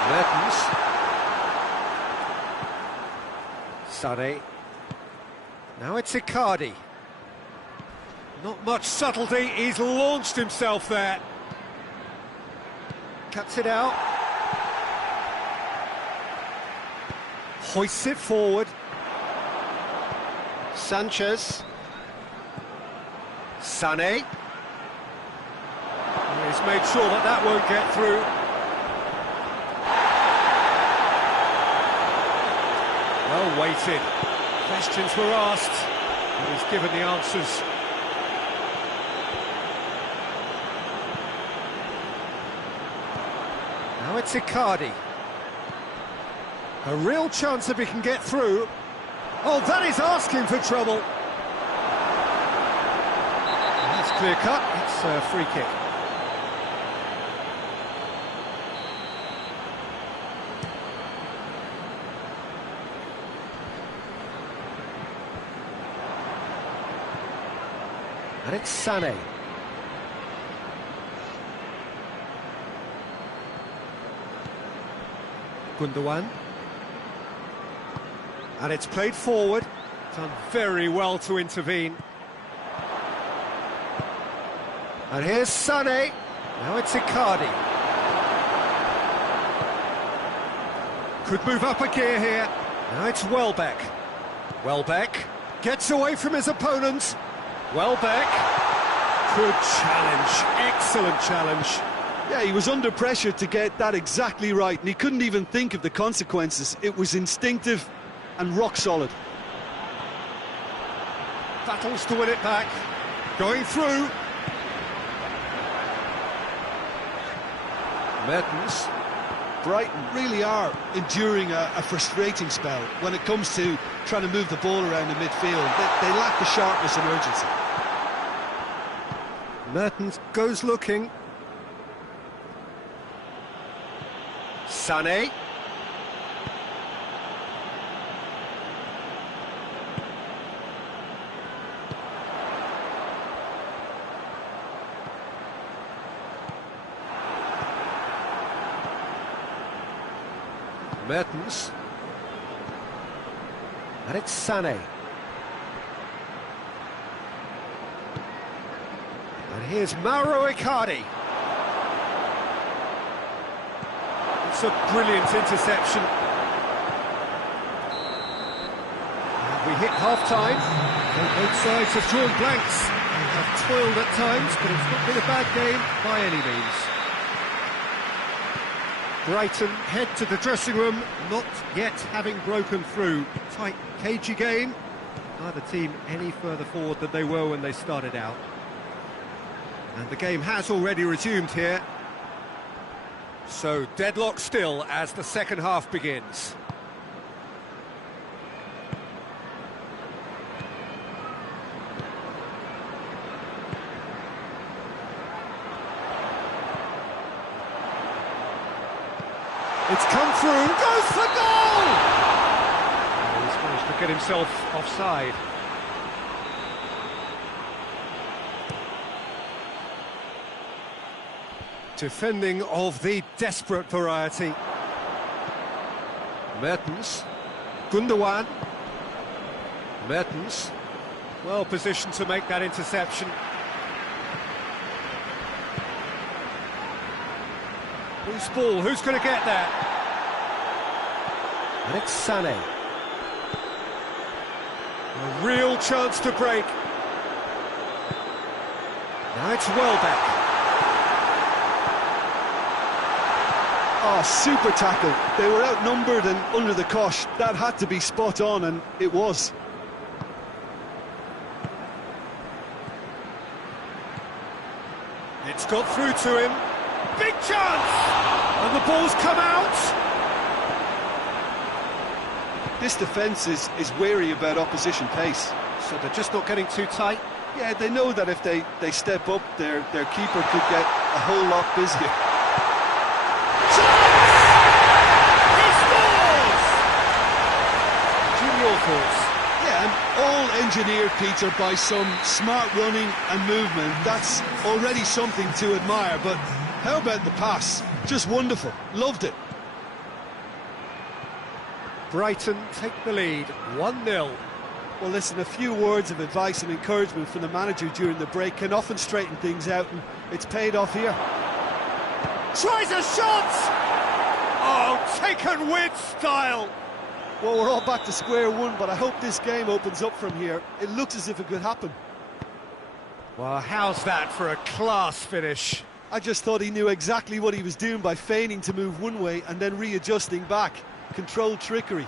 Mertens. Sané. Now it's Icardi. Not much subtlety, he's launched himself there. Cuts it out. Hoists it forward. Sanchez. Sané. He's made sure that that won't get through. Well weighted. Questions were asked, and he's given the answers. Now it's Icardi. A real chance if he can get through. Oh, that is asking for trouble. That's clear cut. It's a free kick. And it's Sané. Gundogan. And it's played forward. Done very well to intervene. And here's Sané. Now it's Icardi. Could move up a gear here. Now it's Welbeck. Welbeck gets away from his opponent. Welbeck. Good challenge. Excellent challenge. Yeah, he was under pressure to get that exactly right, and he couldn't even think of the consequences. It was instinctive and rock solid. Battles to win it back. Going through. Mertens. Brighton really are enduring a frustrating spell when it comes to trying to move the ball around the midfield. They lack the sharpness and urgency. Mertens goes looking. Sané. Mertens. And it's Sané. And here's Mauro Icardi. It's a brilliant interception. And we hit half-time. Both sides have drawn blanks. They have toiled at times, but it's not been a bad game by any means. Brighton head to the dressing room, not yet having broken through. Tight, cagey game. Neither team any further forward than they were when they started out. And the game has already resumed here. So deadlock still as the second half begins. It's come through, goes for goal! Oh, he's managed to get himself offside. Defending of the desperate variety. Mertens. Gundogan. Mertens. Well positioned to make that interception. Loose ball, who's going to get that? And it's Sané. A real chance to break. Now it's Welbeck. Oh, super tackle. They were outnumbered and under the cosh. That had to be spot on, and it was. It's got through to him. Big chance! And the ball's come out! This defence is wary about opposition pace. So they're just not getting too tight. Yeah, they know that if they step up, their keeper could get a whole lot busier. He scores! Junior thoughts. Yeah, and all engineered, Peter, by some smart running and movement. That's already something to admire, but how about the pass? Just wonderful. Loved it. Brighton take the lead, 1-0. Well, listen, a few words of advice and encouragement from the manager during the break can often straighten things out, and it's paid off here. Tries a shot! Oh, taken with style! Well, we're all back to square one, but I hope this game opens up from here. It looks as if it could happen. Well, how's that for a class finish? I just thought he knew exactly what he was doing by feigning to move one way and then readjusting back. Controlled trickery.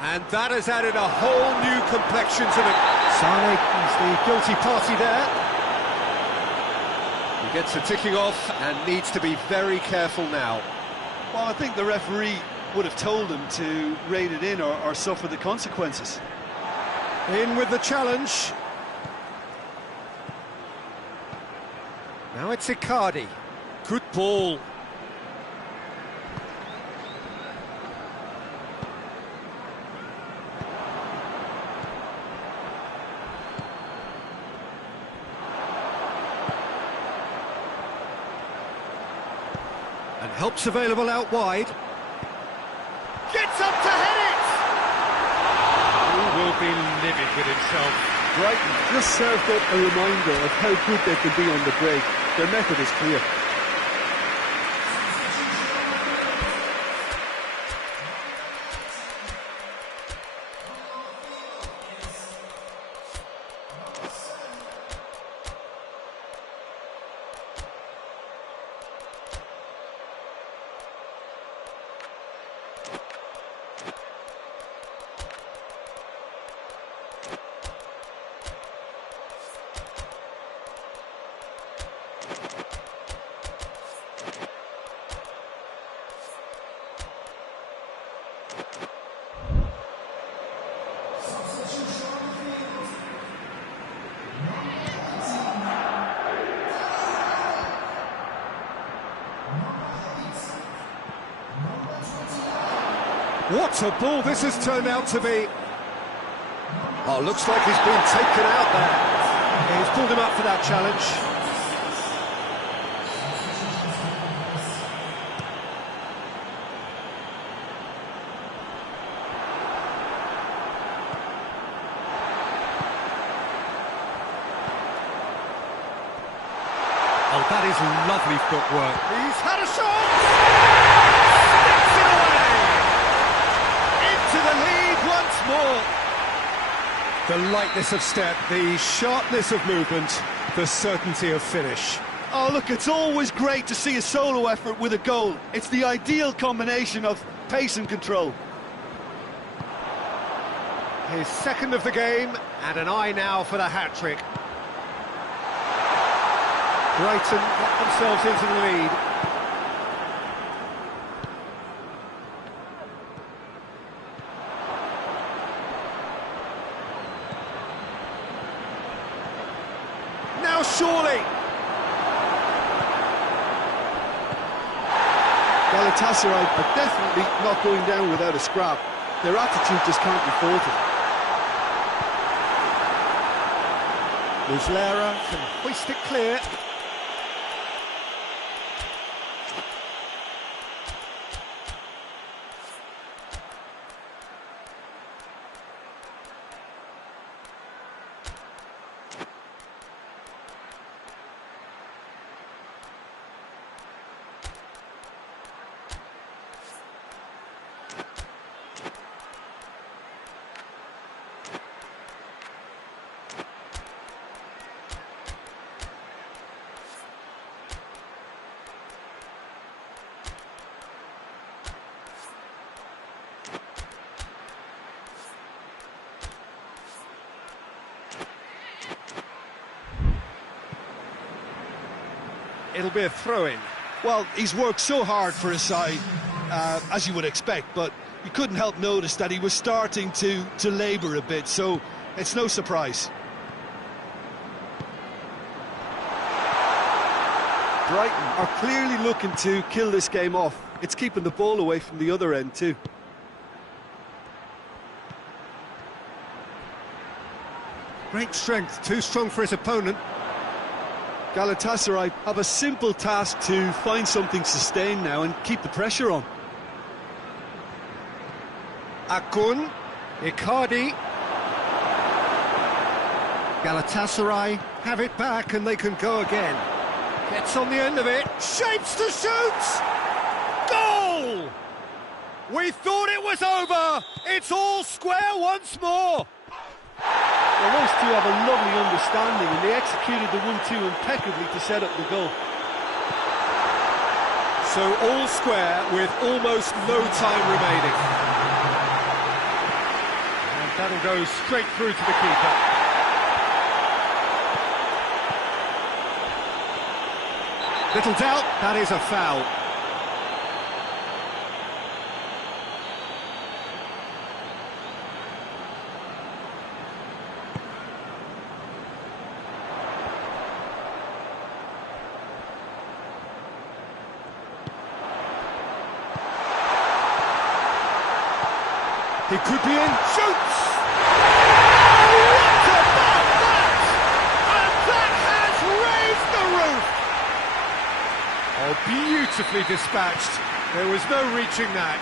And that has added a whole new complexion to the... Sané is the guilty party there. He gets a ticking off and needs to be very careful now. Well, I think the referee would have told him to rein it in or suffer the consequences. In with the challenge. Now it's Icardi. Good ball. And help's available out wide. Gets up to head it! He will be livid with himself. Brighton just served up a reminder of how good they can be on the break. Their method is clear. What a ball this has turned out to be. Oh, looks like he's been taken out there. He's pulled him up for that challenge. Oh, that is lovely footwork. He's had a shot! Sticks it away! To the lead once more. The lightness of step, the sharpness of movement, the certainty of finish. Oh, look, it's always great to see a solo effort with a goal. It's the ideal combination of pace and control. His second of the game, and an eye now for the hat-trick. Brighton got themselves into the lead. Surely. Galatasaray are definitely not going down without a scrap. Their attitude just can't be faulted. Muslera can hoist it clear. It'll be a throw-in. Well, he's worked so hard for his side, as you would expect, but you couldn't help notice that he was starting to labour a bit, so it's no surprise. Brighton are clearly looking to kill this game off. It's keeping the ball away from the other end too. Great strength, too strong for his opponent. Galatasaray have a simple task to find something sustained now and keep the pressure on. Akun, Icardi. Galatasaray have it back and they can go again. Gets on the end of it, shapes to shoot! Goal! We thought it was over! It's all square once more! Well, those two have a lovely understanding and they executed the 1-2 impeccably to set up the goal. So all square with almost no time remaining. And that'll go straight through to the keeper. Little doubt, that is a foul. He could be in, shoots! What about that? And that has raised the roof! Oh, beautifully dispatched. There was no reaching that.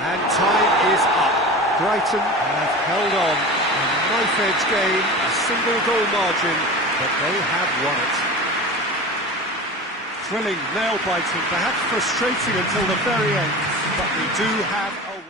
And time is up. Brighton have held on. knife-edge game, a single goal margin, but they have won it. Thrilling, nail-biting, perhaps frustrating until the very end, but we do have a win.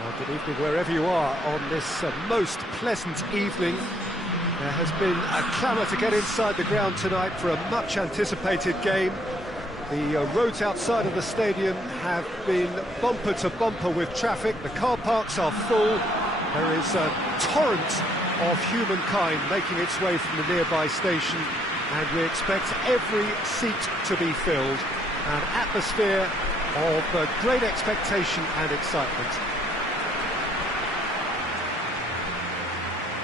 Well, good evening wherever you are on this most pleasant evening. There has been a clamour to get inside the ground tonight for a much-anticipated game. The roads outside of the stadium have been bumper to bumper with traffic. The car parks are full. There is a torrent of humankind making its way from the nearby station, and we expect every seat to be filled. An atmosphere of great expectation and excitement.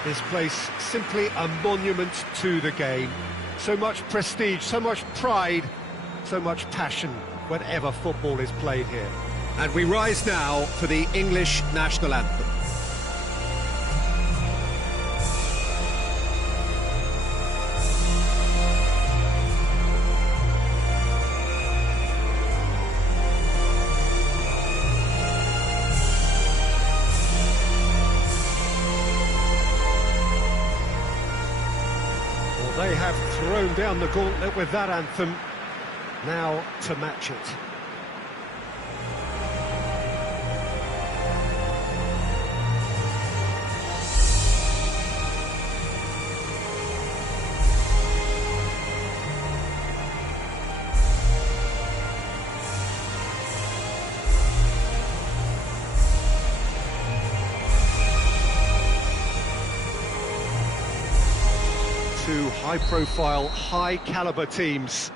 This place simply a monument to the game. So much prestige, so much pride, so much passion whenever football is played here. And we rise now for the English national anthem. They have thrown down the gauntlet with that anthem, now to match it. Two high-profile, high-caliber teams.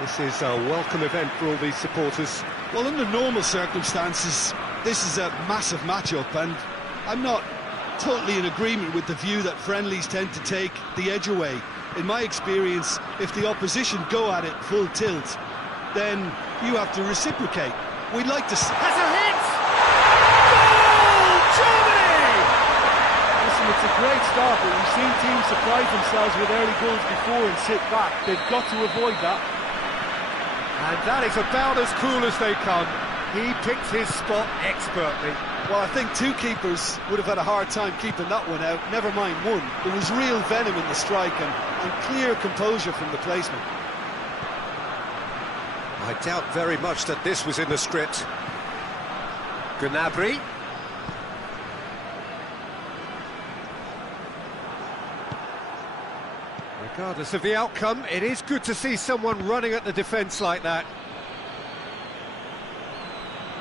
This is a welcome event for all these supporters. Well, under normal circumstances, this is a massive match-up, and I'm not totally in agreement with the view that friendlies tend to take the edge away. In my experience, if the opposition go at it full tilt, then you have to reciprocate. We'd like to... Has a hit! Goal! Germany! Listen, it's a great start, but we've seen teams surprise themselves with early goals before and sit back. They've got to avoid that. And that is about as cool as they come. He picked his spot expertly. Well, I think two keepers would have had a hard time keeping that one out, never mind one. There was real venom in the strike and clear composure from the placement. I doubt very much that this was in the script. Gnabry. Regardless of the outcome, it is good to see someone running at the defence like that.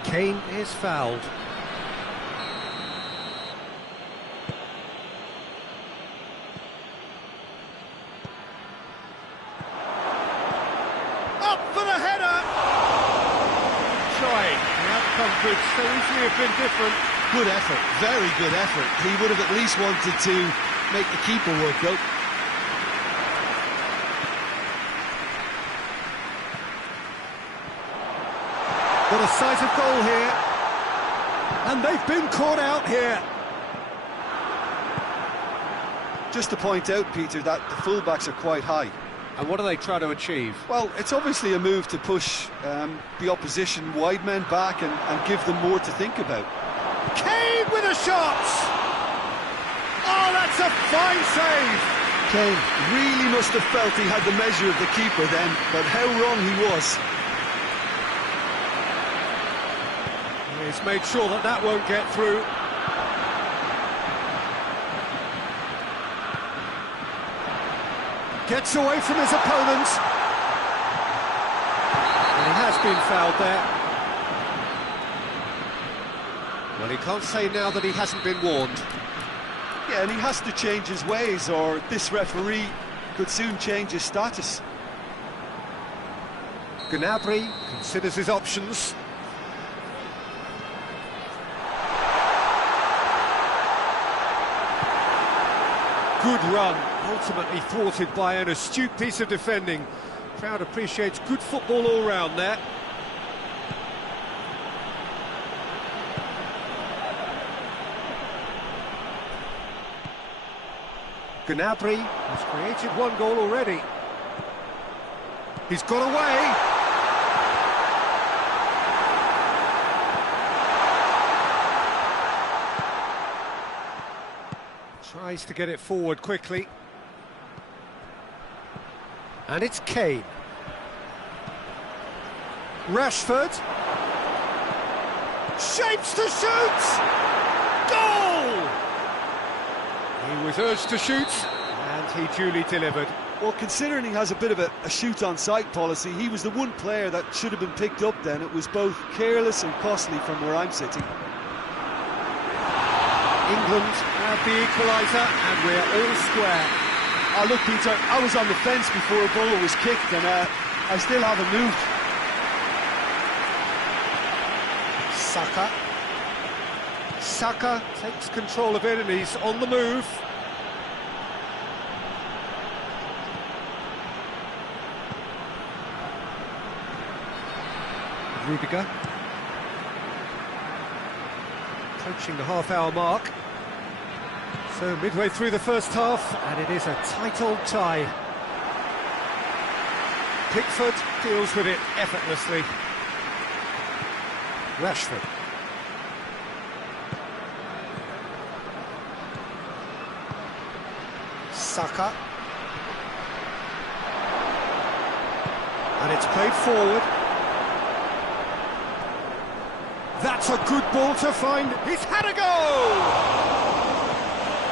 Kane is fouled. Up for the header! Trying. The outcome could so easily have been different. Good effort, very good effort. He would have at least wanted to make the keeper work out. Got a sight of goal here. And they've been caught out here. Just to point out, Peter, that the fullbacks are quite high. And what are they trying to achieve? Well, it's obviously a move to push the opposition wide men back and give them more to think about. Kane with a shot! Oh, that's a fine save! Kane really must have felt he had the measure of the keeper then, but how wrong he was. He's made sure that that won't get through. Gets away from his opponent. And he has been fouled there. Well, he can't say now that he hasn't been warned. Yeah, and he has to change his ways, or this referee could soon change his status. Gnabry considers his options. Good run, ultimately thwarted by an astute piece of defending. Crowd appreciates good football all round there. Gnabry has created one goal already. He's got away. Tries to get it forward quickly. And it's Kane. Rashford. Shapes to shoot! Goal! He was urged to shoot, and he duly delivered. Well, considering he has a bit of a shoot-on-sight policy, he was the one player that should have been picked up then. It was both careless and costly from where I'm sitting. England have the equaliser, and we're all square. Oh, look, Peter, I was on the fence before a ball was kicked, and I still haven't moved. Saka takes control of it, and he's on the move. Rudiger. Approaching the half-hour mark. So midway through the first half, and it is a tight old tie. Pickford deals with it effortlessly. Rashford. Saka. And it's played forward. That's a good ball to find. He's had a go!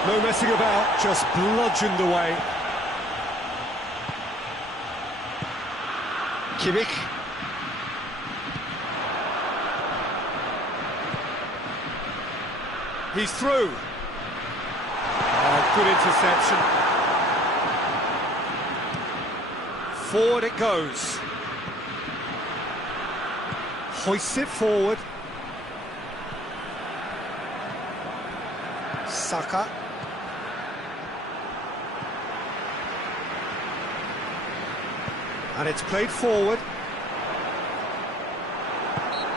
No messing about, just bludgeoned away. Kimmich. He's through. Oh, good interception. Forward it goes. Hoists it forward. Saka. And it's played forward.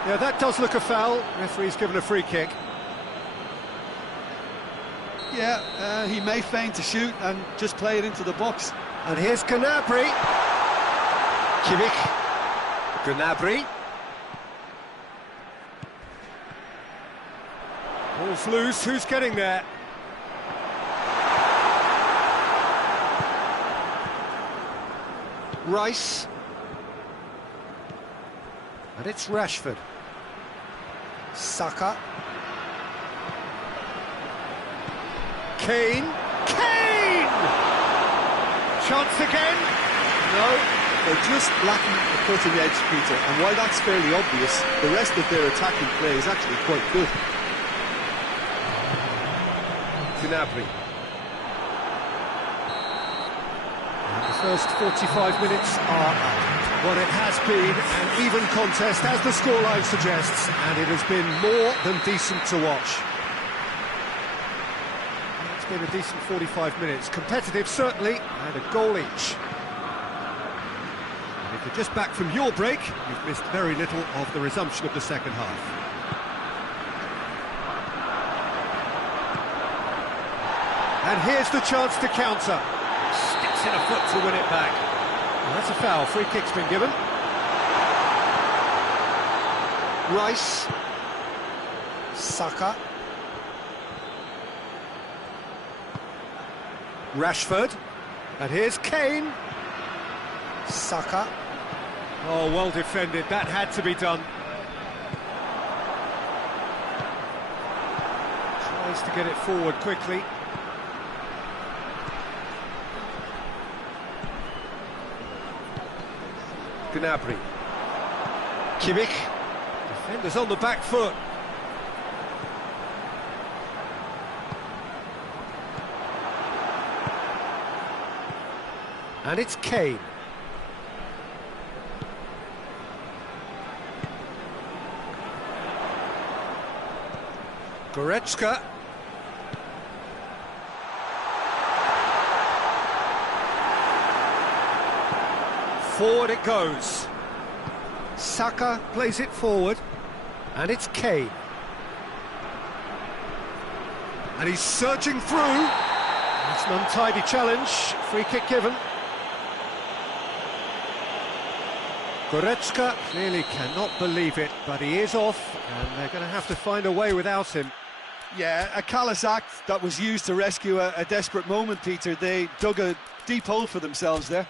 Yeah, that does look a foul. Referee's given a free kick. Yeah, he may feign to shoot and just play it into the box. And here's Gnabry. Kimmich. Gnabry. Ball's loose, who's getting there? Rice. And it's Rashford. Saka. Kane. Kane! Chance again. No, they're just lacking the cutting edge, Peter, and while that's fairly obvious, the rest of their attacking play is actually quite good. Gnabry. And the first 45 minutes are up. Well, it has been an even contest, as the scoreline suggests, and it has been more than decent to watch. It's been a decent 45 minutes. Competitive, certainly, and a goal each. And if you're just back from your break, you've missed very little of the resumption of the second half. And here's the chance to counter. Sticks in a foot to win it back. Well, that's a foul. Free kick's been given. Rice. Saka. Rashford. And here's Kane. Saka. Oh, well defended. That had to be done. Tries to get it forward quickly. Gnabry. Kimmich. Defenders on the back foot. And it's Kane. Goretzka. Forward it goes. Saka plays it forward. And it's Kane. And he's surging through. It's an untidy challenge. Free kick given. Goretzka clearly cannot believe it, but he is off, and they're going to have to find a way without him. Yeah, a callous act that was used to rescue a desperate moment, Peter. They dug a deep hole for themselves there.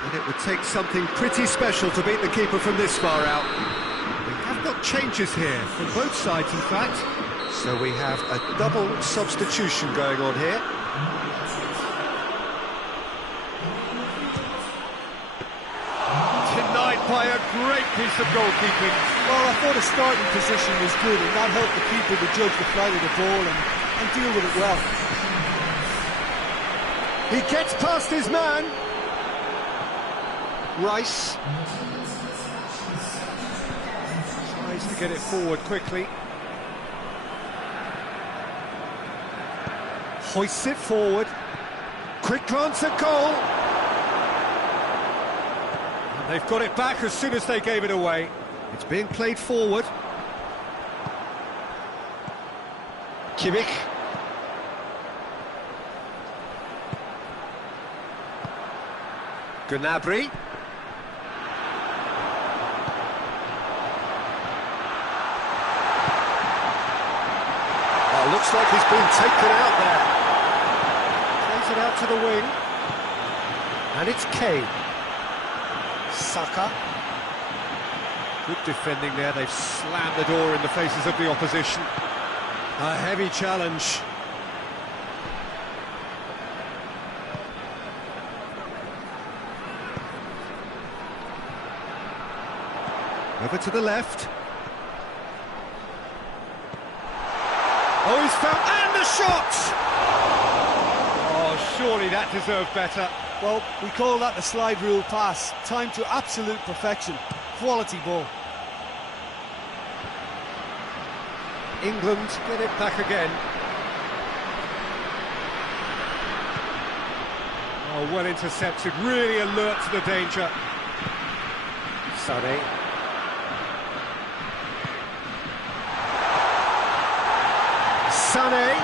And it would take something pretty special to beat the keeper from this far out. We have got changes here, from both sides in fact. So we have a double substitution going on here. Denied by a great piece of goalkeeping. Well, I thought his starting position was good, and that helped the keeper to judge the flight of the ball and deal with it well. He gets past his man. Rice tries to get it forward quickly. Hoists it forward. Quick glance at goal. And they've got it back as soon as they gave it away. It's being played forward. Kimmich. Gnabry. Oh, looks like he's been taken out there. Plays it out to the wing. And it's Kane. Saka. Good defending there. They've slammed the door in the faces of the opposition. A heavy challenge. Over to the left. Oh, he's found... And the shot! Oh, surely that deserved better. Well, we call that the slide rule pass. Time to absolute perfection. Quality ball. England get it back again. Oh, well intercepted, really alert to the danger. Sané. Sané,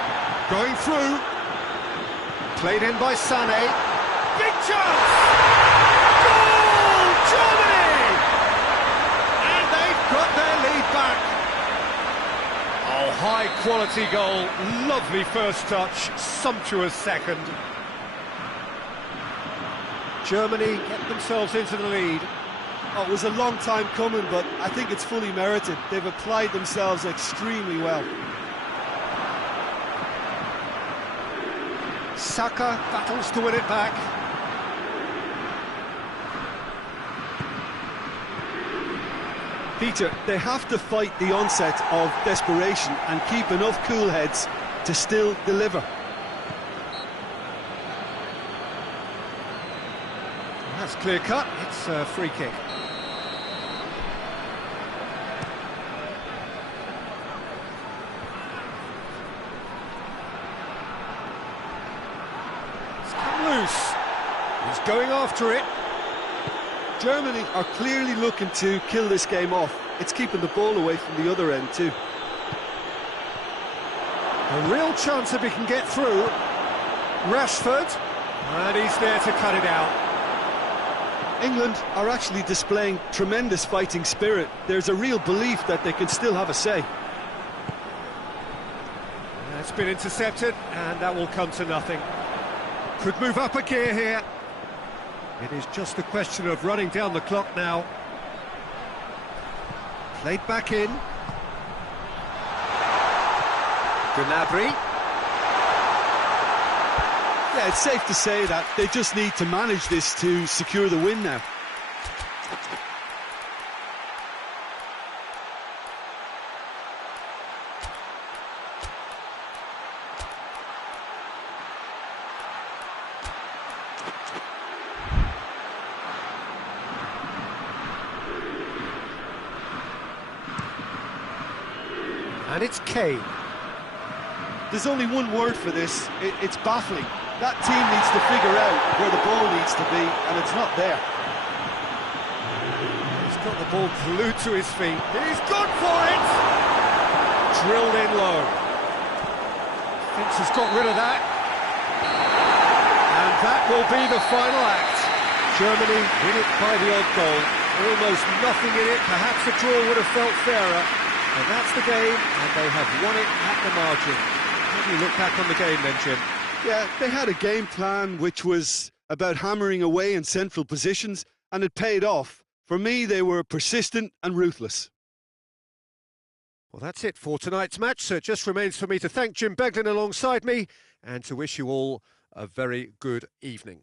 going through. Played in by Sané. Big chance! Goal! Germany! And they've got their lead back. Oh, high quality goal. Lovely first touch, sumptuous second. Germany get themselves into the lead. Oh, it was a long time coming, but I think it's fully merited. They've applied themselves extremely well. Saka battles to win it back. Peter, they have to fight the onset of desperation and keep enough cool heads to still deliver. That's clear cut, it's a free kick. It's come loose. He's going after it. Germany are clearly looking to kill this game off. It's keeping the ball away from the other end too. A real chance if he can get through. Rashford, and he's there to cut it out. England are actually displaying tremendous fighting spirit. There's a real belief that they can still have a say. It's been intercepted, and that will come to nothing. Could move up a gear here. It is just a question of running down the clock now. Played back in. Gnabry. Yeah, it's safe to say that they just need to manage this to secure the win now. And it's Kane. There's only one word for this, it's baffling. That team needs to figure out where the ball needs to be, and it's not there. He's got the ball glued to his feet. He's gone for it! Drilled in low. Finch has got rid of that. And that will be the final act. Germany win it by the odd goal. Almost nothing in it. Perhaps a draw would have felt fairer. And that's the game, and they have won it at the margin. How do you look back on the game then, Jim? Yeah, they had a game plan which was about hammering away in central positions, and it paid off. For me, they were persistent and ruthless. Well, that's it for tonight's match, so it just remains for me to thank Jim Beglin alongside me and to wish you all a very good evening.